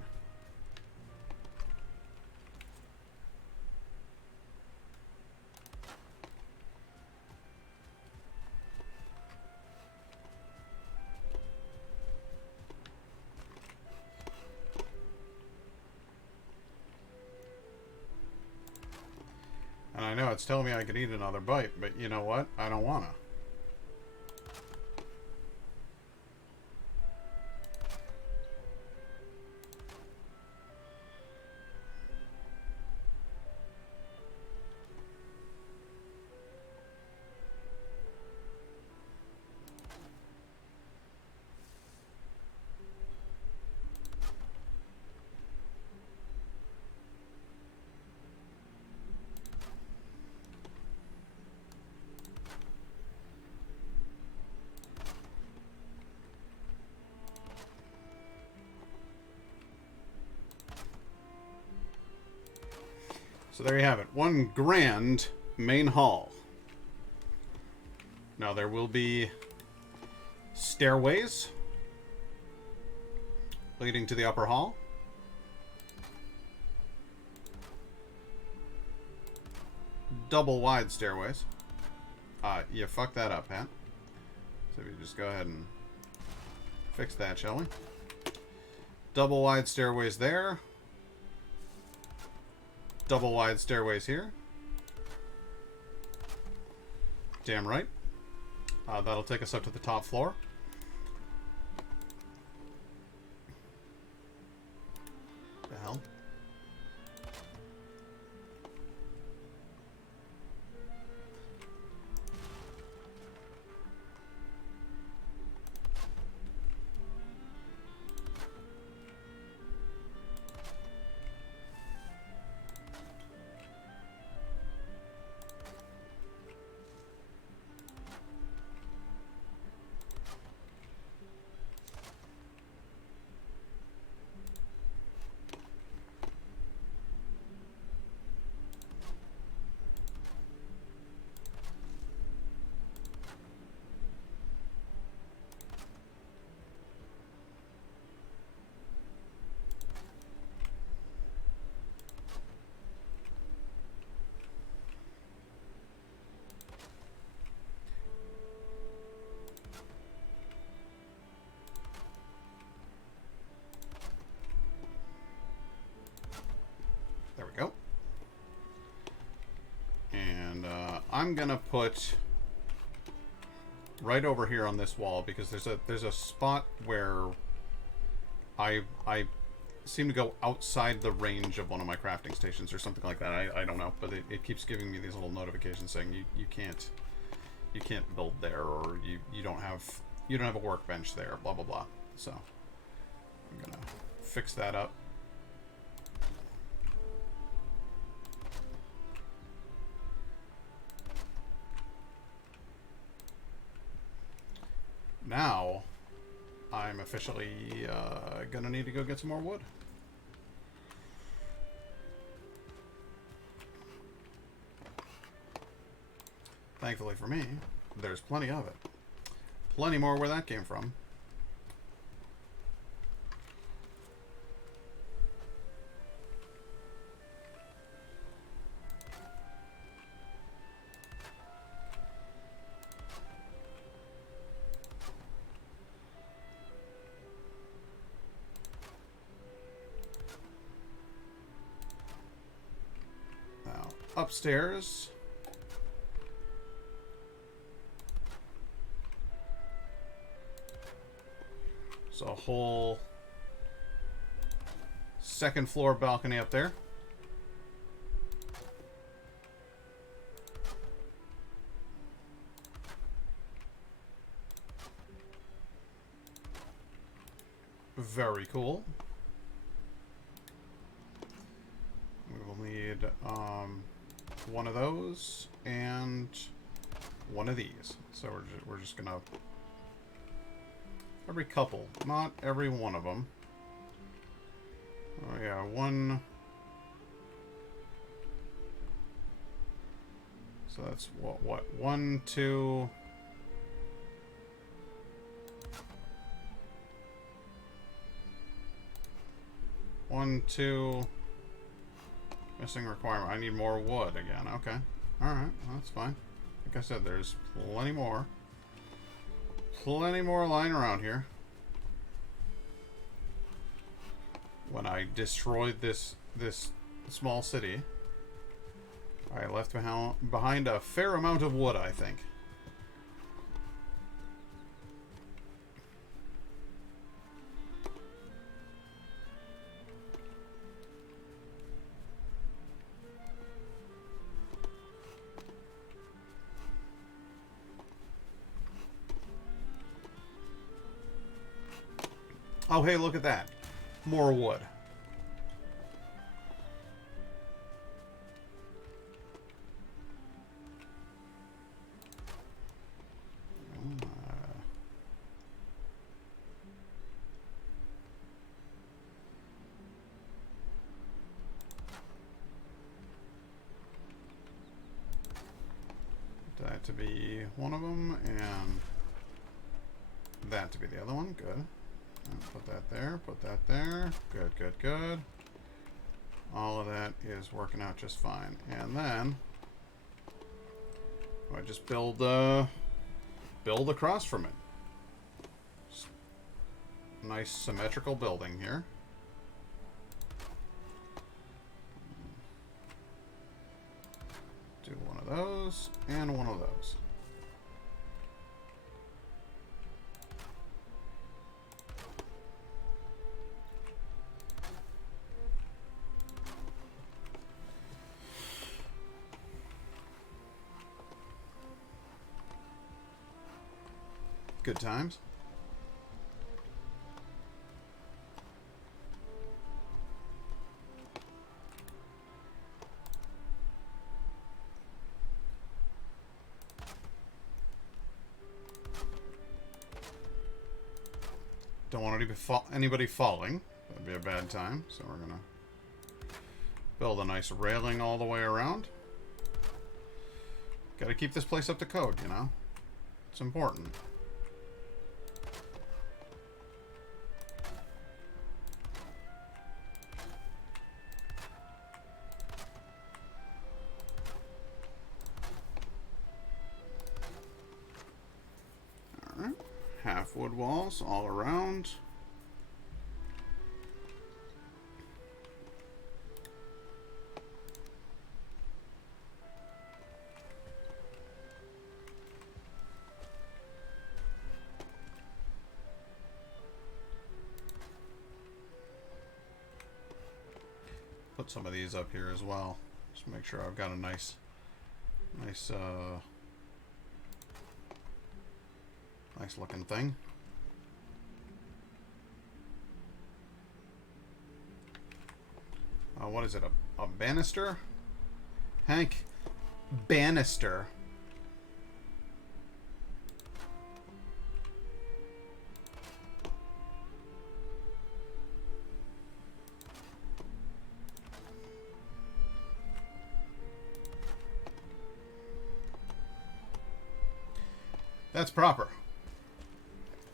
And I know it's telling me I could eat another bite, but you know what? I don't wanna. So there you have it. One grand main hall. Now there will be stairways leading to the upper hall. Double wide stairways. You fucked that up, Pat. So if you just go ahead and fix that, shall we? Double wide stairways there. Double wide stairways here. Damn right. That'll take us up to the top floor. The hell? There we go. And I'm gonna put right over here on this wall because there's a spot where I seem to go outside the range of one of my crafting stations or something like that. I don't know, but it keeps giving me these little notifications saying you can't build there, or you don't have a workbench there, blah blah blah. So I'm gonna fix that up. Now, I'm officially gonna need to go get some more wood. Thankfully for me, there's plenty of it. Plenty more where that came from. Upstairs. So a whole second floor balcony up there. Very cool. We will need one of those and one of these. So we're just gonna every couple, not every one of them. Oh yeah, one. So that's what 1, 2. One, two. Missing requirement. I need more wood again. Okay. Alright. Well, that's fine. Like I said, there's plenty more. Plenty more lying around here. When I destroyed this small city. I left behind a fair amount of wood, I think. Oh, hey, look at that. More wood. That to be one of them, and that to be the other one. Good. Put that there, put that there. Good, good, good. All of that is working out just fine. And then I just build across from it. Just nice symmetrical building here. Do one of those and one of those. Good times. Don't want anybody falling. That'd be a bad time. So we're gonna build a nice railing all the way around. Gotta keep this place up to code, you know? It's important. Half wood walls all around. Put some of these up here as well. Just make sure I've got a nice looking thing. What is it? A banister? Hank, banister. That's proper.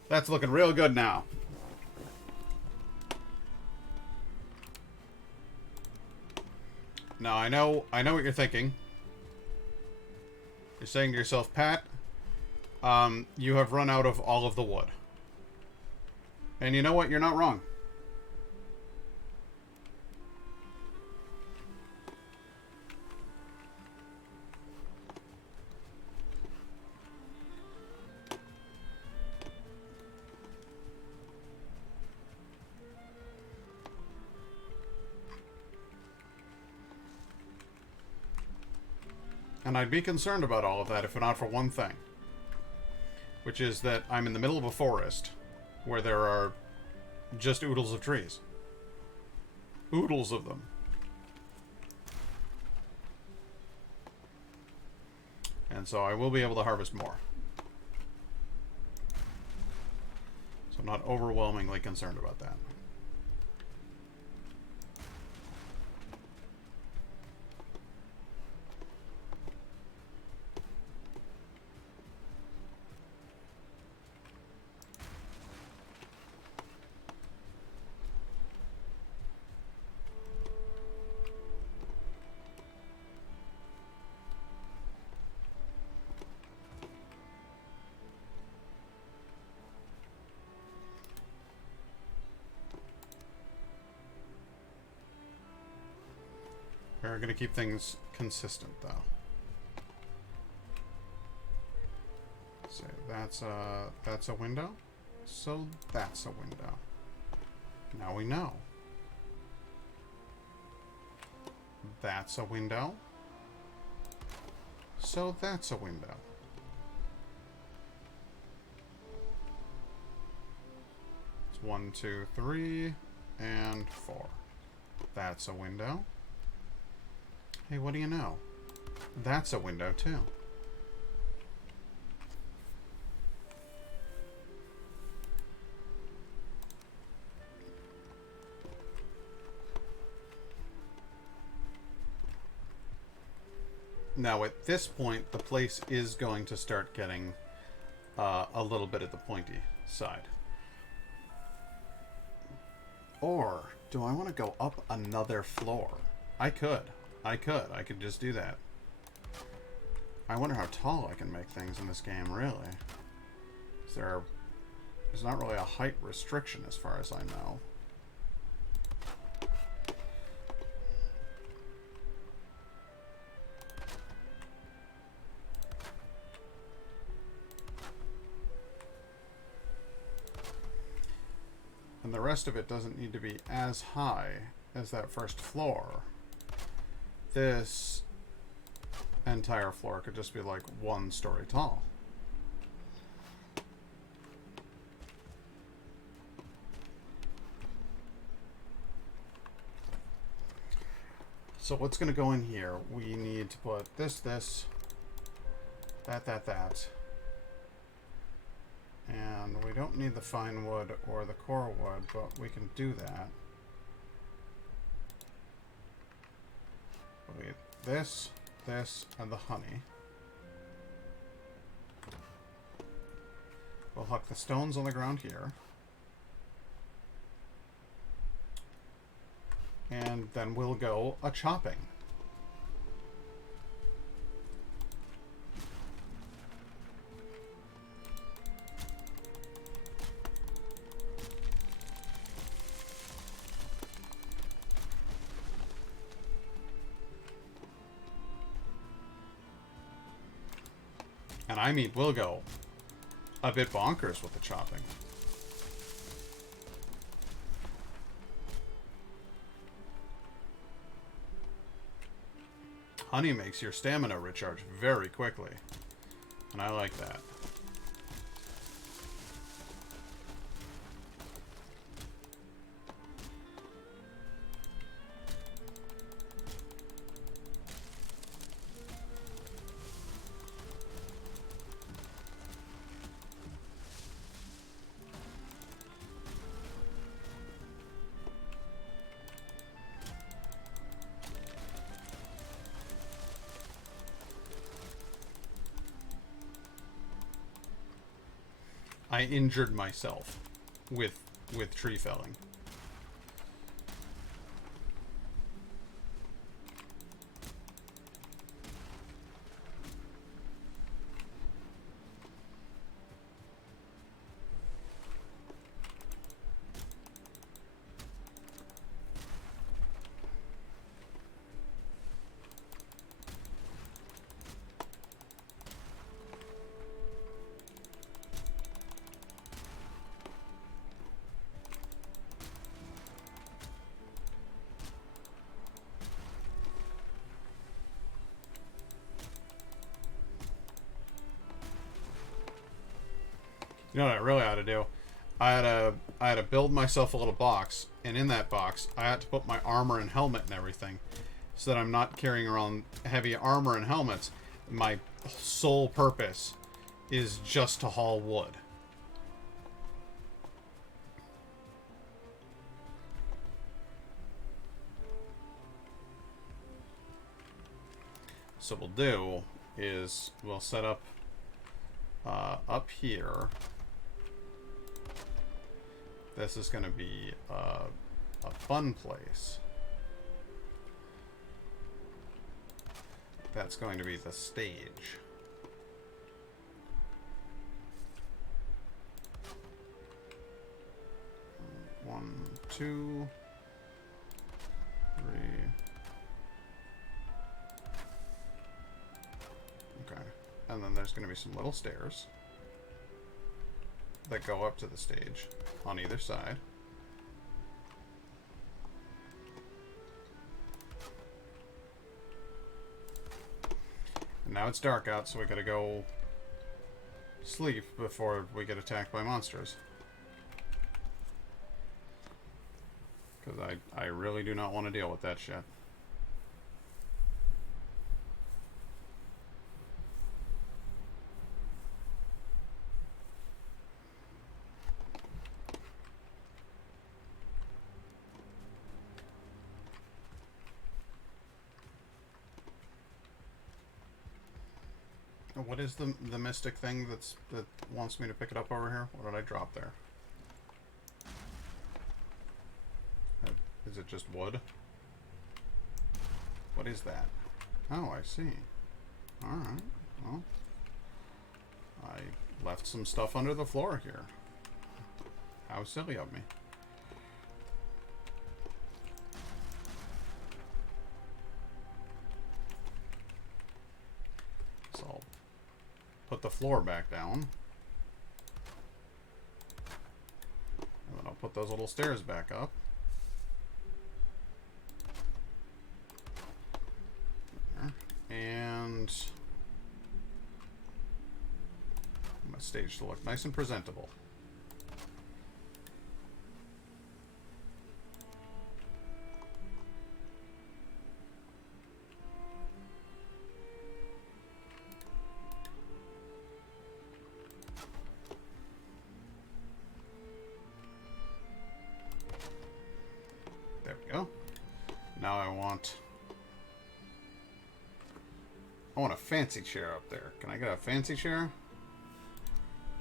That's looking real good now. Now, I know what you're thinking. You're saying to yourself, Pat, you have run out of all of the wood. And you know what? You're not wrong. And I'd be concerned about all of that if not for one thing. Which is that I'm in the middle of a forest where there are just oodles of trees. Oodles of them. And so I will be able to harvest more. So I'm not overwhelmingly concerned about that. We're going to keep things consistent, though. So that's a window. So that's a window. Now we know. That's a window. So that's a window. It's 1, 2, 3, and 4. That's a window. Hey, what do you know? That's a window, too. Now, at this point, the place is going to start getting a little bit at the pointy side. Or, do I want to go up another floor? I could. I could just do that. I wonder how tall I can make things in this game, really. There's not really a height restriction as far as I know. And the rest of it doesn't need to be as high as that first floor. This entire floor could just be like 1 story tall. So what's going to go in here? We need to put this, that. And we don't need the fine wood or the core wood, but we can do that. We need this, and the honey. We'll huck the stones on the ground here. And then we'll go a-chopping. And I mean, we'll go a bit bonkers with the chopping. Honey makes your stamina recharge very quickly. And I like that. I injured myself with tree felling. You know what I really ought to do? I had to build myself a little box, and in that box, I had to put my armor and helmet and everything, so that I'm not carrying around heavy armor and helmets. My sole purpose is just to haul wood. So what we'll do is we'll set up here. This is going to be a fun place. That's going to be the stage. One, two, three, and then there's going to be some little stairs that go up to the stage on either side. And now it's dark out, so we gotta go sleep before we get attacked by monsters. Because I really do not want to deal with that shit. What is the mystic thing that wants me to pick it up over here? What did I drop there? Is it just wood? What is that? Oh, I see. Alright, well. I left some stuff under the floor here. How silly of me. So I'll put the floor back down. And then I'll put those little stairs back up. And my stage to look nice and presentable. There we go. Now I want a fancy chair up there. Can I get a fancy chair?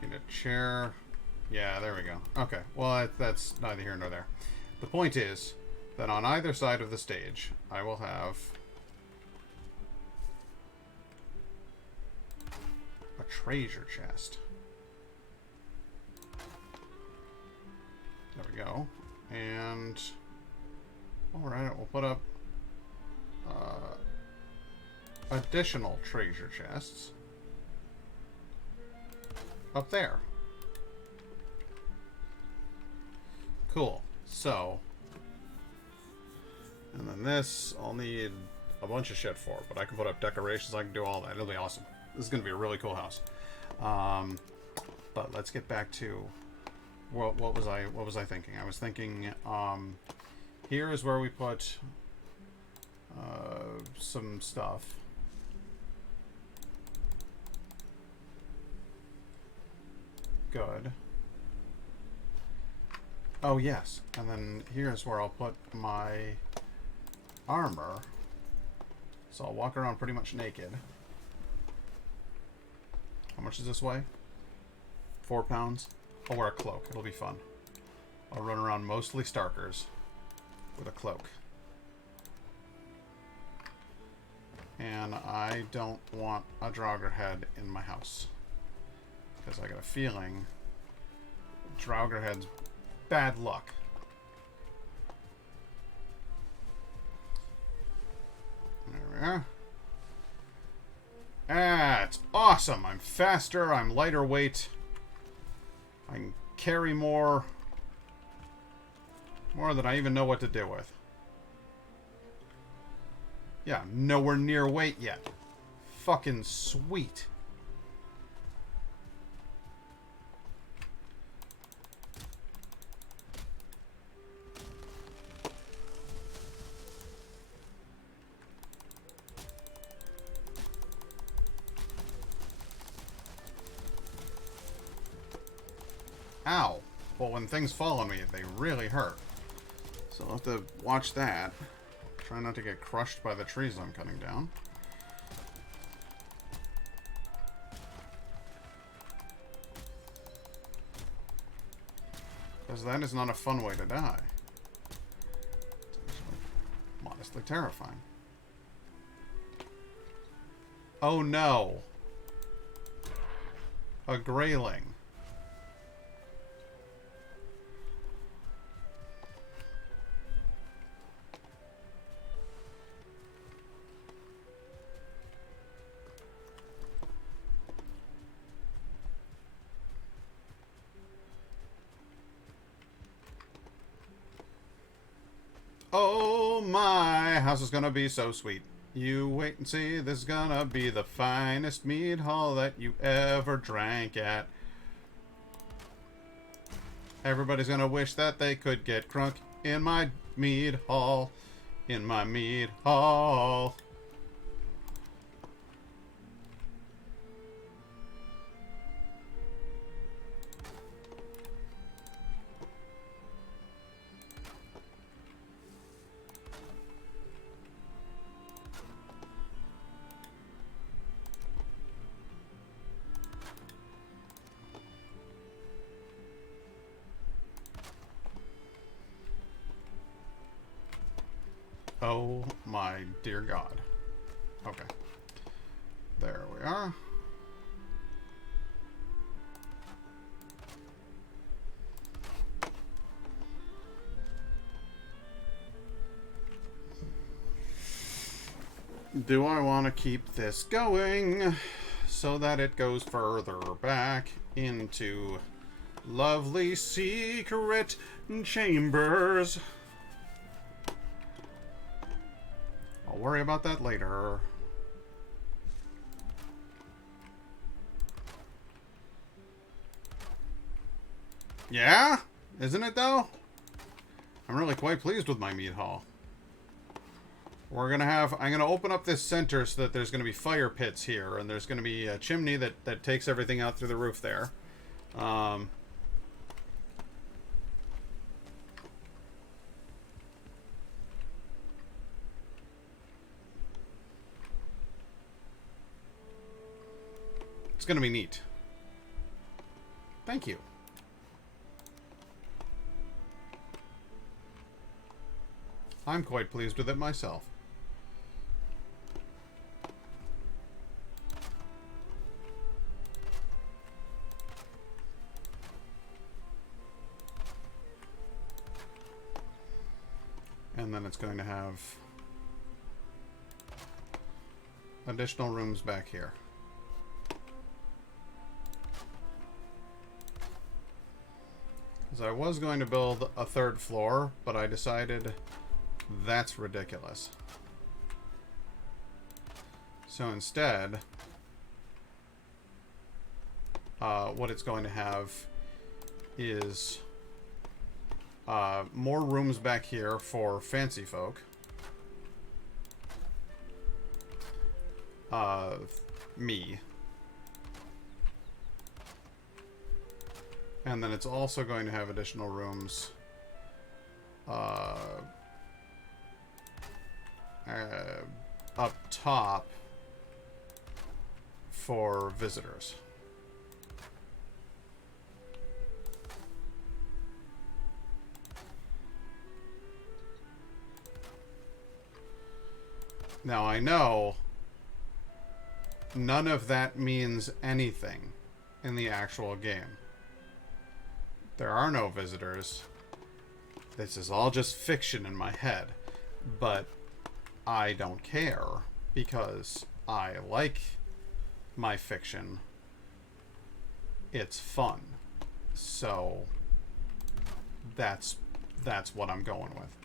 Need a chair. Yeah, there we go. Okay, well, that's neither here nor there. The point is that on either side of the stage, I will have a treasure chest. There we go. And alright, we'll put up additional treasure chests up there. Cool. So, and then this I'll need a bunch of shit for, but I can put up decorations. I can do all that. It'll be awesome. This is going to be a really cool house. But let's get back to what was I thinking? I was thinking here is where we put some stuff. Good. Oh, yes. And then here's where I'll put my armor. So I'll walk around pretty much naked. How much does this weigh? 4 pounds? I'll wear a cloak. It'll be fun. I'll run around mostly Starkers with a cloak. And I don't want a Draugr head in my house. Because I got a feeling Draugr head's bad luck. There we are. Ah, it's awesome. I'm faster. I'm lighter weight. I can carry more. More than I even know what to do with. Yeah, nowhere near weight yet. Fucking sweet. Ow. Well, when things fall on me, they really hurt. So I'll have to watch that. Try not to get crushed by the trees I'm cutting down. Because that is not a fun way to die. It's actually modestly terrifying. Oh no! A grayling. Oh, my house is gonna be so sweet. You wait and see, this is gonna be the finest mead hall that you ever drank at. Everybody's gonna wish that they could get crunk in my mead hall. In my mead hall. Oh my dear God. Okay. There we are. Do I want to keep this going so that it goes further back into lovely secret chambers? I'll worry about that later. Yeah? Isn't it, though? I'm really quite pleased with my meat hall. We're gonna have... I'm gonna open up this center so that there's gonna be fire pits here, and there's gonna be a chimney that takes everything out through the roof there. It's gonna be neat. Thank you. I'm quite pleased with it myself. And then it's going to have additional rooms back here. Because I was going to build a third floor, but I decided that's ridiculous. So instead, what it's going to have is more rooms back here for fancy folk. Me. And then it's also going to have additional rooms up top for visitors. Now I know none of that means anything in the actual game. There are no visitors. This is all just fiction in my head. But I don't care because I like my fiction. It's fun. So that's what I'm going with.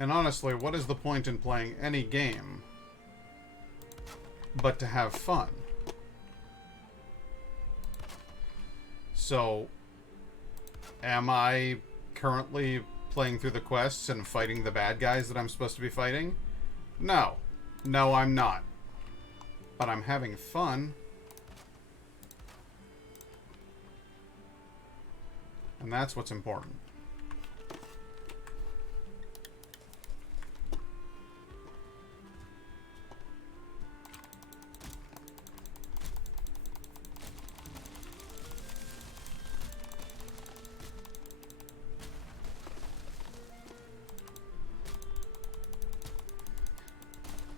And honestly, what is the point in playing any game but to have fun? So, am I currently playing through the quests and fighting the bad guys that I'm supposed to be fighting? No. No, I'm not. But I'm having fun. And that's what's important.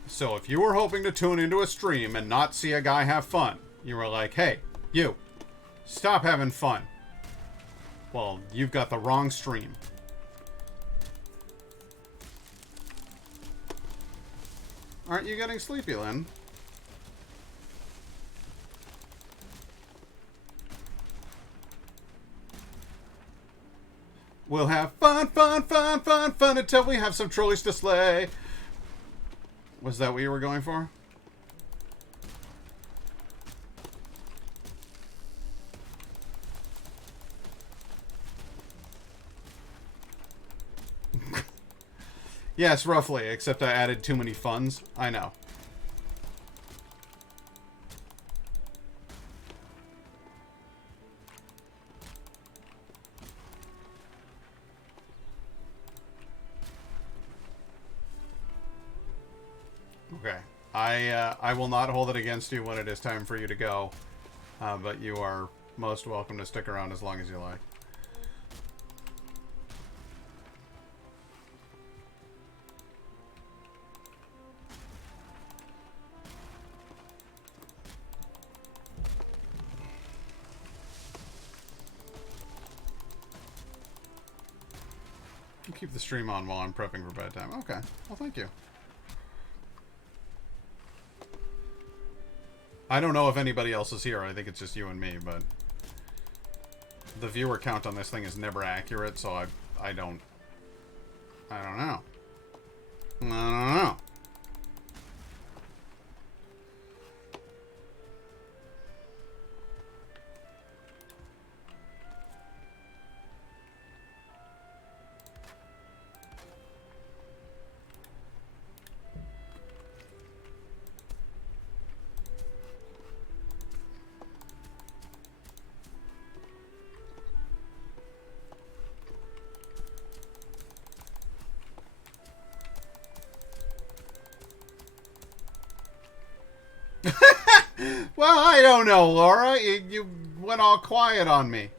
So if you were hoping to tune into a stream and not see a guy have fun, you were like, hey, you, stop having fun. Well, you've got the wrong stream. Aren't you getting sleepy, Lynn? We'll have fun, fun, fun, fun, fun until we have some trolleys to slay. Was that what you were going for? Yes, roughly, except I added too many funds. I know. Okay. I will not hold it against you when it is time for you to go. But you are most welcome to stick around as long as you like. Keep the stream on while I'm prepping for bedtime. Okay. Well, thank you. I don't know if anybody else is here. I think it's just you and me, but the viewer count on this thing is never accurate, so I don't know. I don't know. Well, I don't know, Laura. You went all quiet on me.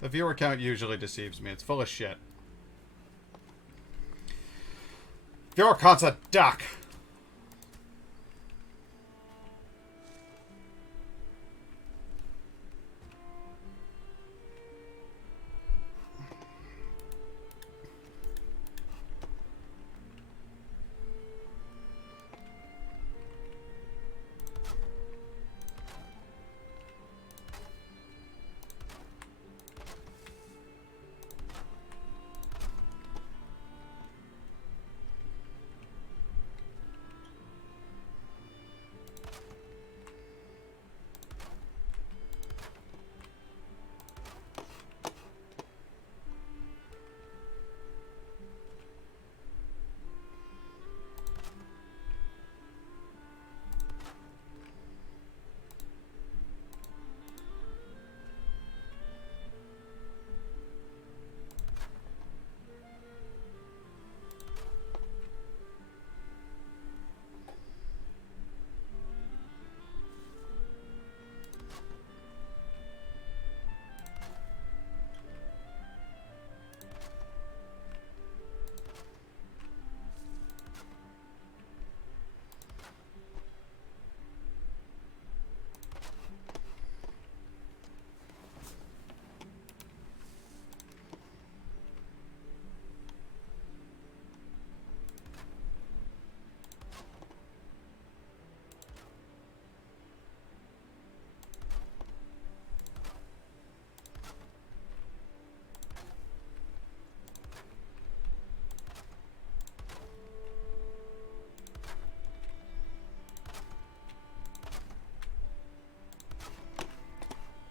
The viewer count usually deceives me. It's full of shit. Viewer count's a duck.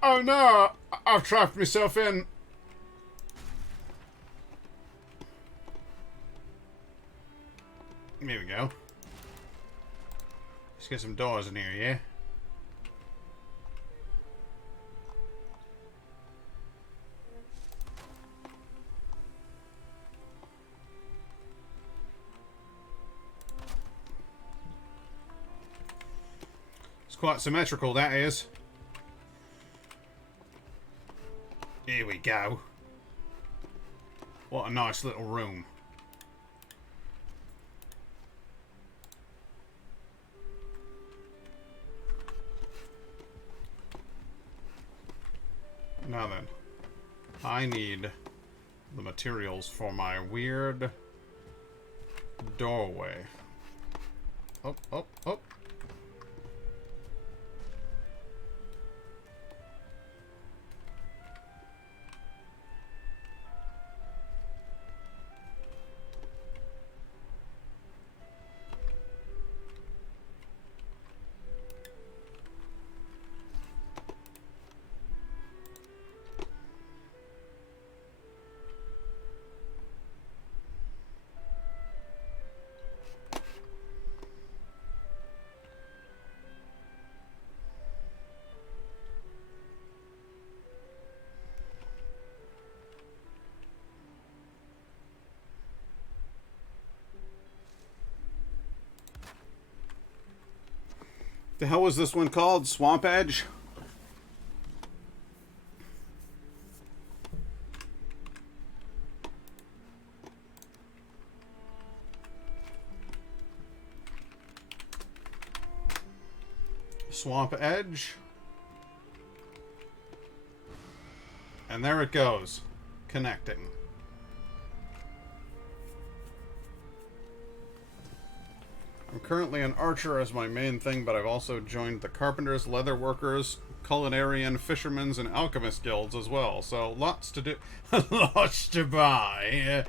Oh no! I've trapped myself in. Here we go. Let's get some doors in here, yeah? It's quite symmetrical, that is. Here we go. What a nice little room. Now then, I need the materials for my weird doorway. Oh, oh, oh. The hell was this one called? Swamp Edge? Swamp Edge. And there it goes. Connecting. I'm currently an archer as my main thing, but I've also joined the carpenters, leatherworkers, culinarian, fishermen's, and alchemist guilds as well. So lots to do. Lots to buy.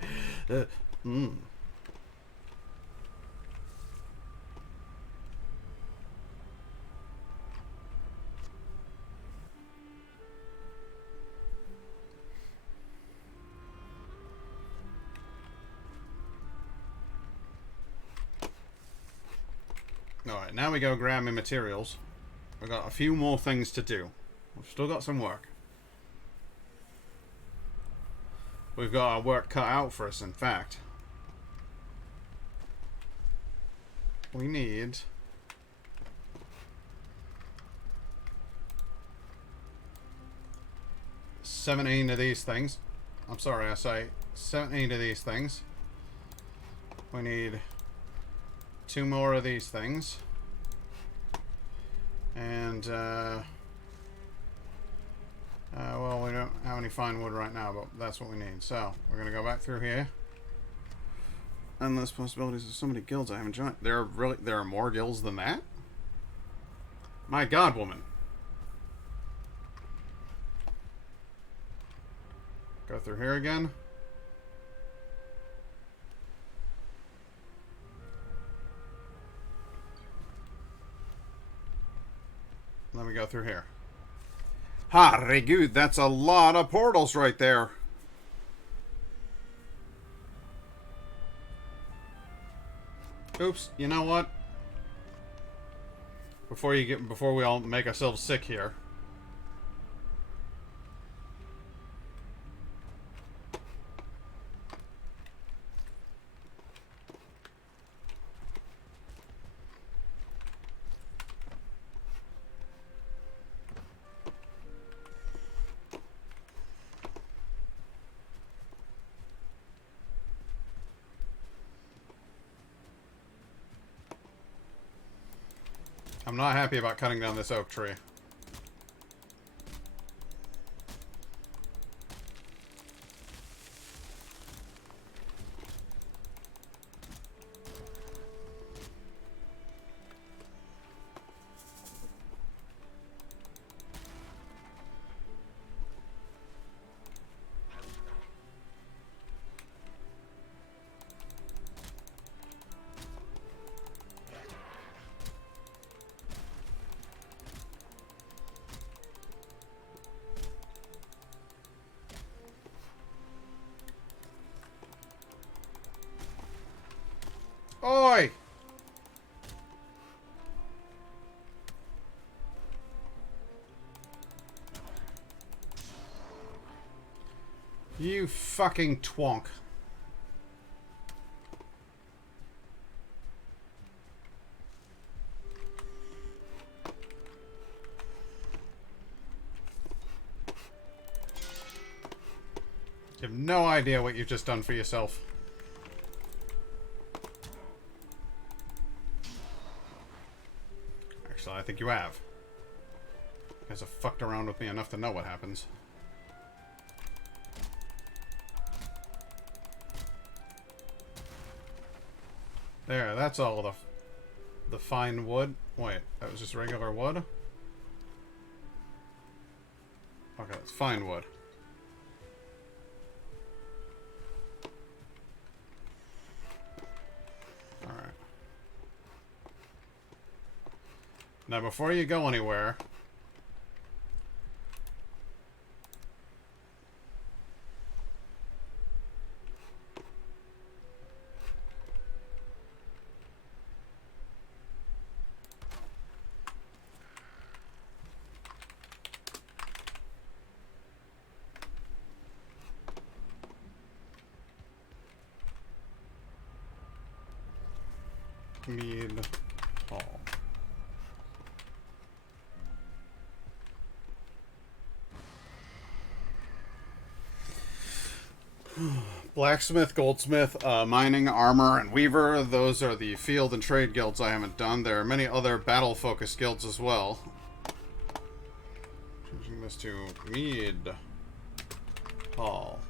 Alright, now we go grab my materials. We've got a few more things to do. We've still got some work. We've got our work cut out for us, in fact. We need... 17 of these things. I'm sorry, I say 17 of these things. We need 2 more of these things. And, well, we don't have any fine wood right now, but that's what we need. So, we're going to go back through here. Endless possibilities of so many guilds I haven't joined. There are more guilds than that? My God, woman. Go through here again. Let me go through here. Herregud, that's a lot of portals right there. Oops, you know what? Before we all make ourselves sick here. I'm not happy about cutting down this oak tree. Oi! You fucking twonk. You have no idea what you've just done for yourself. Actually, I think you have. You guys have fucked around with me enough to know what happens. There, that's all the fine wood. Wait, that was just regular wood? Okay, it's fine wood. Alright. Now, before you go anywhere... Mead Hall. Blacksmith, goldsmith, mining, armor, and weaver. Those are the field and trade guilds I haven't done. There are many other battle-focused guilds as well. Changing this to Mead Hall.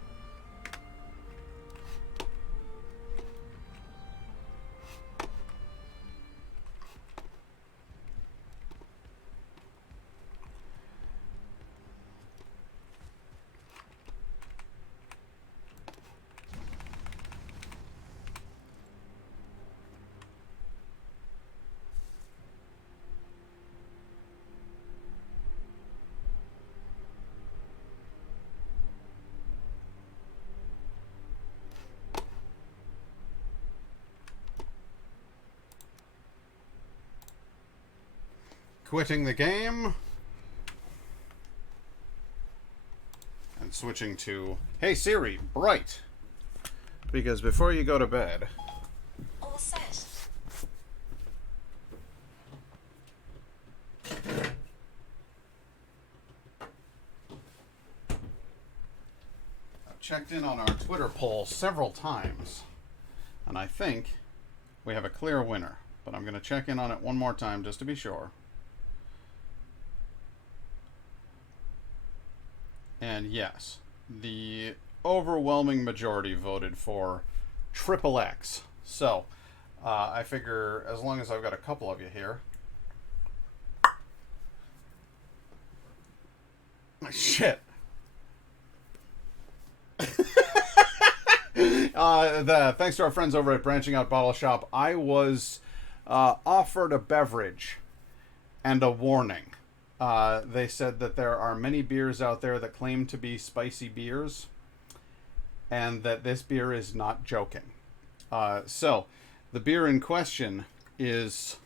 Quitting the game. And switching to, hey Siri, bright. Because before you go to bed... All set. I've checked in on our Twitter poll several times. And I think we have a clear winner. But I'm going to check in on it one more time just to be sure. And yes, the overwhelming majority voted for Triple X. So, I figure as long as I've got a couple of you here. Shit. Thanks to our friends over at Branching Out Bottle Shop, I was offered a beverage and a warning. They said that there are many beers out there that claim to be spicy beers, and that this beer is not joking. So, the beer in question is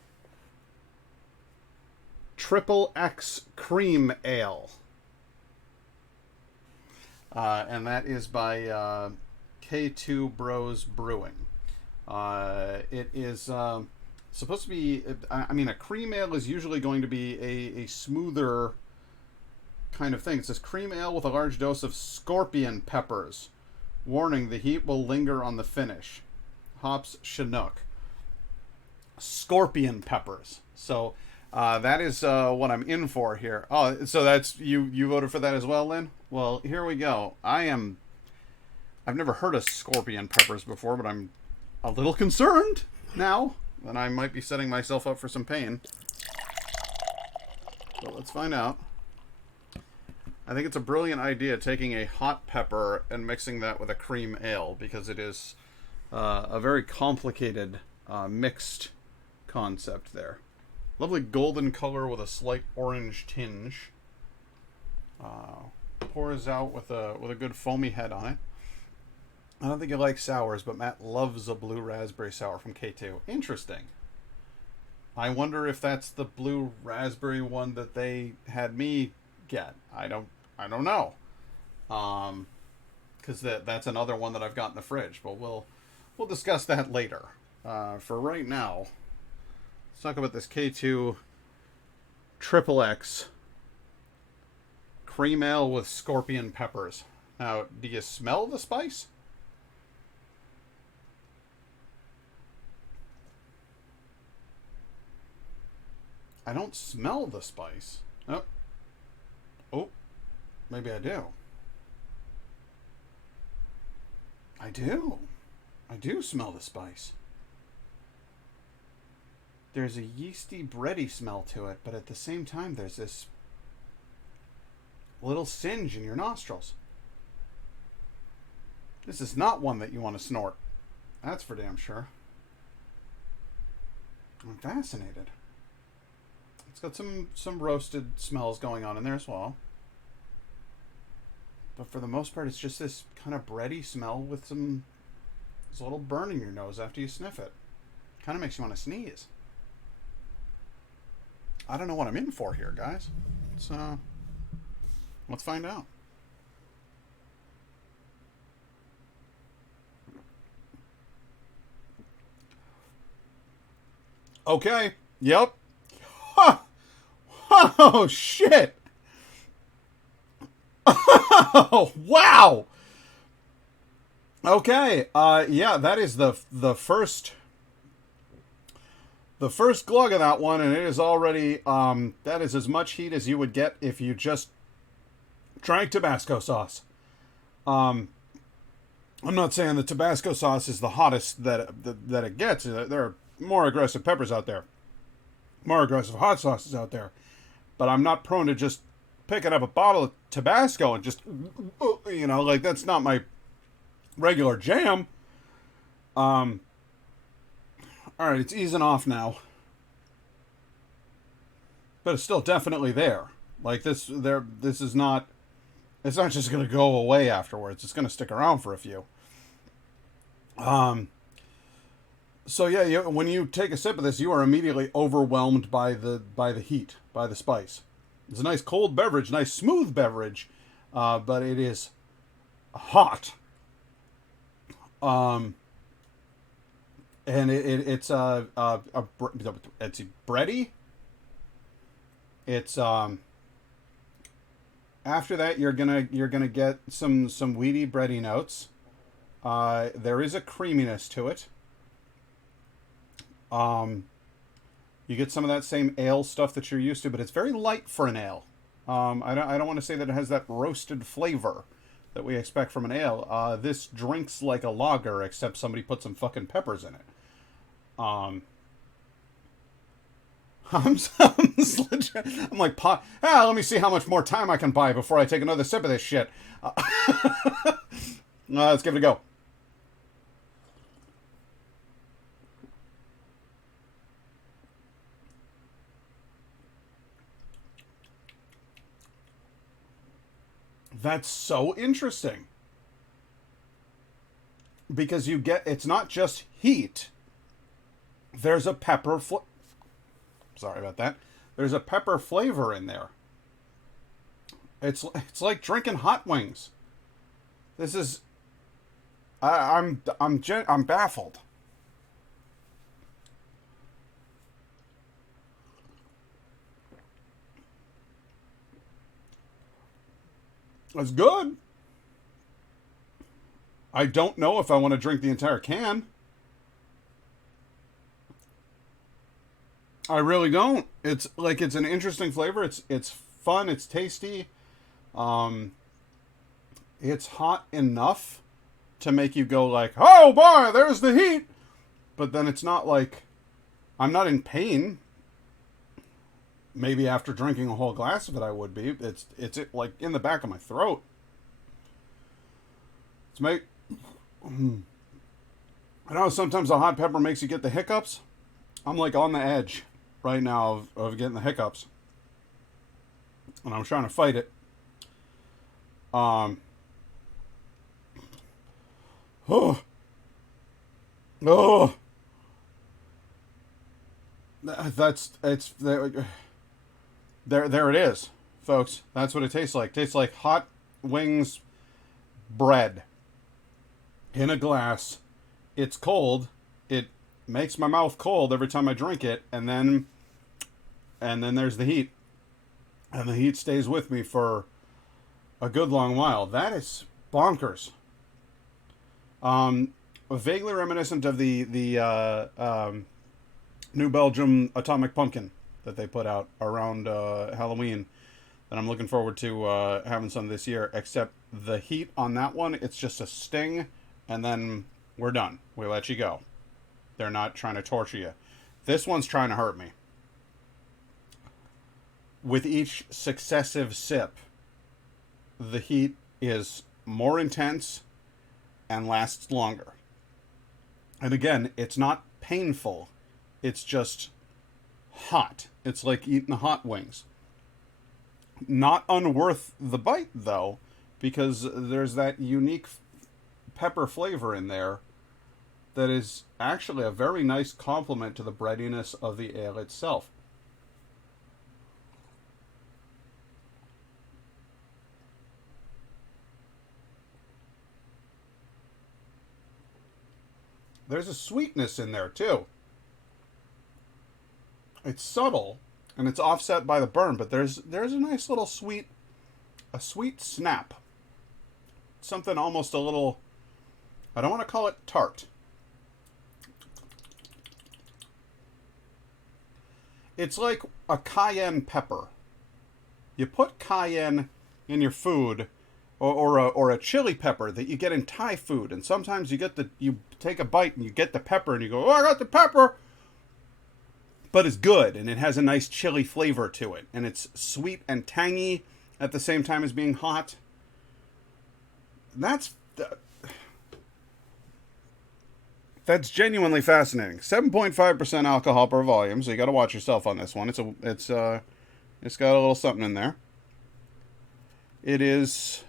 Triple X Cream Ale. And that is by K2 Bros Brewing. It is... supposed to be, I mean, a cream ale is usually going to be a smoother kind of thing. It says cream ale with a large dose of scorpion peppers. Warning, the heat will linger on the finish. Hops Chinook. Scorpion peppers. So that is what I'm in for here. Oh, so that's, you voted for that as well, Lynn? Well, here we go. I've never heard of scorpion peppers before, but I'm a little concerned now. Then I might be setting myself up for some pain. So let's find out. I think it's a brilliant idea taking a hot pepper and mixing that with a cream ale, because it is a very complicated mixed concept there. Lovely golden color with a slight orange tinge. Pours out with a good foamy head on it. I don't think you like sours, but Matt loves a blue raspberry sour from K2. Interesting. I wonder if that's the blue raspberry one that they had me get. I don't know. Because that's another one that I've got in the fridge. But we'll discuss that later. For right now, let's talk about this K2 Triple X Cream Ale with scorpion peppers. Now, do you smell the spice? I don't smell the spice. Oh. Oh. Maybe I do. I do. I do smell the spice. there's a yeasty, bready smell to it, but at the same time, there's this little singe in your nostrils. This is not one that you want to snort. That's for damn sure. I'm fascinated. It's got some roasted smells going on in there as well. But for the most part, it's just this kind of bready smell with there's a little burn in your nose after you sniff it. Kind of makes you want to sneeze. I don't know what I'm in for here, guys. Let's find out. Okay. Yep. Huh. Oh shit. Oh wow. Okay. Yeah, that is the first glug of that one, and it is already that is as much heat as you would get if you just drank Tabasco sauce. I'm not saying the Tabasco sauce is the hottest that it gets. There are more aggressive peppers out there, more aggressive hot sauces out there, but I'm not prone to just picking up a bottle of Tabasco and just, like that's not my regular jam. All right, it's easing off now, but it's still definitely there. Like this is not. It's not just going to go away afterwards. It's going to stick around for a few. So yeah, when you take a sip of this, you are immediately overwhelmed by the heat, by the spice. It's a nice cold beverage, nice smooth beverage, but it is hot. And it's bready. It's after that you're gonna get some weedy bready notes. There is a creaminess to it. You get some of that same ale stuff that you're used to, but it's very light for an ale. I don't want to say that it has that roasted flavor that we expect from an ale. This drinks like a lager, except somebody put some fucking peppers in it. I'm like, let me see how much more time I can buy before I take another sip of this shit. Let's give it a go. That's so interesting. Because it's not just heat. There's a pepper sorry about that. There's a pepper flavor in there. It's like drinking hot wings. This is I'm baffled. It's good. I don't know if I want to drink the entire can. I really don't. It's an interesting flavor. It's fun. It's tasty. It's hot enough to make you go like, oh boy, there's the heat. But then it's not like I'm not in pain. Maybe after drinking a whole glass of it, I would be. It's like in the back of my throat. I know sometimes the hot pepper makes you get the hiccups. I'm like on the edge right now of getting the hiccups, and I'm trying to fight it. Oh, it's there it is, folks. That's what it tastes like. It tastes like hot wings, bread in a glass. It's cold. It makes my mouth cold every time I drink it, and then there's the heat, and the heat stays with me for a good long while. That is bonkers. Vaguely reminiscent of the New Belgium Atomic Pumpkin that they put out around Halloween, that I'm looking forward to having some this year. Except the heat on that one, it's just a sting, and then we're done. We let you go. They're not trying to torture you. This one's trying to hurt me. With each successive sip, the heat is more intense and lasts longer. And again, it's not painful. It's just hot. It's like eating hot wings. Not unworth the bite, though, because there's that unique pepper flavor in there that is actually a very nice complement to the breadiness of the ale itself. There's a sweetness in there, too. It's subtle, and it's offset by the burn, but there's a nice little sweet snap. Something almost a little, I don't want to call it tart. It's like a cayenne pepper. You put cayenne in your food, or a chili pepper that you get in Thai food, and sometimes you take a bite and you get the pepper and you go, oh, I got the pepper. But it's good, and it has a nice chili flavor to it, and it's sweet and tangy at the same time as being hot. That's genuinely fascinating. 7.5% alcohol per volume, so you got to watch yourself on this one. It's got a little something in there. It is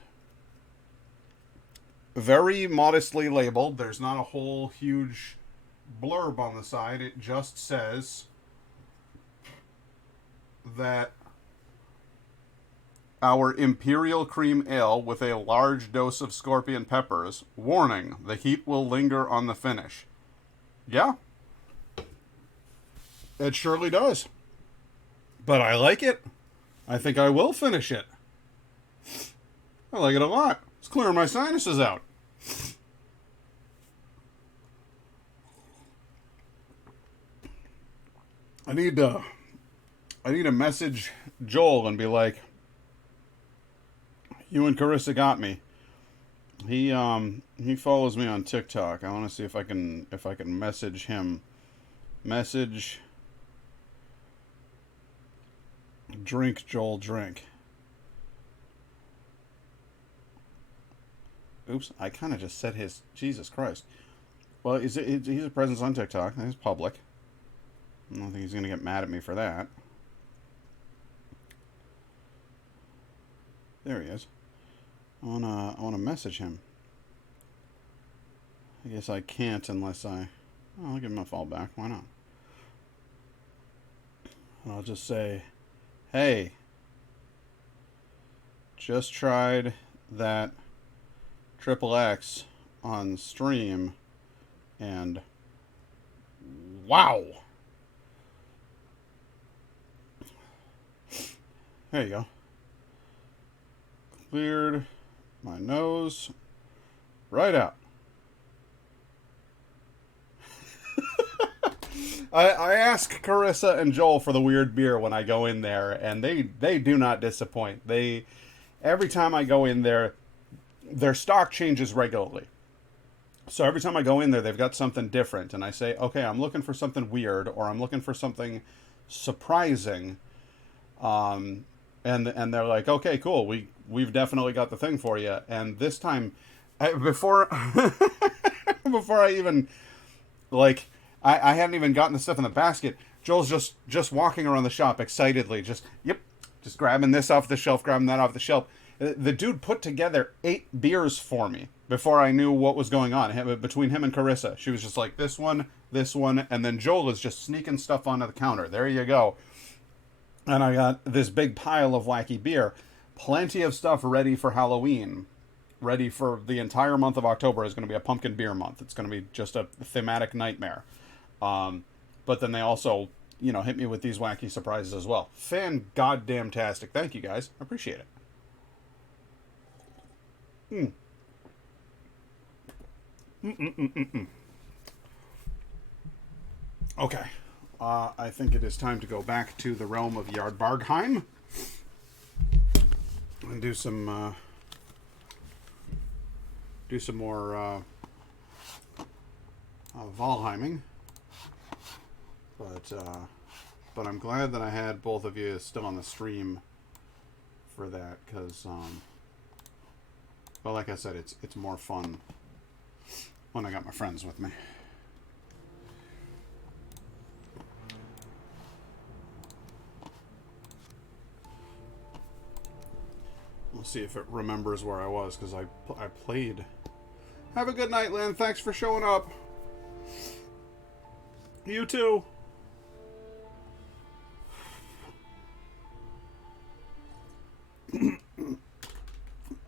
very modestly labeled. There's not a whole huge blurb on the side. It just says that our Imperial Cream Ale with a large dose of scorpion peppers. Warning, the heat will linger on the finish. Yeah. It surely does. But I like it. I think I will finish it. I like it a lot. It's clearing my sinuses out. I need to message Joel and be like, you and Carissa got me. He follows me on TikTok. I want to see if I can message him. Message drink Joel drink. Oops, I kind of just said his, Jesus Christ. Well, he's a presence on TikTok. He's public. I don't think he's going to get mad at me for that. There he is. I wanna message him. I guess I can't unless I'll give him a fallback. Why not? I'll just say, hey, just tried that Triple X on stream, and wow. There you go. Cleared my nose right out. I ask Carissa and Joel for the weird beer when I go in there, and they do not disappoint. Every time I go in there, their stock changes regularly. So every time I go in there, they've got something different, and I say, okay, I'm looking for something weird, or I'm looking for something surprising. And they're like, okay, cool, we've definitely got the thing for you. And this time, before I even, like, I hadn't even gotten the stuff in the basket, Joel's just walking around the shop excitedly, just grabbing this off the shelf, grabbing that off the shelf. The dude put together 8 beers for me before I knew what was going on. Between him and Carissa, she was just like, this one, and then Joel is just sneaking stuff onto the counter. There you go. And I got this big pile of wacky beer. Plenty of stuff ready for Halloween. Ready for the entire month of October is going to be a pumpkin beer month. It's going to be just a thematic nightmare. But then they also, hit me with these wacky surprises as well. Fan-goddamn-tastic. Thank you, guys. I appreciate it. Okay. I think it is time to go back to the realm of Yardbargheim and do some more Valheiming. But I'm glad that I had both of you still on the stream for that, because, well, like I said, it's more fun when I got my friends with me. We'll see if it remembers where I was, because I played. Have a good night, Lynn. Thanks for showing up. You too.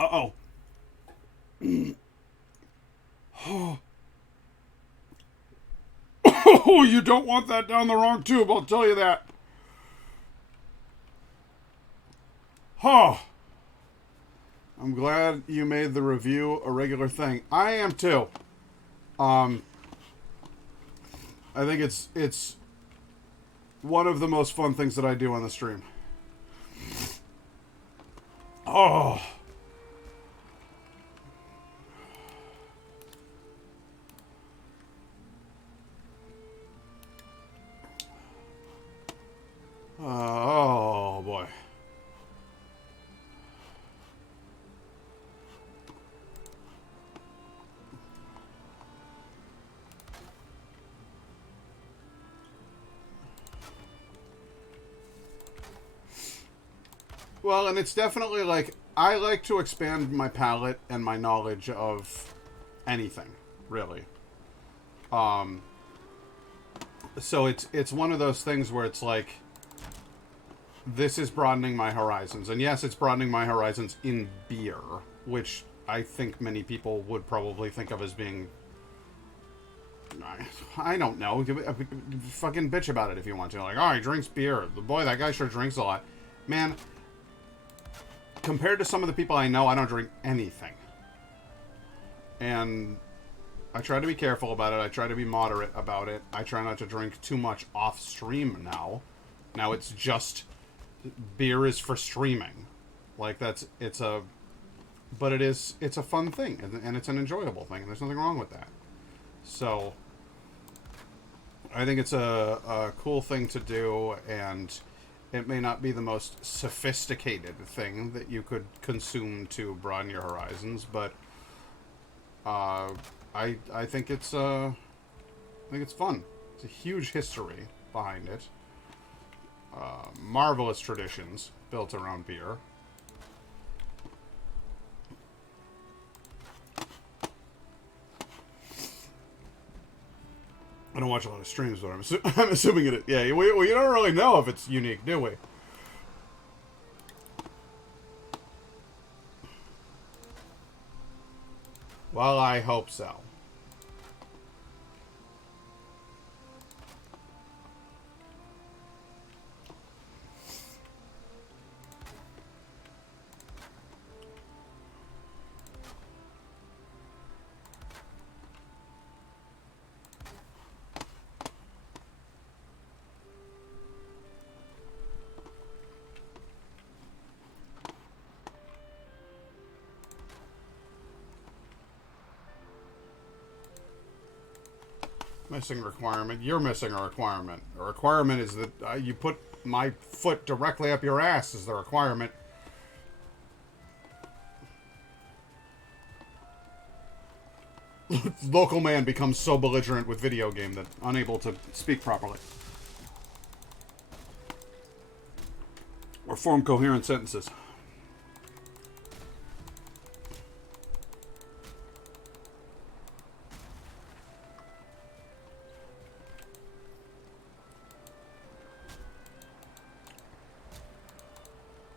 Uh-oh. Oh, you don't want that down the wrong tube, I'll tell you that. Oh. I'm glad you made the review a regular thing. I am too. I think it's one of the most fun things that I do on the stream. Oh. Oh boy. Well, and it's definitely like, I like to expand my palette and my knowledge of anything, really. So it's one of those things where it's like, this is broadening my horizons. And yes, it's broadening my horizons in beer, which I think many people would probably think of as being, I don't know, fucking bitch about it if you want to. Like, oh, he drinks beer. Boy, that guy sure drinks a lot. Man, compared to some of the people I know, I don't drink anything. And I try to be careful about it. I try to be moderate about it. I try not to drink too much off stream now. Now it's just, beer is for streaming. Like, it's a fun thing, and it's an enjoyable thing, and there's nothing wrong with that. So I think it's a cool thing to do, and it may not be the most sophisticated thing that you could consume to broaden your horizons, but I think it's fun. It's a huge history behind it. Marvelous traditions built around beer. I don't watch a lot of streams, but I'm assuming it. Yeah, we don't really know if it's unique, do we? Well, I hope so. Missing requirement. You're missing a requirement. A requirement is that you put my foot directly up your ass is the requirement. Local man becomes so belligerent with video game that unable to speak properly. Or form coherent sentences.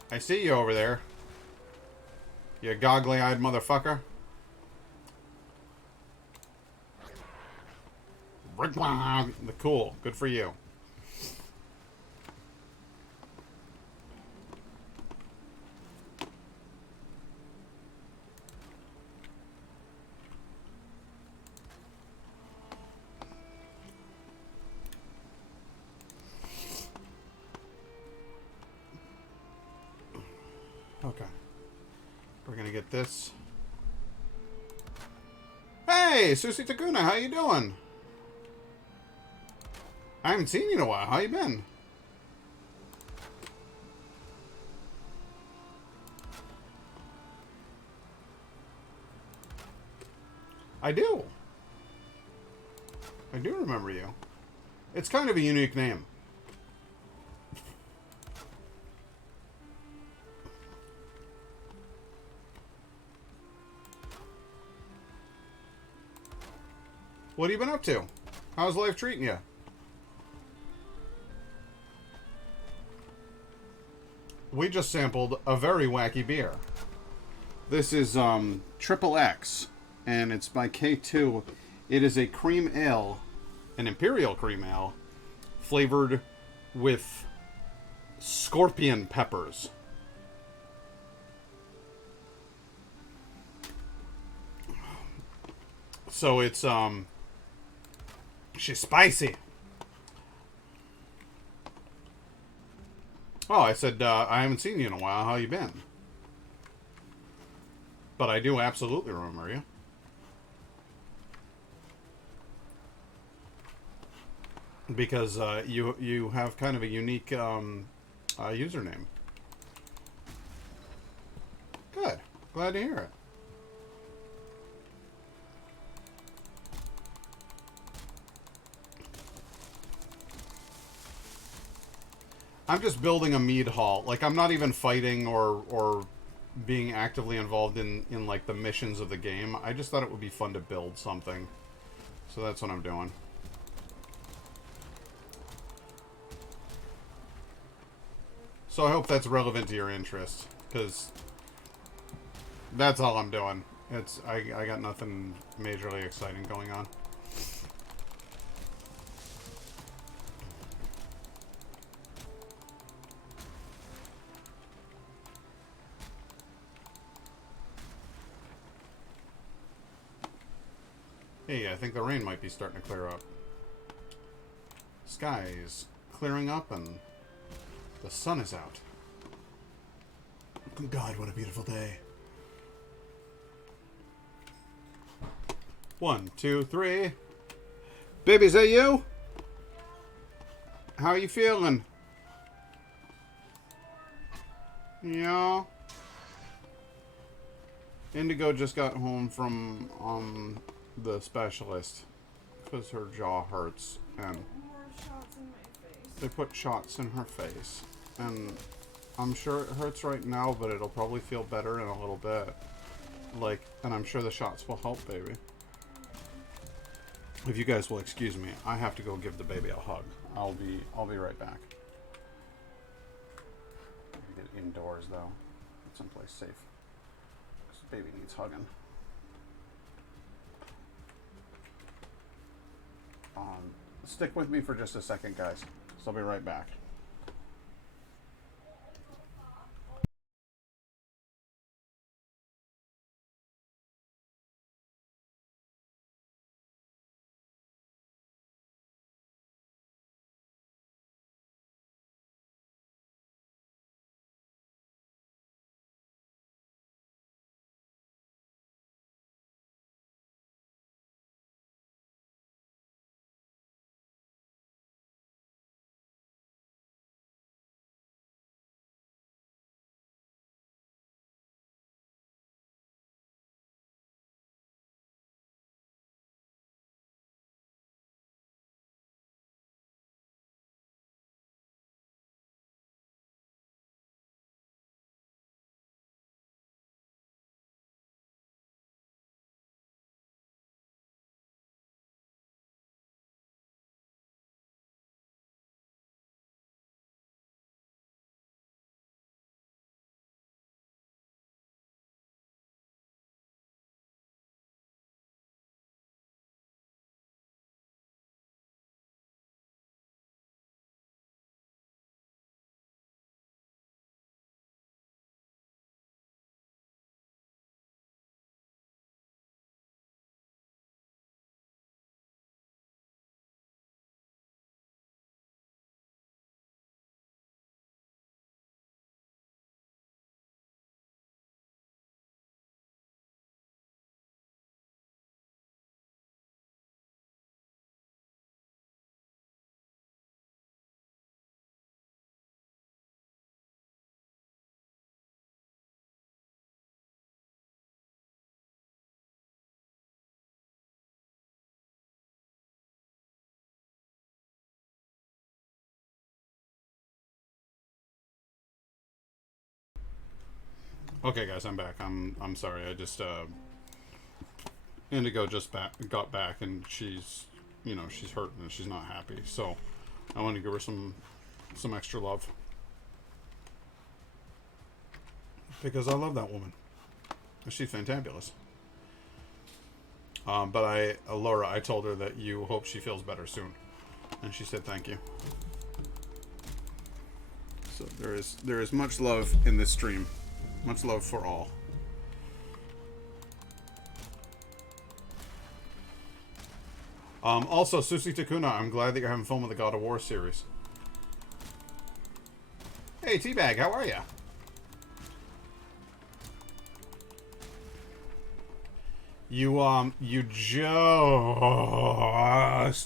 I see you over there. You goggly-eyed motherfucker. Cool. Good for you. Okay. We're gonna get this. Hey, Susie Takuna, how you doing? I haven't seen you in a while. How you been? I do. I do remember you. It's kind of a unique name. What have you been up to? How's life treating you? We just sampled a very wacky beer. This is Triple X, and it's by K2. It is a cream ale, an imperial cream ale, flavored with scorpion peppers. So it's she's spicy. Oh, I said I haven't seen you in a while. How you been? But I do absolutely remember you. Because you have kind of a unique username. Good. Glad to hear it. I'm just building a mead hall. Like, I'm not even fighting or being actively involved in like the missions of the game. I just thought it would be fun to build something. So that's what I'm doing. So I hope that's relevant to your interest, because that's all I'm doing. I got nothing majorly exciting going on. Hey, I think the rain might be starting to clear up. Sky's clearing up and the sun is out. God, what a beautiful day. 1, 2, 3. Baby, is that you? How are you feeling? Yeah. Indigo just got home from the specialist because her jaw hurts and they put shots in her face, and I'm sure it hurts right now, but it'll probably feel better in a little bit. Like, and I'm sure the shots will help, baby. If you guys will excuse me, I have to go give the baby a hug. I'll be right back. Get indoors though, get someplace safe. This baby needs hugging. Stick with me for just a second, guys. So I'll be right back. Okay, guys, I'm back. I'm sorry. I just Indigo just got back, and she's she's hurting and she's not happy. So I want to give her some extra love because I love that woman. She's fantabulous. But Laura, I told her that you hope she feels better soon, and she said thank you. So there is much love in this stream, much love for all. Also, Susie Takuna, I'm glad that you're having fun with the God of War series. Hey, Teabag, how are ya? You just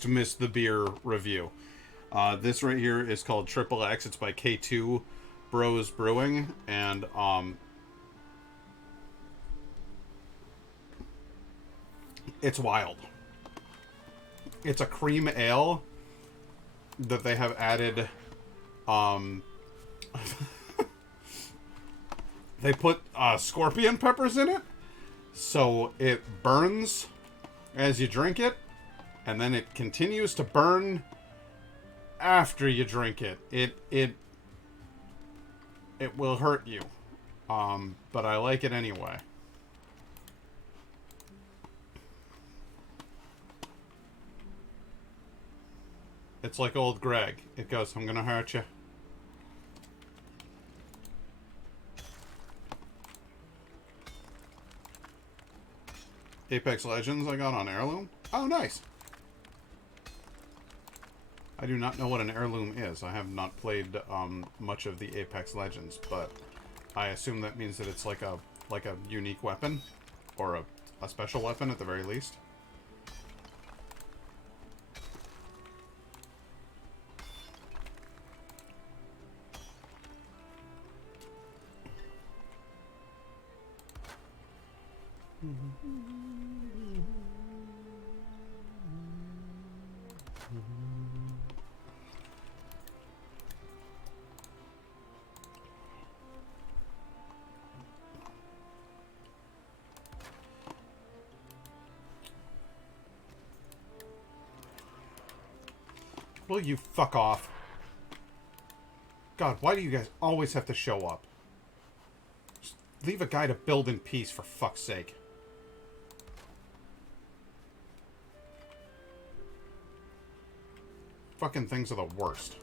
missed the beer review. This right here is called Triple X. It's by K2 Bros Brewing, and it's wild. It's a cream ale that they have added. They put scorpion peppers in it, so it burns as you drink it, and then it continues to burn after you drink it. It will hurt you, but I like it anyway. It's like old Greg. It goes, I'm gonna hurt you. Apex Legends I got on Heirloom. Oh, nice. I do not know what an heirloom is. I have not played much of the Apex Legends, but I assume that means that it's like a unique weapon, or a special weapon at the very least. Will you fuck off? God, why do you guys always have to show up? Just leave a guy to build in peace, for fuck's sake. Fucking things are the worst.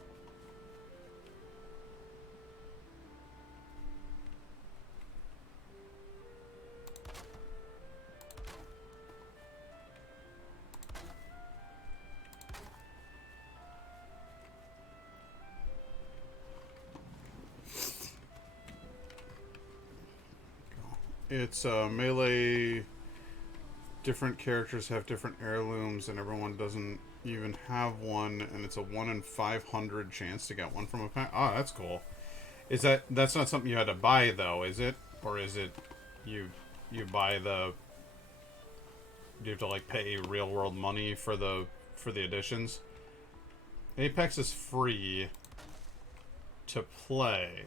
It's melee. Different characters have different heirlooms, and everyone doesn't even have one, and it's a 1 in 500 chance to get one from a pack. Oh, that's cool. Is that's not something you had to buy though, is it? Or is it you buy the, do you have to like pay real world money for the editions? Apex is free to play,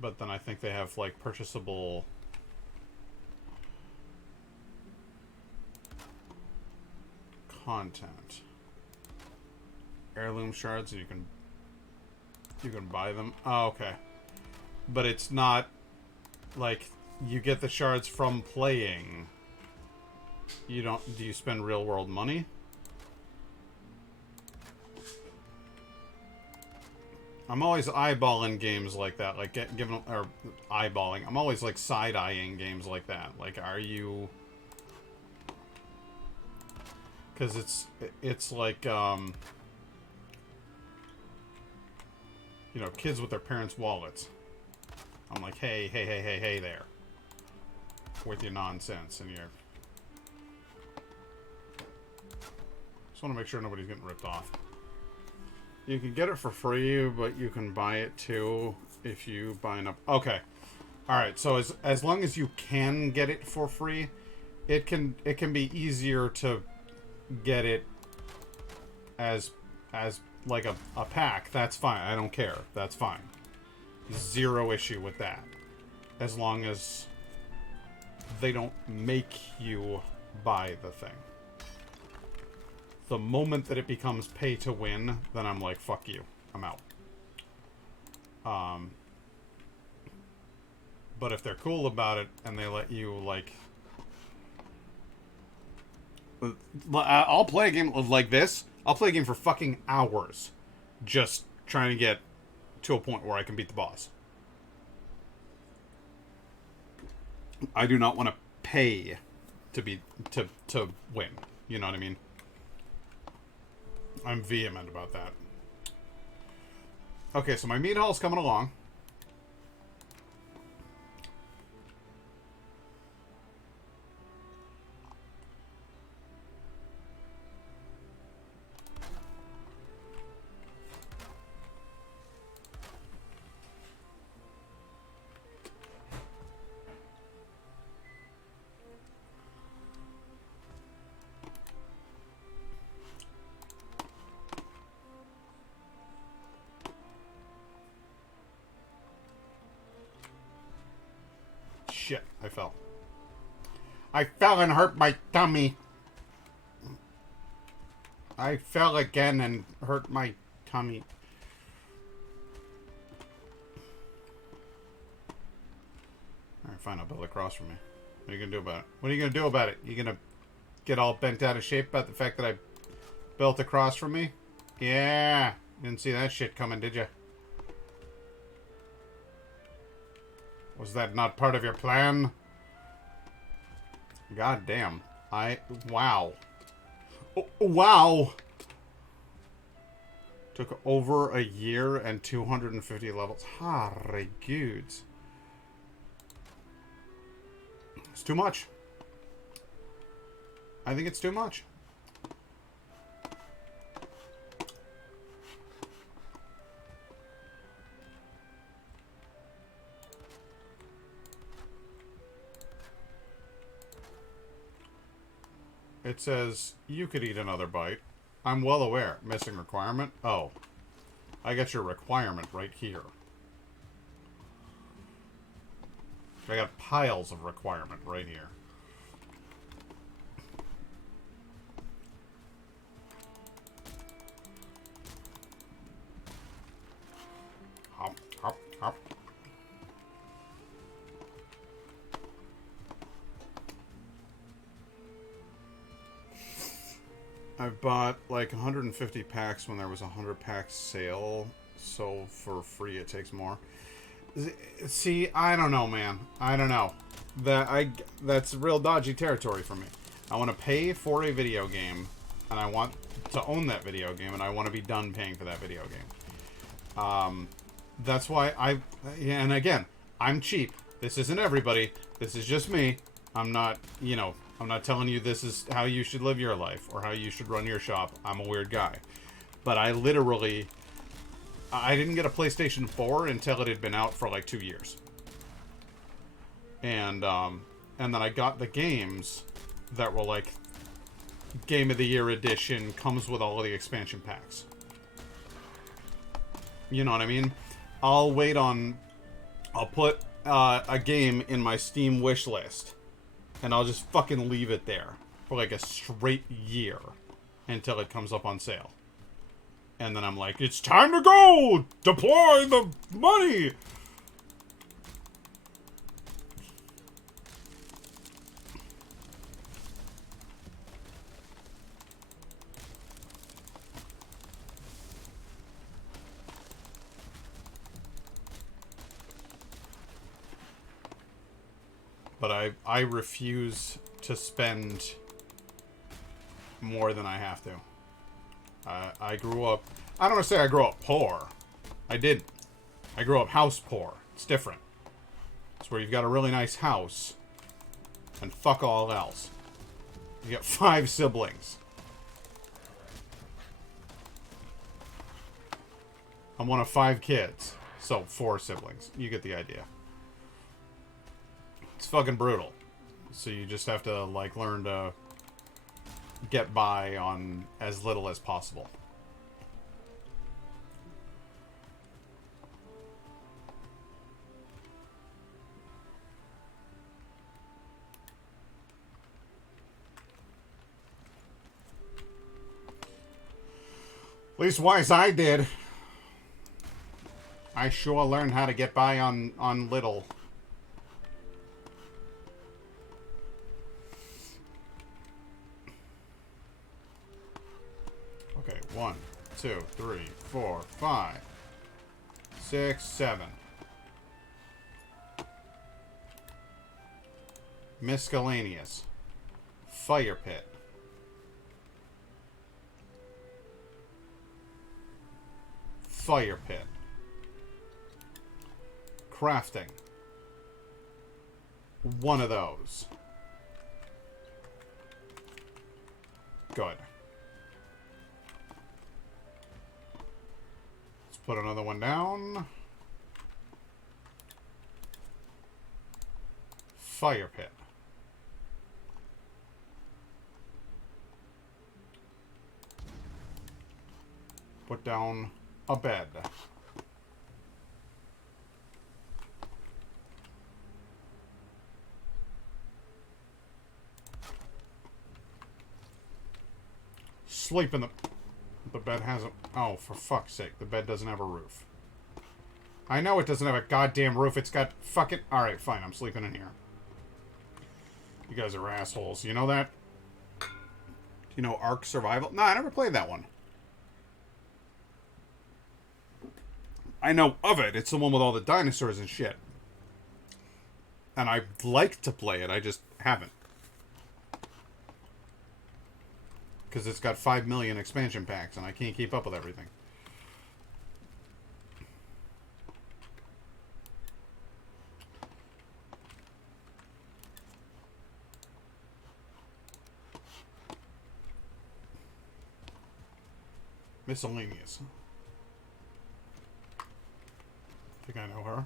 but then I think they have like purchasable content. Heirloom shards, and you can buy them. Oh, okay. But it's not like you get the shards from playing. You don't. Do you spend real world money? I'm always eyeballing games like that, like giving, or eyeballing. I'm always like side-eyeing games like that. Like, are you? Because it's like you know, kids with their parents' wallets. I'm like, hey there, with your nonsense and your. Just want to make sure nobody's getting ripped off. You can get it for free, but you can buy it too if you buy enough. Okay, all right. So as long as you can get it for free, it can be easier to get it as like a pack. That's fine. I don't care. That's fine. Zero issue with that. as long as they don't make you buy the thing. The moment that it becomes pay to win, then I'm like, fuck you. I'm out. But if they're cool about it and they let you, like... I'll play a game like this. I'll play a game for fucking hours. Just trying to get to a point where I can beat the boss. I do not want to pay to win. You know what I mean? I'm vehement about that. Okay, so my meat haul's coming along. Shit, I fell. I fell and hurt my tummy. I fell again and hurt my tummy. Alright, fine, I'll build a cross for me. What are you gonna do about it? What are you gonna do about it? You gonna get all bent out of shape about the fact that I built a cross for me? Yeah. Didn't see that shit coming, did you? Was that not part of your plan? God damn. Wow. Oh, wow! Took over a year and 250 levels. Herregud. It's too much. I think it's too much. It says, you could eat another bite. I'm well aware. Missing requirement? Oh. I got your requirement right here. I got piles of requirement right here. Hop, hop, hop. I bought like 150 packs when there was a 100 pack sale, so for free it takes more. See, I don't know, man. I don't know. That's real dodgy territory for me. I want to pay for a video game, and I want to own that video game, and I want to be done paying for that video game. That's why and again, I'm cheap. This isn't everybody. This is just me. I'm not, I'm not telling you this is how you should live your life or how you should run your shop. I'm a weird guy. But I didn't get a PlayStation 4 until it had been out for like 2 years. And then I got the games that were like Game of the Year edition, comes with all of the expansion packs. You know what I mean? I'll put a game in my Steam wish list. And I'll just fucking leave it there for like a straight year until it comes up on sale. And then I'm like, it's time to go! Deploy the money! But I refuse to spend more than I have to. I grew up... I don't want to say I grew up poor. I didn't. I grew up house poor. It's different. It's where you've got a really nice house and fuck all else. You got 5 siblings. I'm one of 5 kids. So, 4 siblings. You get the idea. It's fucking brutal. So you just have to, like, learn to get by on as little as possible. least wise I did. I sure learned how to get by on little. Okay, 1, 2, 3, 4, 5, 6, 7. Miscellaneous. Fire pit. Fire pit. Crafting. One of those. Good. Let's put another one down. Fire pit. Put down a bed. Sleep in the bed hasn't... Oh, for fuck's sake. The bed doesn't have a roof. I know it doesn't have a goddamn roof. It's got fucking... Alright, fine. I'm sleeping in here. You guys are assholes. You know that? You know Ark Survival? No, I never played that one. I know of it. It's the one with all the dinosaurs and shit. And I'd like to play it. I just haven't. Because it's got 5 million expansion packs, and I can't keep up with everything. Miscellaneous. I think I know her.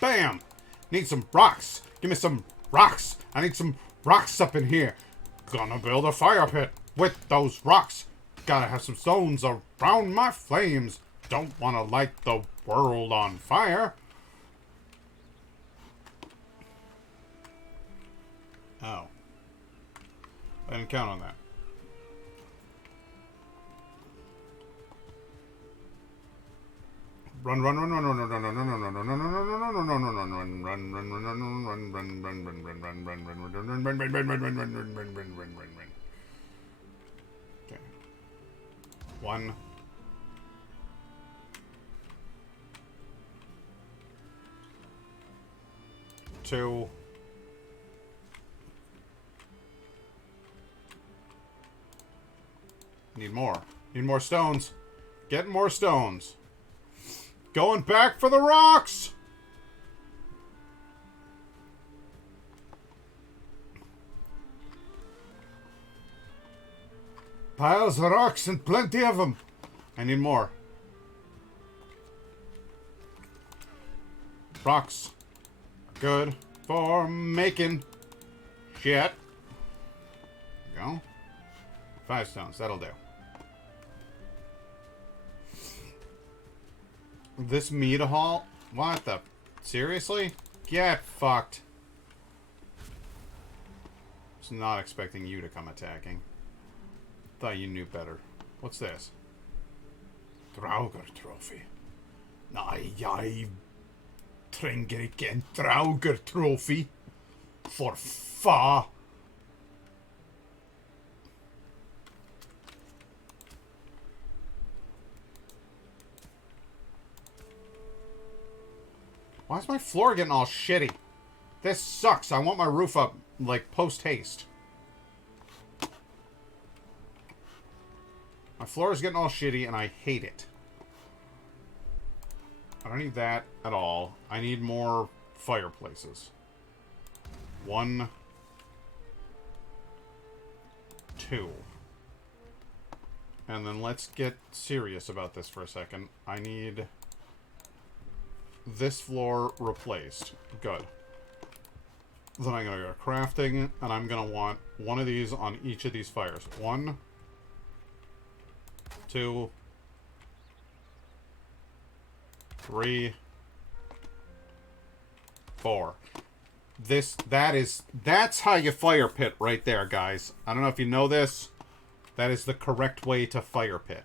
Bam! Need some rocks. Give me some rocks. I need some rocks up in here. Gonna build a fire pit with those rocks. Gotta have some stones around my flames. Don't wanna light the world on fire. Oh. I didn't count on that. Run, run, run, run, run, run, run, run, run, run, run, run, run. Okay. 1. 2. Need more. Need more stones. Getting more stones. Going back for the rocks! Piles of rocks and plenty of them. I need more. Rocks. Good for making shit. There we go. 5 stones. That'll do. This meat hall? What the? Seriously? Get fucked. Was not expecting you to come attacking. Thought you knew better. What's this? Draugr trophy. I Tringeriken Draugr trophy. For fa. Why is my floor getting all shitty? This sucks. I want my roof up, like, post-haste. My floor is getting all shitty, and I hate it. I don't need that at all. I need more fireplaces. 1, 2. And then let's get serious about this for a second. I need this floor replaced. Good. Then I'm going to go crafting, and I'm going to want one of these on each of these fires. 1, 2, 3, 4. That's how you fire pit right there, guys. I don't know if you know this. That is the correct way to fire pit.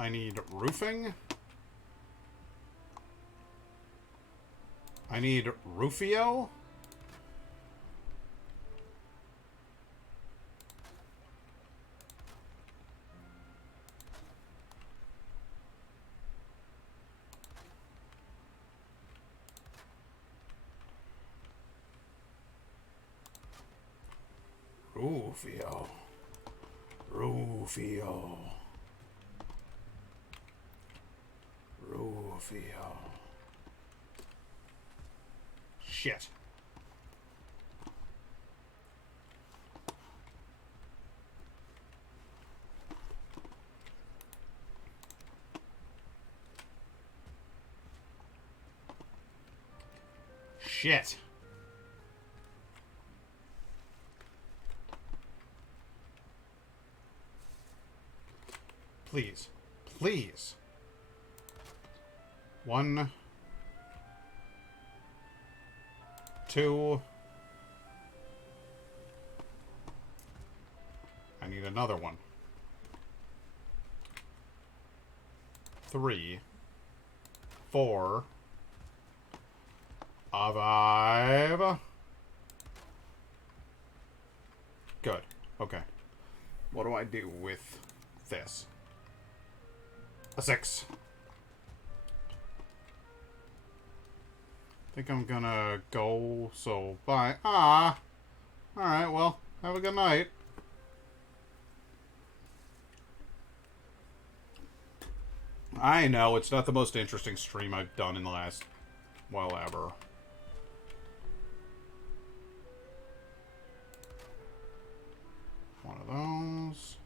I need roofing. I need Rufio. Rufio. Rufio. Rufio. Shit. Shit. Please. Please. 1, 2. I need another one. 3, 4, 5. Good. Okay. What do I do with this? A 6. I think I'm gonna go, so bye. Ah! Alright, well, have a good night. I know, it's not the most interesting stream I've done in the last, well, ever. One of those.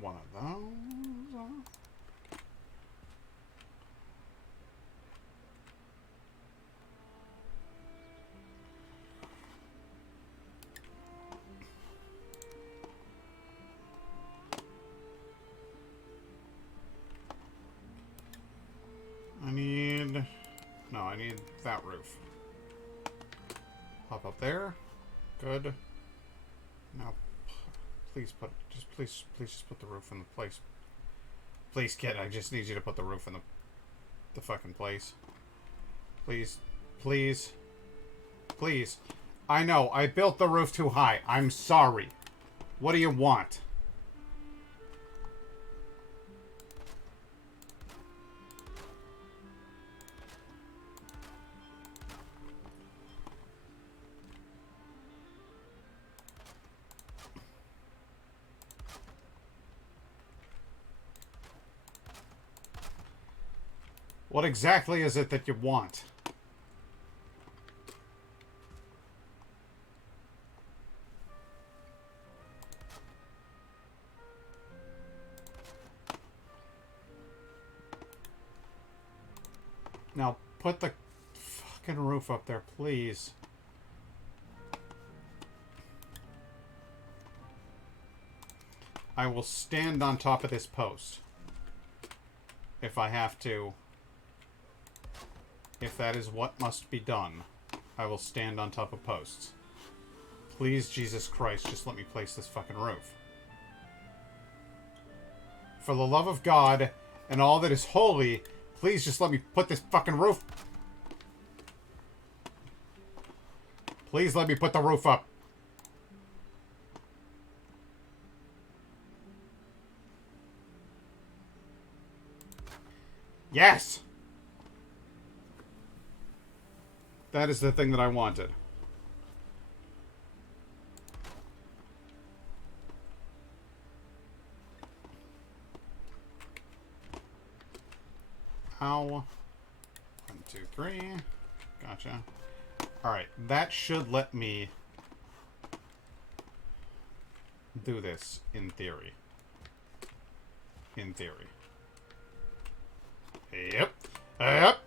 One of those. I need that roof. Pop up there. Good. Now, please just put the roof in the place. Please, kid, I just need you to put the roof in the fucking place. Please. Please. Please. I know, I built the roof too high. I'm sorry. What do you want? What exactly is it that you want? Now, put the fucking roof up there, please. I will stand on top of this post. If I have to. If that is what must be done, I will stand on top of posts. Please, Jesus Christ, just let me place this fucking roof. For the love of God and all that is holy, please just let me put this fucking roof. Please let me put the roof up. Yes! That is the thing that I wanted. Ow. 1, 2, 3. Gotcha. Alright, that should let me do this, in theory. In theory. Yep. Yep.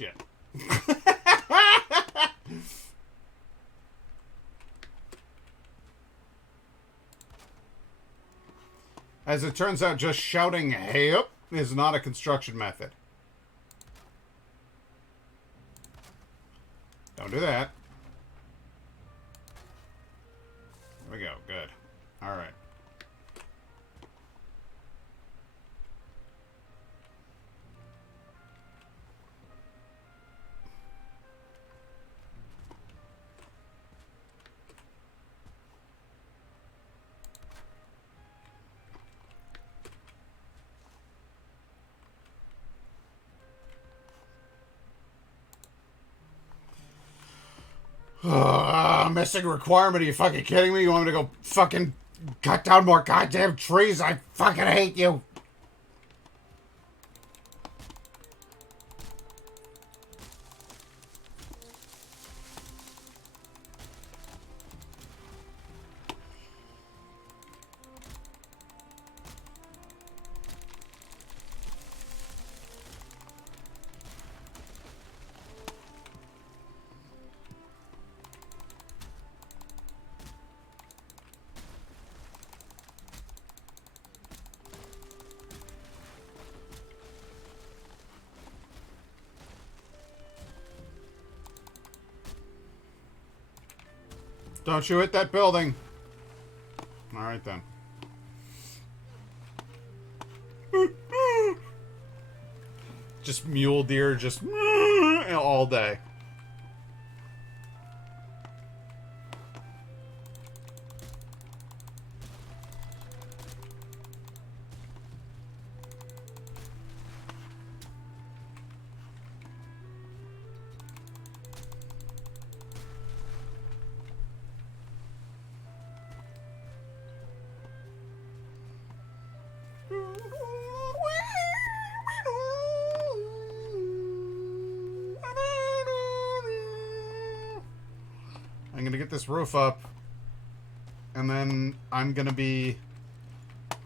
shit. As it turns out, just shouting "hey up" is not a construction method. Don't do that. There we go. Good. All right. Missing requirement. Are you fucking kidding me? You want me to go fucking cut down more goddamn trees? I fucking hate you. Don't you hit that building. Alright then. Just mule deer, just all day. I'm gonna get this roof up, and then I'm gonna be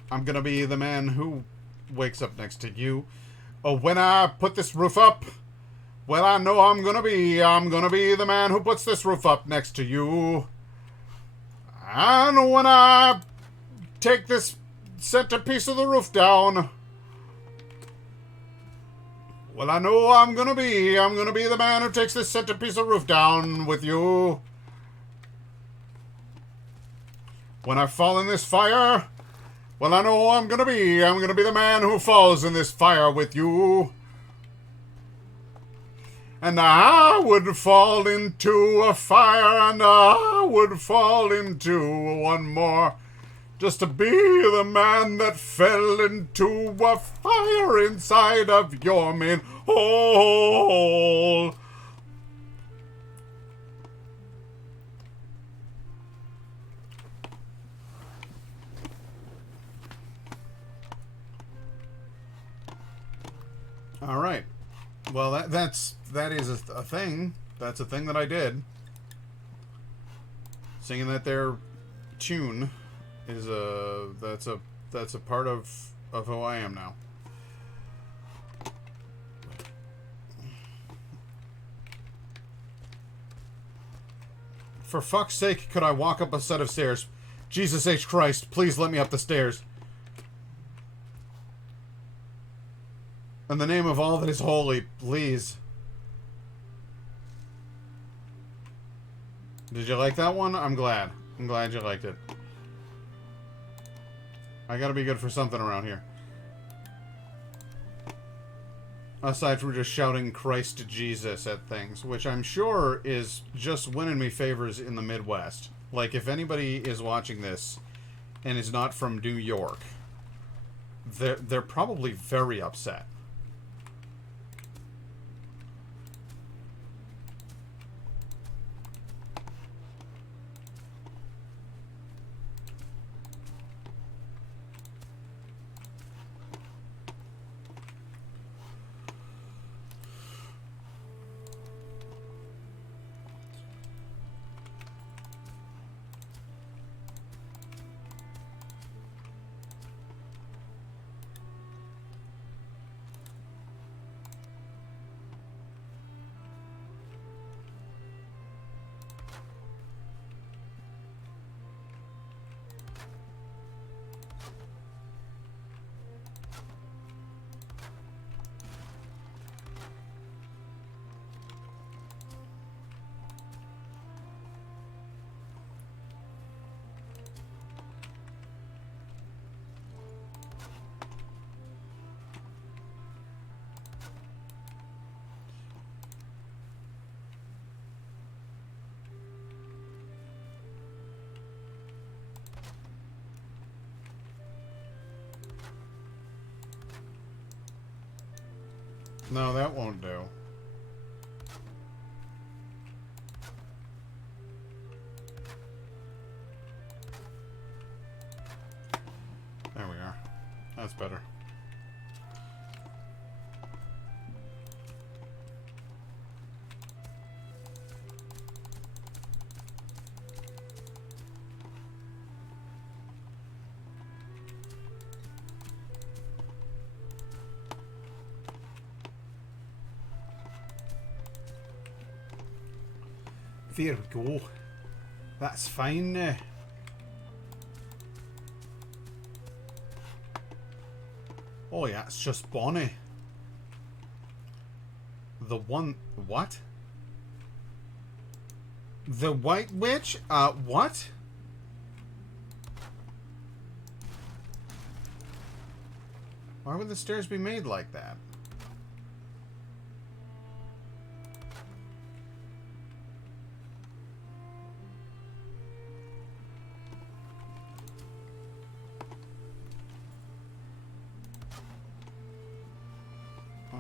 the man who wakes up next to you. Oh, when I put this roof up, well, I know I'm gonna be the man who puts this roof up next to you. And when I take this centerpiece of the roof down, well, I know I'm gonna be the man who takes this centerpiece of roof down with you. When I fall in this fire, well, I know I'm gonna be the man who falls in this fire with you. And I would fall into a fire, and I would fall into one more, just to be the man that fell into a fire inside of your main hole. All right. Well, that is a thing. That's a thing that I did. Singing that there tune is that's a part of who I am now. For fuck's sake, could I walk up a set of stairs? Jesus H. Christ, please let me up the stairs. In the name of all that is holy, please. Did you like that one? I'm glad. I'm glad you liked it. I gotta be good for something around here. Aside from just shouting Christ Jesus at things, which I'm sure is just winning me favors in the Midwest. Like, if anybody is watching this and is not from New York, they're probably very upset. No, that won't do. There we are. That's better. There we go. That's fine now. Oh yeah, it's just Bonnie. The one... What? The White Witch? What? Why would the stairs be made like that?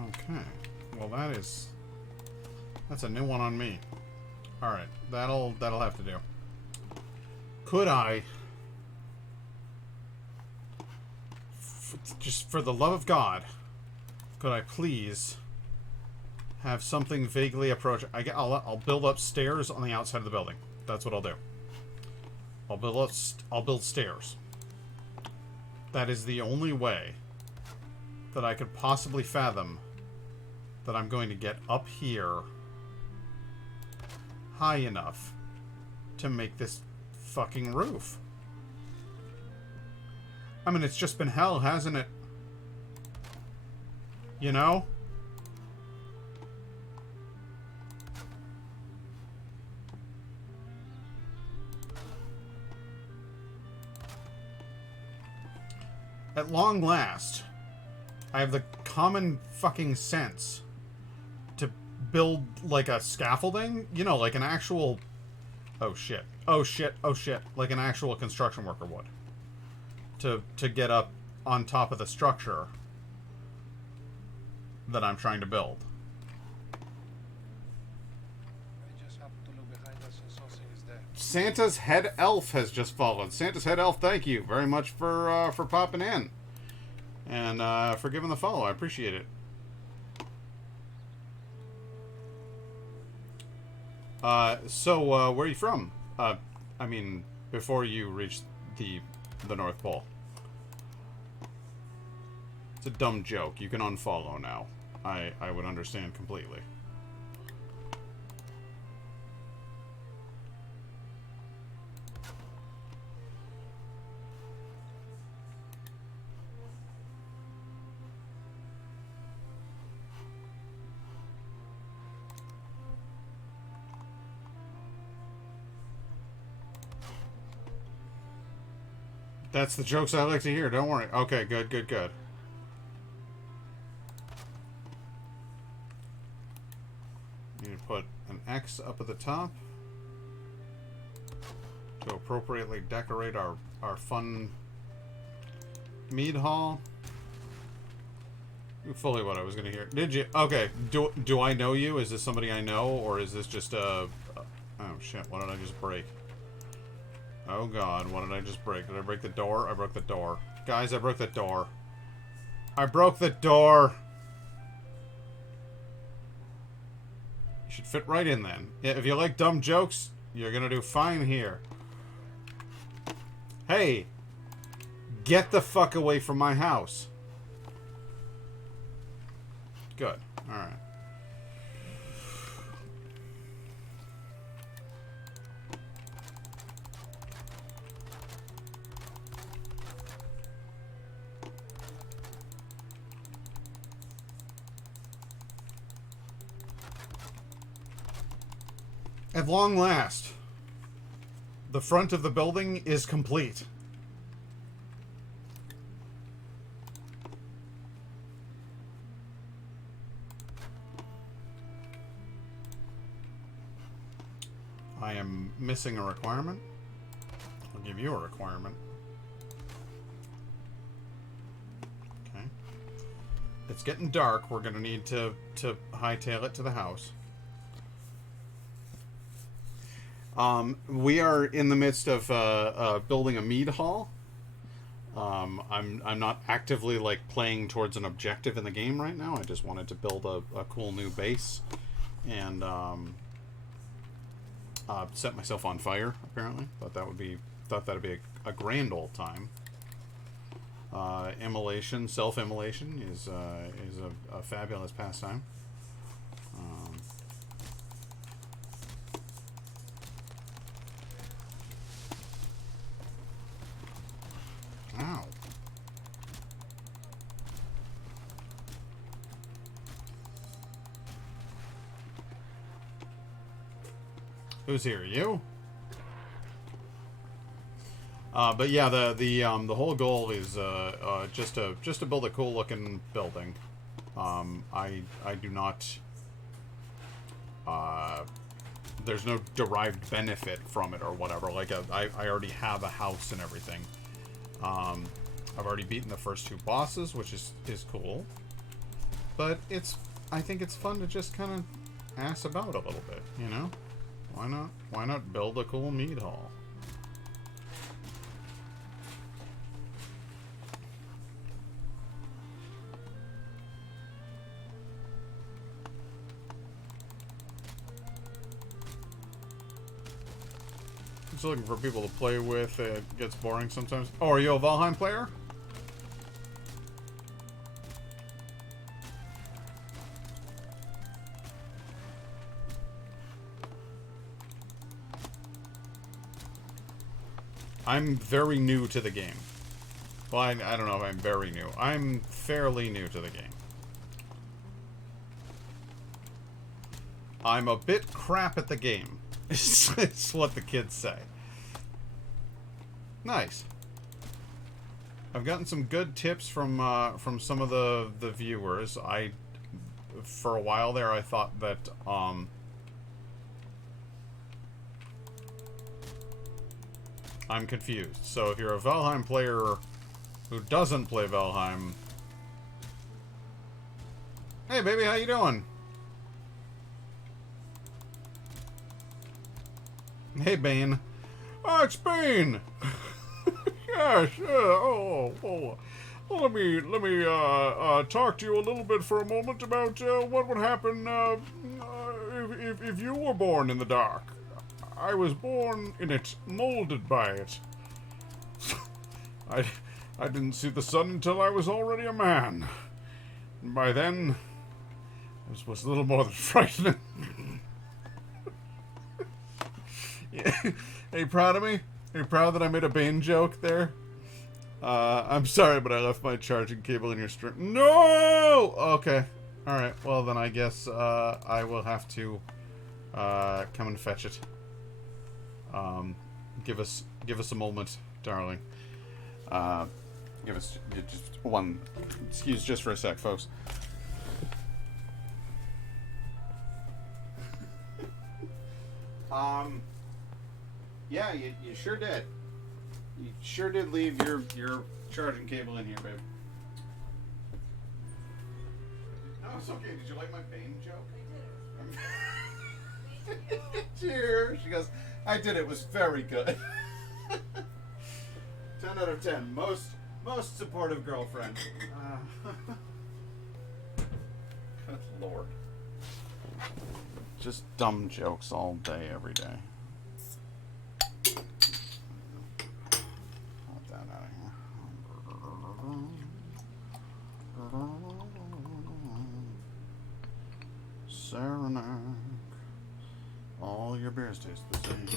Okay. Well, that's a new one on me. All right, that'll have to do. Could I, just for the love of God, could I please have something vaguely approach? I'll build up stairs on the outside of the building. That's what I'll do. I'll build stairs. That is the only way that I could possibly fathom that I'm going to get up here high enough to make this fucking roof. I mean, it's just been hell, hasn't it? You know? At long last, I have the common fucking sense to build, like, a scaffolding. You know, like an actual... Oh, shit. Oh, shit. Oh, shit. Like an actual construction worker would. To get up on top of the structure that I'm trying to build. I just happened to look behind us and saw things there. Santa's head elf has just followed. Santa's head elf, thank you very much for popping in. And for giving the follow. I appreciate it. So, where are you from? I mean, before you reach the North Pole. It's a dumb joke. You can unfollow now. I would understand completely. That's the jokes I like to hear. Don't worry. Okay, good, good, good. Need to put an X up at the top to appropriately decorate our fun mead hall. Fully what I was going to hear. Did you? Okay. Do I know you? Is this somebody I know, or is this just a... Oh shit! What did I just break? Oh god, what did I just break? Did I break the door? I broke the door. Guys, I broke the door. I broke the door! You should fit right in then. Yeah, if you like dumb jokes, you're gonna do fine here. Hey! Get the fuck away from my house. Good. Alright. At long last, the front of the building is complete. I am missing a requirement. I'll give you a requirement. Okay. it's getting dark. We're gonna need to hightail it to the house. We are in the midst of building a mead hall. I'm not actively like playing towards an objective in the game right now. I just wanted to build a cool new base and set myself on fire. Apparently, thought that'd be a grand old time. Immolation, self-immolation is a fabulous pastime. Ow. Who's here? You? But yeah, the whole goal is just to build a cool looking building. I do not. There's no derived benefit from it or whatever. Like I already have a house and everything. I've already beaten the first 2 bosses, which is cool. But I think it's fun to just kind of ass about a little bit, you know? Why not? Why not build a cool mead hall? Just looking for people to play with. It gets boring sometimes. Oh, are you a Valheim player? I'm very new to the game. Well, I don't know if I'm very new. I'm fairly new to the game. I'm a bit crap at the game. It's what the kids say. Nice. I've gotten some good tips from some of the viewers. For a while there, I thought that I'm confused. So if you're a Valheim player who doesn't play Valheim, hey baby, how you doing? Hey Bane. Oh, it's Bane. Yes. Oh. Well, let me talk to you a little bit for a moment about what would happen if you were born in the dark. I was born in it, molded by it. I didn't see the sun until I was already a man. And by then, it was a little more than frightening. Yeah. Are you proud of me? Are you proud that I made a Bane joke there? I'm sorry, but I left my charging cable in your stream. No! Okay. Alright, well then I guess I will have to come and fetch it. Give us a moment, darling. Give us just one excuse just for a sec, folks. Yeah, you sure did. You sure did leave your charging cable in here, babe. No, it's okay. Did you like my Bane joke? I did. Cheers. She goes, I did. It was very good. 10 out of 10. Most supportive girlfriend. Good Lord. Just dumb jokes all day, every day. Put that out of here. Saranac. All your beers taste the same.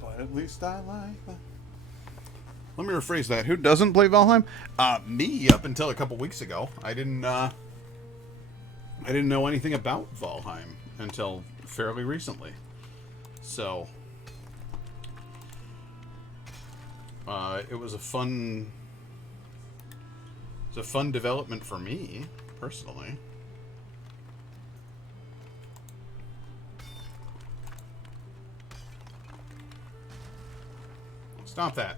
But at least I like that. Let me rephrase that. Who doesn't play Valheim? Me, up until a couple weeks ago. I didn't know anything about Valheim until fairly recently. So, it was a fun development for me, personally. Stop that.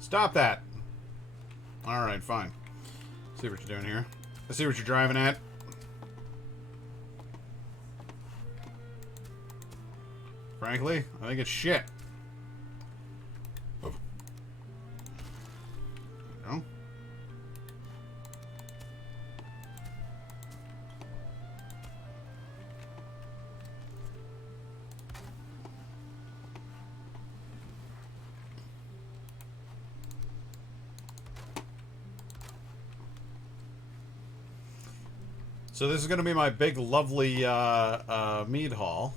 Stop that. Alright, fine. See what you're doing here. I see what you're driving at. Frankly, I think it's shit. Oh. No? So this is going to be my big, lovely mead hall.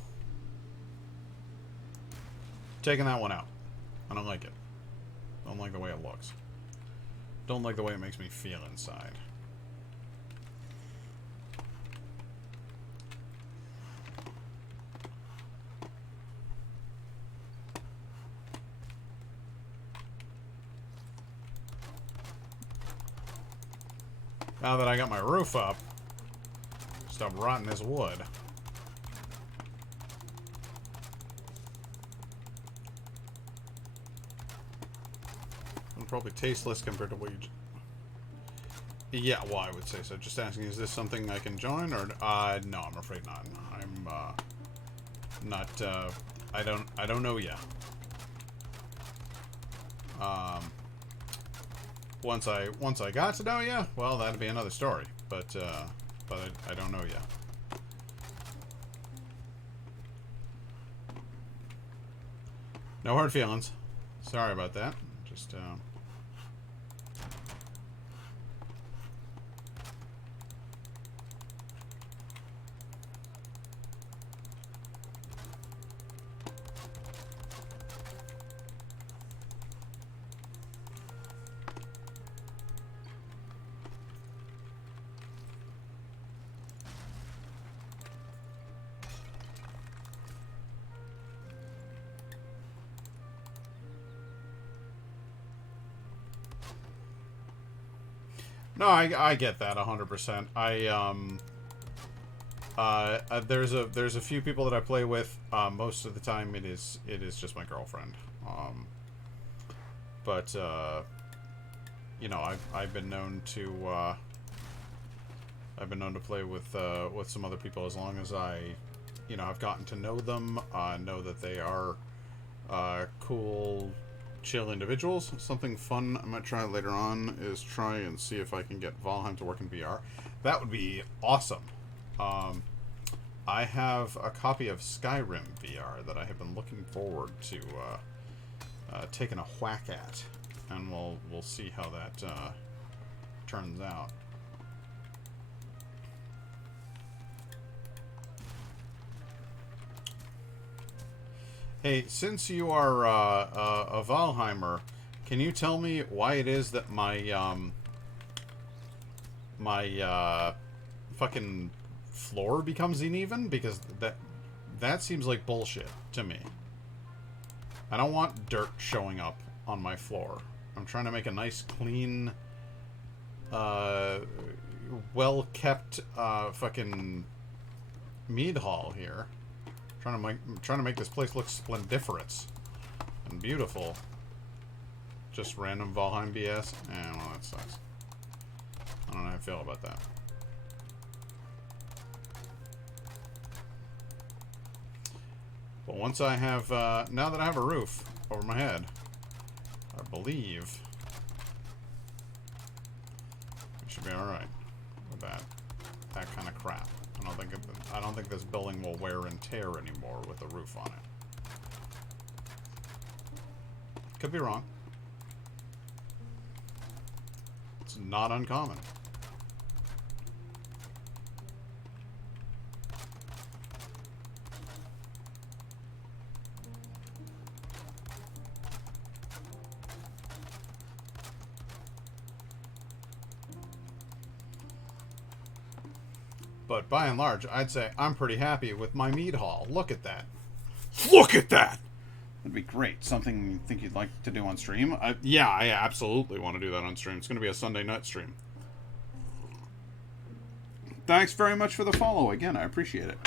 Taking that one out. I don't like it. Don't like the way it looks. Don't like the way it makes me feel inside. Now that I got my roof up, stop rotting this wood. Probably tasteless compared to what you... Yeah, well, I would say so. Just asking, is this something I can join, or... no, I'm afraid not. I'm, not, I don't know yet. Once I got to know you, well, that'd be another story. But I don't know yet. No hard feelings. Sorry about that. Just, no, I get that 100%. There's a few people that I play with. Most of the time, it is just my girlfriend. But you know, I've been known to play with some other people as long as I've gotten to know them. Know that they are cool, chill individuals. Something fun I might try later on is try and see if I can get Valheim to work in VR. That would be awesome. I have a copy of Skyrim VR that I have been looking forward to taking a whack at, and we'll see how that turns out. Hey, since you are a Valheimer, can you tell me why it is that my fucking floor becomes uneven? Because that seems like bullshit to me. I don't want dirt showing up on my floor. I'm trying to make a nice, clean, well-kept fucking mead hall here. Trying to make this place look splendiferous and beautiful. Just random Valheim BS. Well, that sucks. I don't know how I feel about that. But once I have, now that I have a roof over my head, I believe I should be all right with that kind of crap. I don't think this building will wear and tear anymore with the roof on it. Could be wrong. It's not uncommon. But by and large, I'd say I'm pretty happy with my mead hall. Look at that. Look at that! That'd be great. Something you think you'd like to do on stream? Yeah, I absolutely want to do that on stream. It's going to be a Sunday night stream. Thanks very much for the follow again. I appreciate it.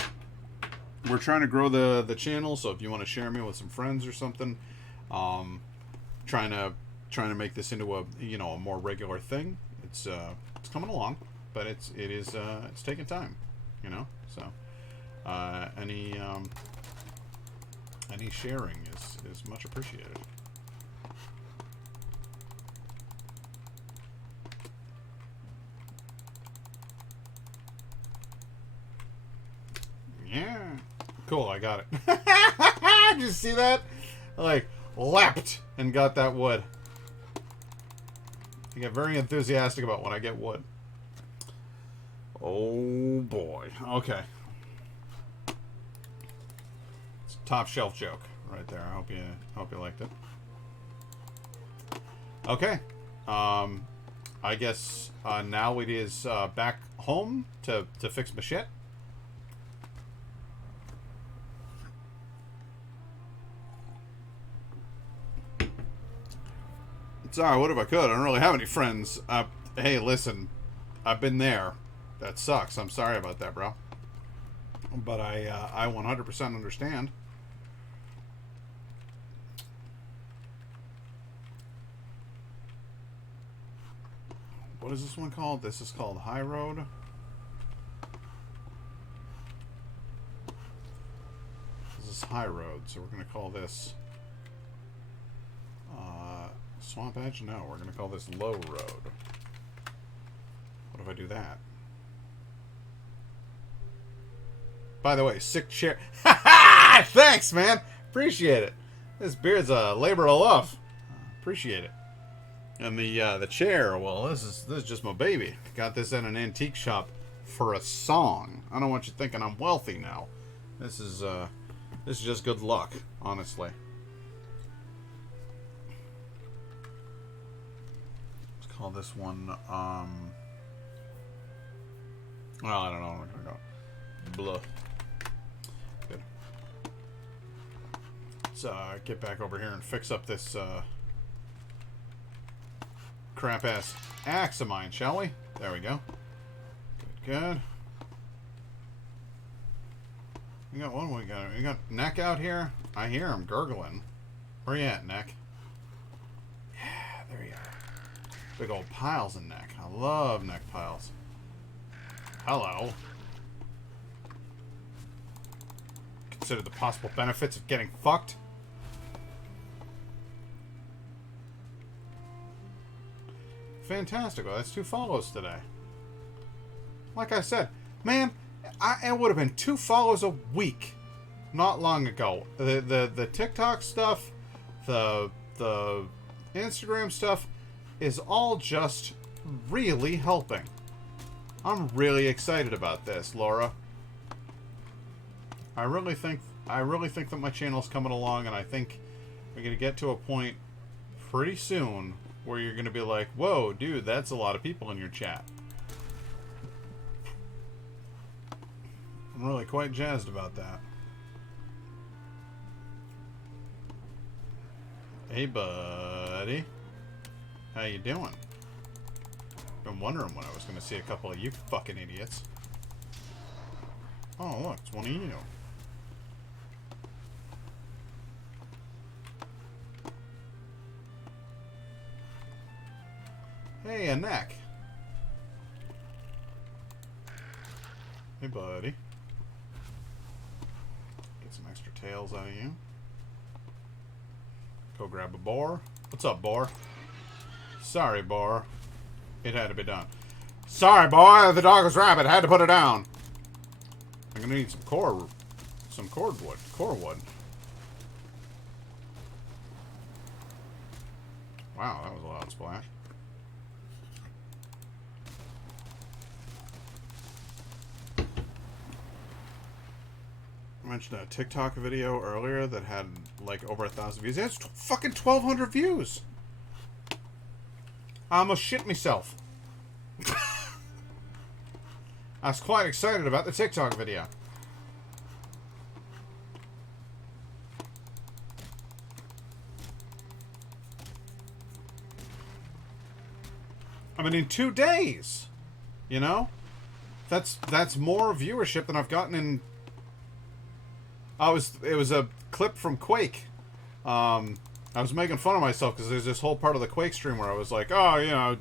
we're trying to grow the channel. So if you want to share me with some friends or something, um, trying to make this into a a more regular thing. It's coming along, but it's taking time, So any sharing is much appreciated. Yeah. Cool, I got it. Did you see that? Like, leapt and got that wood. I get very enthusiastic about when I get wood. Oh boy. Okay. It's a top shelf joke right there. I hope you liked it. Okay. I guess now it is back home to fix my shit. Sorry, what if I could? I don't really have any friends. Hey, listen, I've been there. That sucks. I'm sorry about that, bro. But I 100% understand. What is this one called? This is called High Road. This is High Road, so we're going to call this Swamp Edge? No, we're going to call this Low Road. What if I do that? By the way, sick chair. Thanks, man. Appreciate it. This beard's a labor of love. Appreciate it. And the chair, well, this is just my baby. Got this in an antique shop for a song. I don't want you thinking I'm wealthy now. This is just good luck, honestly. Let's call this one well, I don't know. We're gonna go blah. Good. Let's get back over here and fix up this crap ass axe of mine, shall we? There we go. Good. We got one. We got Neck out here. I hear him gurgling. Where you at, Neck? Yeah, there you are. Big old piles of Neck. I love Neck piles. Hello. Consider the possible benefits of getting fucked. Fantastic. Well, that's 2 follows today. Like I said, man, it would have been 2 follows a week not long ago. The TikTok stuff, the Instagram stuff is all just really helping. I'm really excited about this, Laura. I really think that my channel's coming along, and I think we're gonna get to a point pretty soon where you're gonna be like, whoa, dude, that's a lot of people in your chat. I'm really quite jazzed about that. Hey, buddy. How you doing? Been wondering when I was gonna see a couple of you fucking idiots. Oh, look, it's one of you. Hey, a Neck. Hey, buddy. Get some extra tails out of you. Go grab a boar. What's up, boar? Sorry, boar. It had to be done. Sorry, boy. The dog was rabid. Had to put it down. I'm gonna need some core wood. Wow, that was a loud splash. I mentioned a TikTok video earlier that had like over 1,000 views. It has fucking 1,200 views. I almost shit myself. I was quite excited about the TikTok video. I mean, in 2 days, you know, that's more viewership than I've gotten in It was a clip from Quake. I was making fun of myself because there's this whole part of the Quake stream where I was like, oh, you know,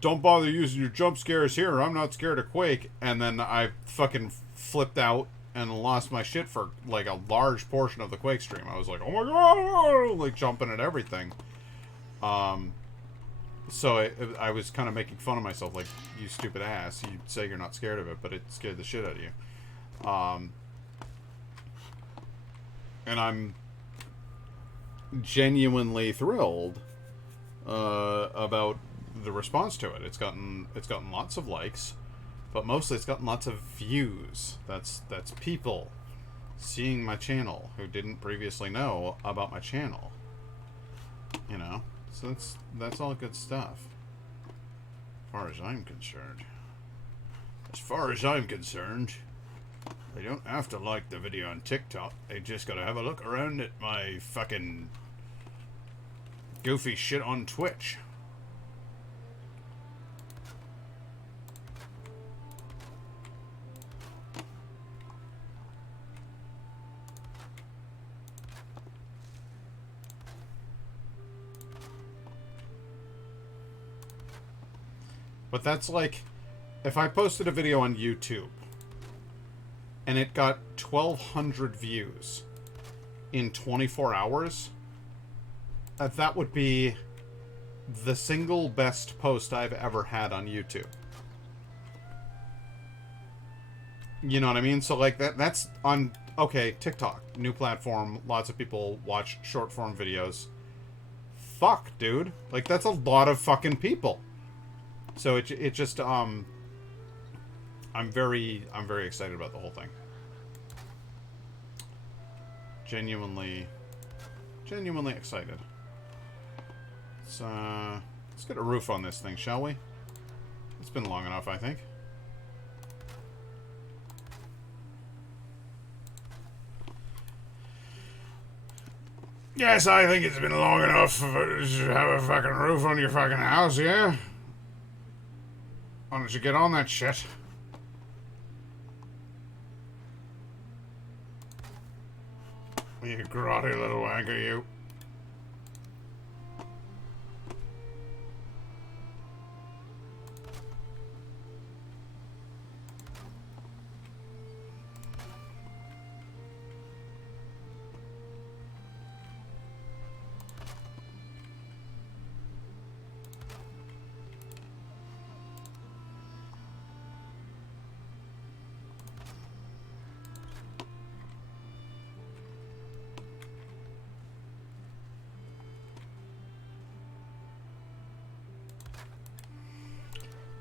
don't bother using your jump scares here. I'm not scared of Quake. And then I fucking flipped out and lost my shit for like a large portion of the Quake stream. I was like, oh my god, like jumping at everything. So I was kind of making fun of myself, like, you stupid ass. You say you're not scared of it, but it scared the shit out of you. And I'm genuinely thrilled about the response to it. It's gotten lots of likes, but mostly it's gotten lots of views. That's people seeing my channel who didn't previously know about my channel. You know, so that's all good stuff. As far as I'm concerned. As far as I'm concerned, they don't have to like the video on TikTok. They just gotta have a look around at my fucking goofy shit on Twitch. But that's like, if I posted a video on YouTube and it got 1,200 views in 24 hours, that would be the single best post I've ever had on YouTube. You know what I mean? So like that's on, okay, TikTok, new platform, lots of people watch short form videos. Fuck, dude. Like that's a lot of fucking people. So it just I'm very excited about the whole thing. Genuinely excited. Let's get a roof on this thing, shall we? It's been long enough, I think. Yes, I think it's been long enough to have a fucking roof on your fucking house, yeah? Why don't you get on that shit? You grotty little wanker, you.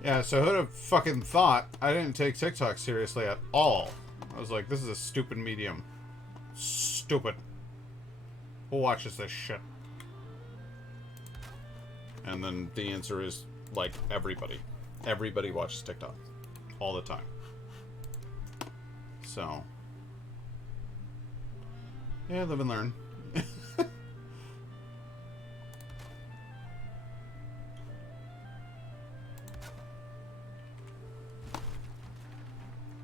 Yeah, so who'd have fucking thought I didn't take TikTok seriously at all? I was like, this is a stupid medium. Stupid. Who watches this shit? And then the answer is, like, everybody. Everybody watches TikTok. All the time. So. Yeah, live and learn.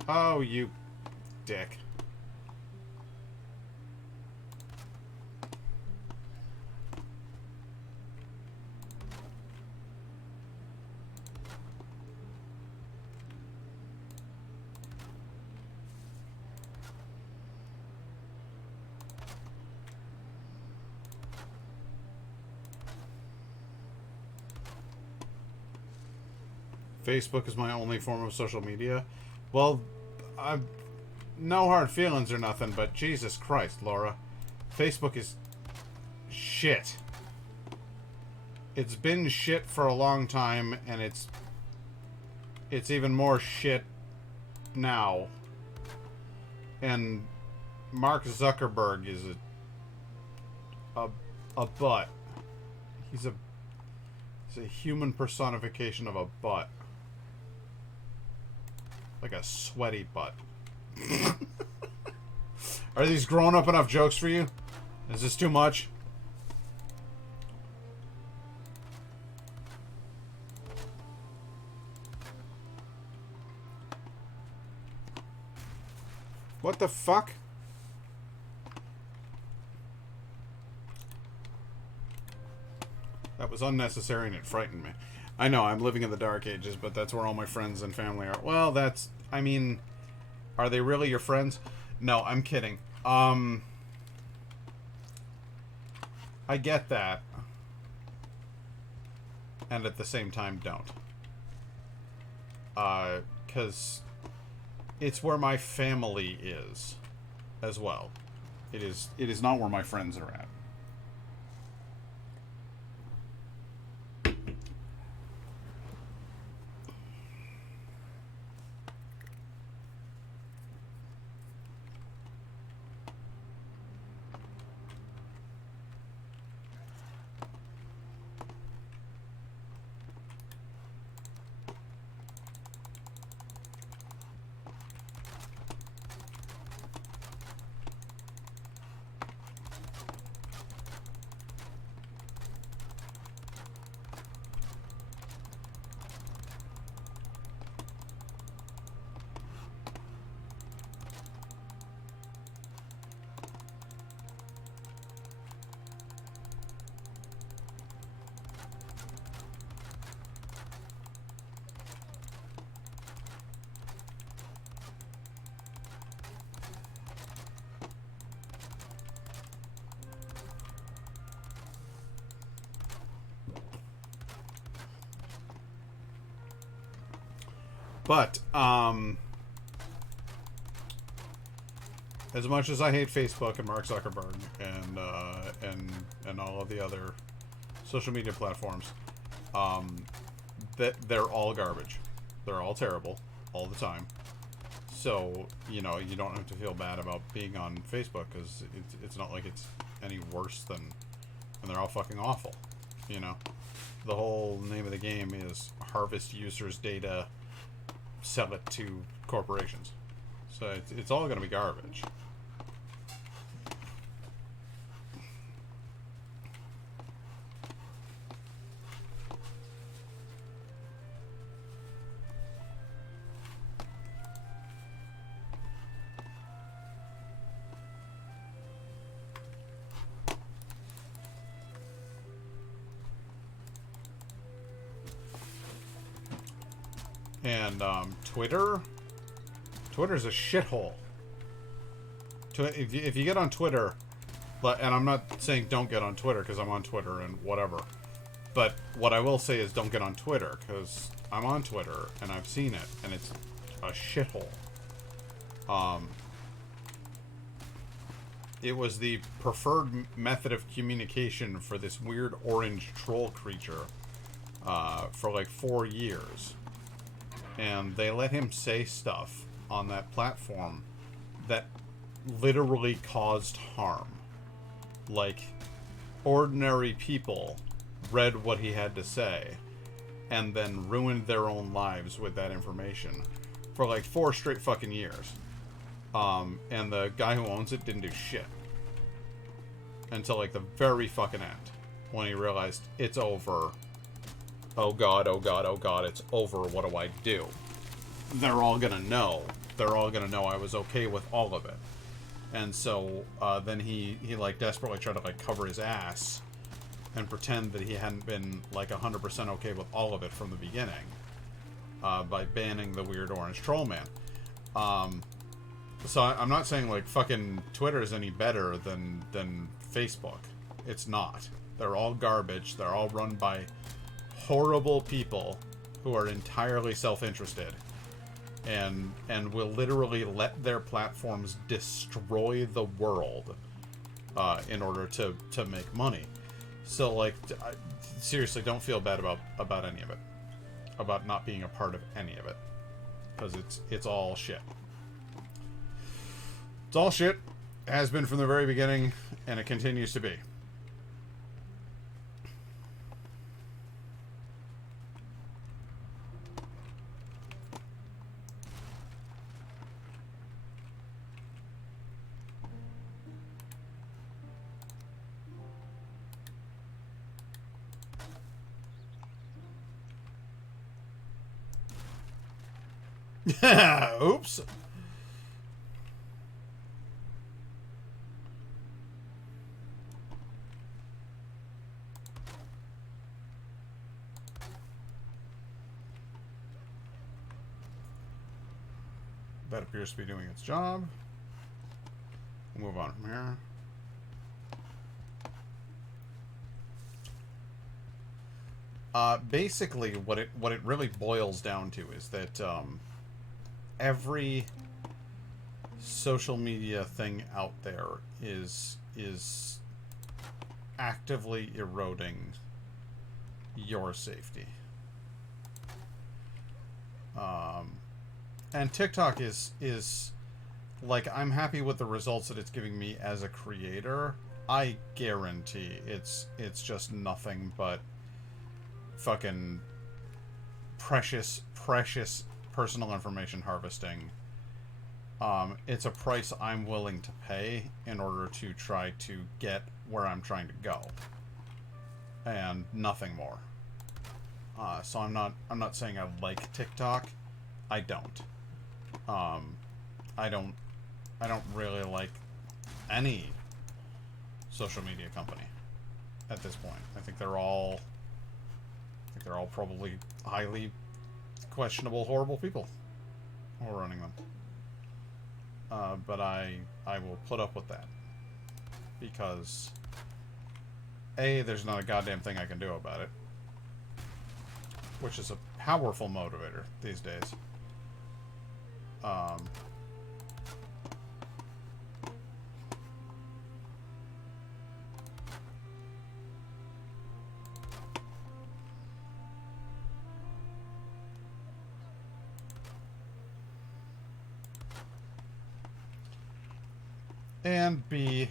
Oh, you dick. Facebook is my only form of social media. Well, no hard feelings or nothing, but Jesus Christ, Laura. Facebook is shit. It's been shit for a long time, and it's even more shit now. And Mark Zuckerberg is a butt. He's a human personification of a butt. Like a sweaty butt. Are these grown up enough jokes for you? Is this too much? What the fuck? That was unnecessary and it frightened me. I know, I'm living in the Dark Ages, but that's where all my friends and family are. Well, that's... I mean... Are they really your friends? No, I'm kidding. I get that. And at the same time, don't. Because it's where my family is as well. It is not where my friends are at. But, as much as I hate Facebook and Mark Zuckerberg and all of the other social media platforms, that they're all garbage. They're all terrible all the time. So, you know, you don't have to feel bad about being on Facebook because it's not like it's any worse than... And they're all fucking awful, you know? The whole name of the game is harvest users' data, sell it to corporations. So it's all going to be garbage. And Twitter's a shithole. If you get on Twitter, and I'm not saying don't get on Twitter because I'm on Twitter and whatever, but what I will say is don't get on Twitter because I'm on Twitter and I've seen it and it's a shithole. It was the preferred method of communication for this weird orange troll creature for like 4 years. And they let him say stuff on that platform that literally caused harm. Like, ordinary people read what he had to say and then ruined their own lives with that information for like 4 straight fucking years. And the guy who owns it didn't do shit until like the very fucking end when he realized it's over. Oh god, oh god, oh god, it's over, what do I do? They're all gonna know. They're all gonna know I was okay with all of it. And so, then he like, desperately tried to, like, cover his ass and pretend that he hadn't been, like, 100% okay with all of it from the beginning. By banning the weird orange troll man. So I'm not saying, like, fucking Twitter is any better than Facebook. It's not. They're all garbage. They're all run by horrible people who are entirely self-interested and will literally let their platforms destroy the world in order to make money. So, like, seriously, don't feel bad about any of it, about not being a part of any of it, because it's all shit. It's all shit. It has been from the very beginning, and it continues to be. Oops. that appears to be doing its job. We'll move on from here. Basically, what it really boils down to is that every social media thing out there is actively eroding your safety. And TikTok is like, I'm happy with the results that it's giving me as a creator. I guarantee it's just nothing but fucking precious personal information harvesting. It's a price I'm willing to pay in order to try to get where I'm trying to go, and nothing more. So I'm not saying I like TikTok. I don't. I don't really like any social media company at this point. I think they're all probably highly questionable, horrible people who are running them. But I will put up with that because A, there's not a goddamn thing I can do about it, which is a powerful motivator these days. And B,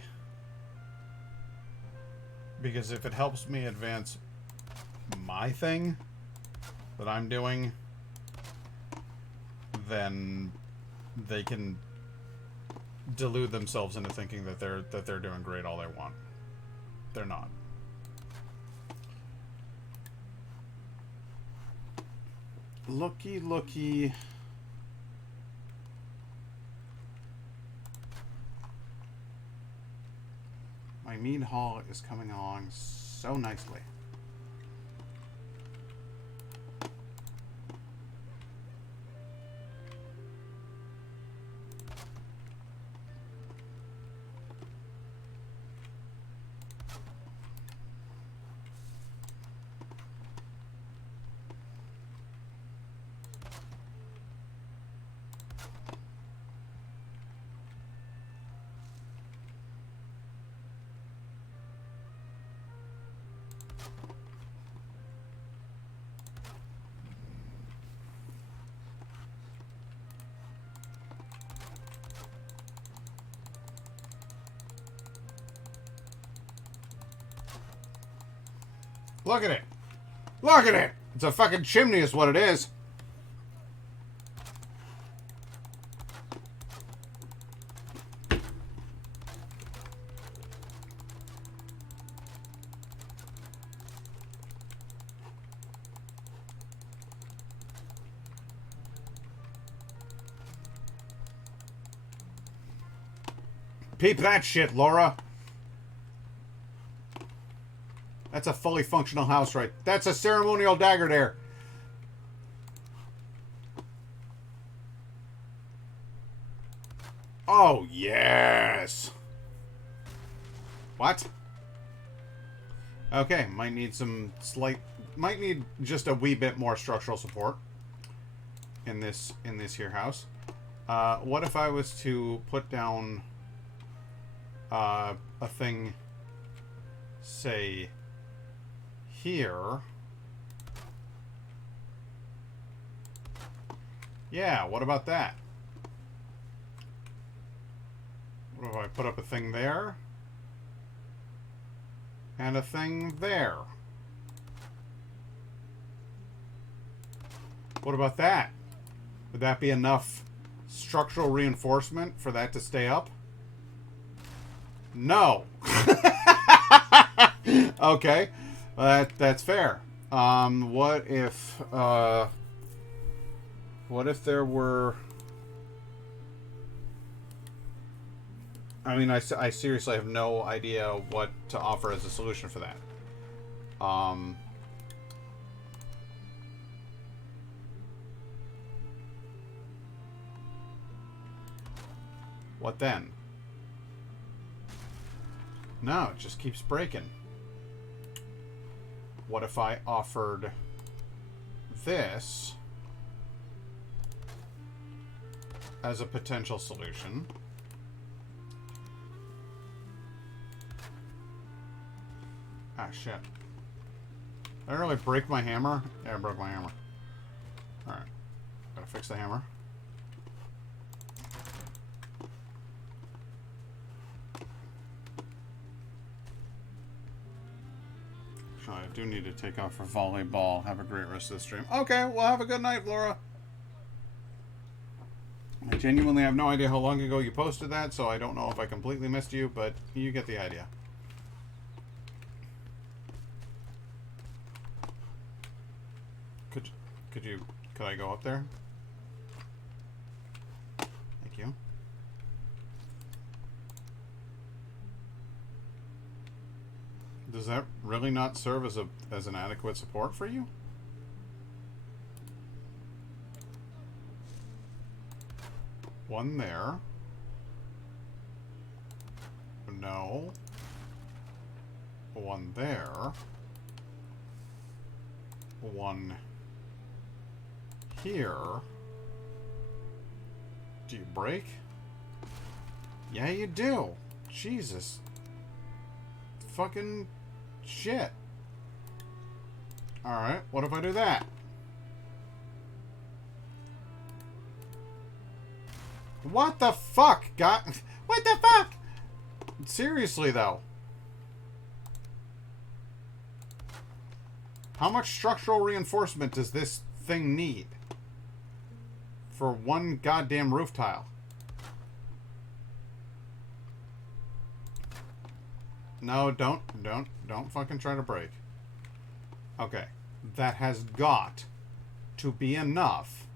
because if it helps me advance my thing that I'm doing, then they can delude themselves into thinking that they're doing great all they want. They're not. Looky. My mead haul is coming along so nicely. Look at it. Look at it. It's a fucking chimney is what it is. Peep that shit, Laura. That's a fully functional house, right? That's a ceremonial dagger there. Oh, yes. What? Okay, might need just a wee bit more structural support in this here house. What if I was to put down a thing, say, here? Yeah, what about that? What if I put up a thing there? And a thing there? What about that? Would that be enough structural reinforcement for that to stay up? No. Okay. That's fair. What if there were... I mean, I seriously have no idea what to offer as a solution for that. What then? No, it just keeps breaking. What if I offered this as a potential solution? Ah, shit. Did I really break my hammer? Yeah, I broke my hammer. Alright. Gotta fix the hammer. I do need to take off for volleyball. Have a great rest of the stream. Okay, well, have a good night, Laura. I genuinely have no idea how long ago you posted that, so I don't know if I completely missed you, but you get the idea. Could I go up there? Thank you. Does that really not serve as an adequate support for you? One there. No. One there. One here. Do you break? Yeah, you do. Jesus. Fucking shit. Alright, what if I do that? What the fuck? What the fuck? Seriously, though. How much structural reinforcement does this thing need? For one goddamn roof tile. No, don't fucking try to break. Okay. That has got to be enough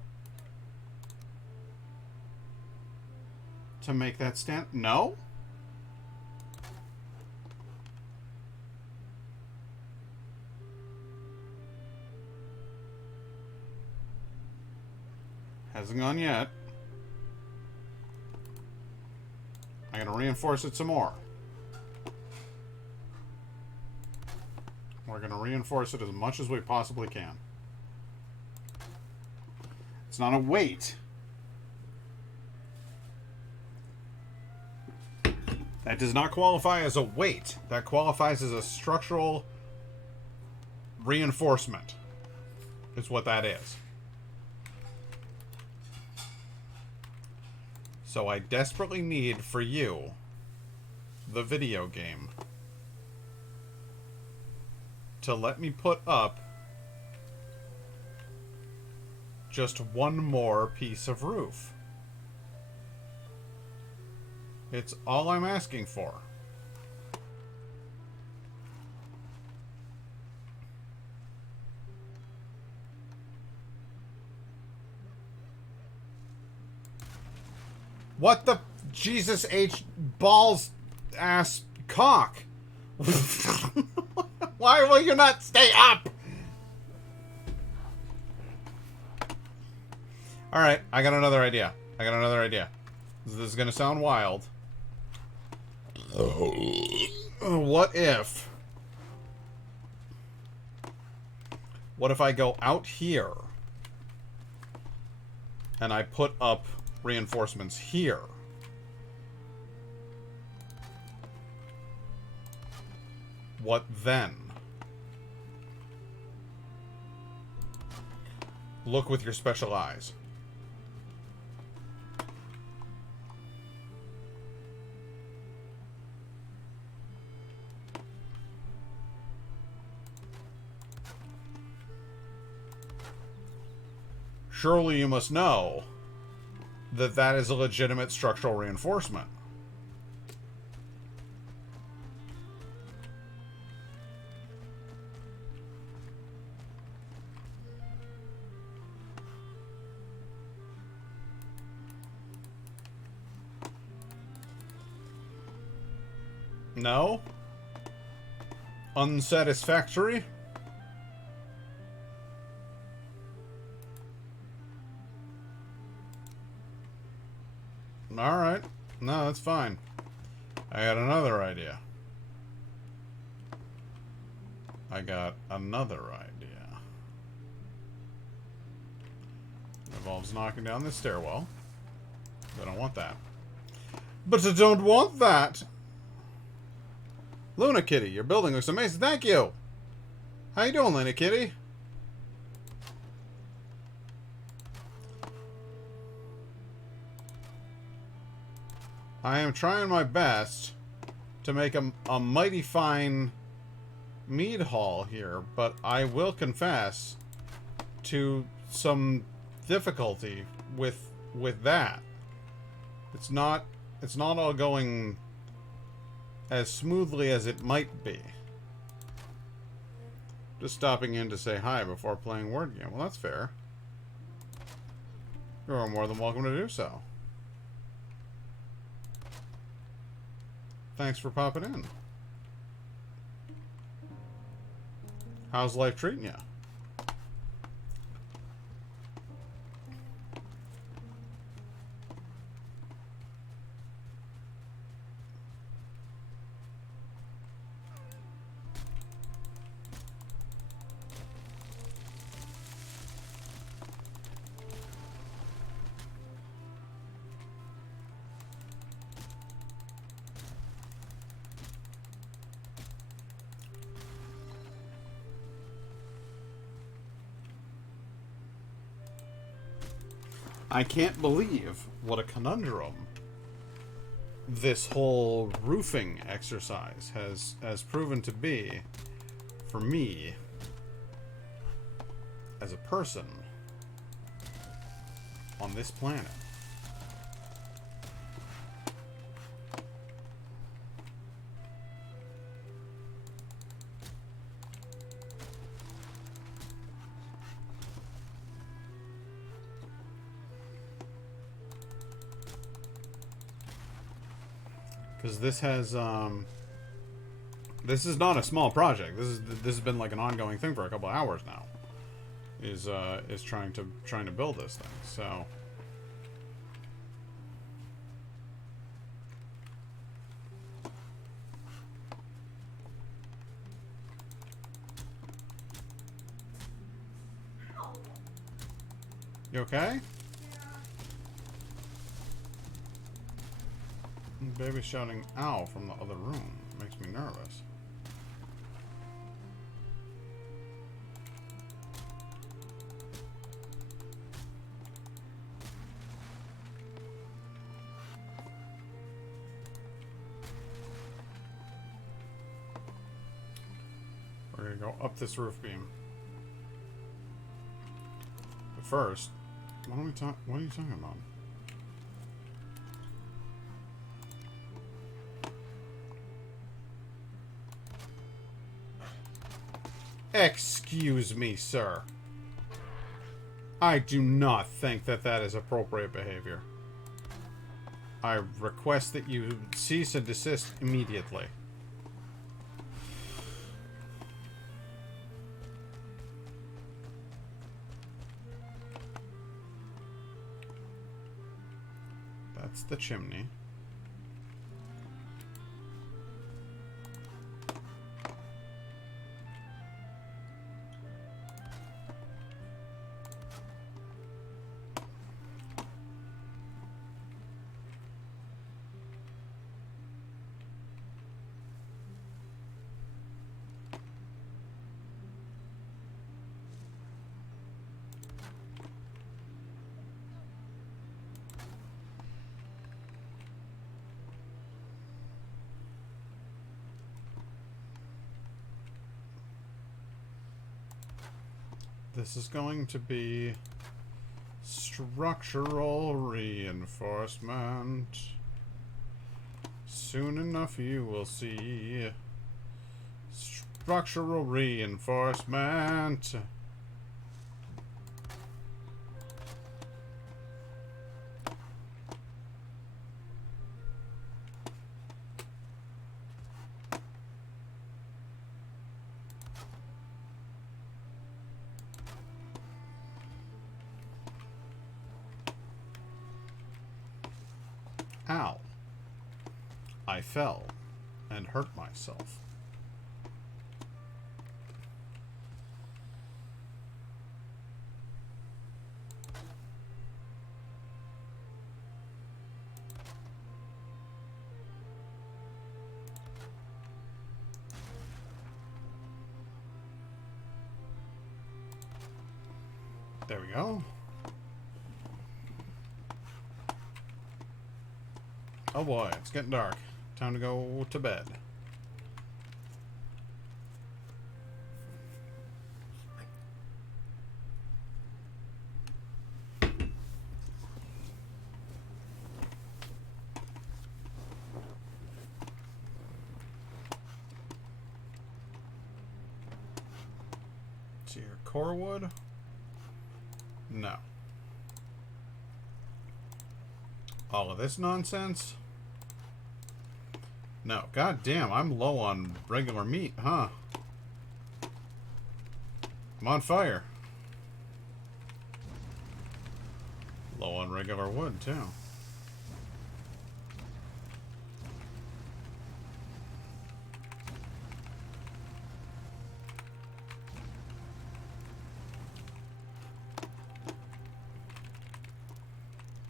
to make that stand. No? Hasn't gone yet. I'm gonna reinforce it some more. We're gonna reinforce it as much as we possibly can. It's not a weight. That does not qualify as a weight. That qualifies as a structural reinforcement. Is what that is. So I desperately need for you, the video game, to let me put up just one more piece of roof. It's all I'm asking for. What the Jesus H balls ass cock? Why will you not stay up? Alright, I got another idea. This is gonna sound wild. What if I go out here and I put up reinforcements here? What then? Look with your special eyes. Surely you must know that that is a legitimate structural reinforcement. No? Unsatisfactory? Alright. No, that's fine. I got another idea. It involves knocking down this stairwell. I don't want that. But I don't want that! Luna Kitty, your building looks amazing. Thank you! How you doing, Luna Kitty? I am trying my best to make a mighty fine mead hall here, but I will confess to some difficulty with that. It's not all going as smoothly as it might be. Just stopping in to say hi before playing word game. Well, that's fair. You're more than welcome to do so. Thanks for popping in. How's life treating you? I can't believe what a conundrum this whole roofing exercise has proven to be for me as a person on this planet. Because this has, this is not a small project. This has been like an ongoing thing for a couple of hours now. Is trying to build this thing. So you okay? Baby shouting "ow" from the other room makes me nervous. We're gonna go up this roof beam. But first, what are you talking about? Excuse me, sir. I do not think that is appropriate behavior. I request that you cease and desist immediately. That's the chimney. This is going to be structural reinforcement. Soon enough you will see structural reinforcement. Ow. I fell and hurt myself. There we go. Oh boy, it's getting dark. Time to go to bed. See here, core wood? No. All of this nonsense? No. God damn, I'm low on regular meat, huh? I'm on fire. Low on regular wood, too.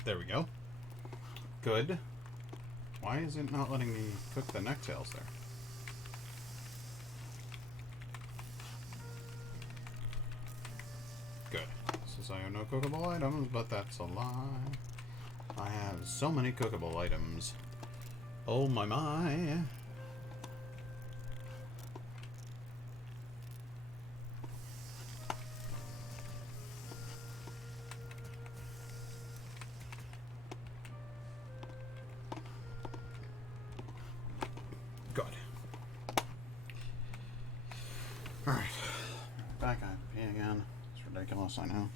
There we go. Good. Why is it not letting me cook the necktails there? Good. Says I have no cookable items, but that's a lie. I have so many cookable items. Oh my. Good. Alright. Back on P again. It's ridiculous, I know.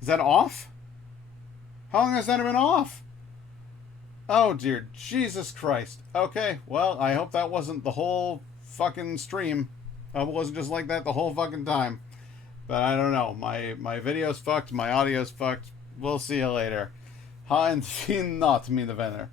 Is that off? How long has that been off? Oh dear Jesus Christ. Okay, well, I hope that wasn't the whole fucking stream. I hope it wasn't just like that the whole fucking time. But I don't know. My video's fucked, my audio's fucked. We'll see you later. Ha en fin not, mine venner.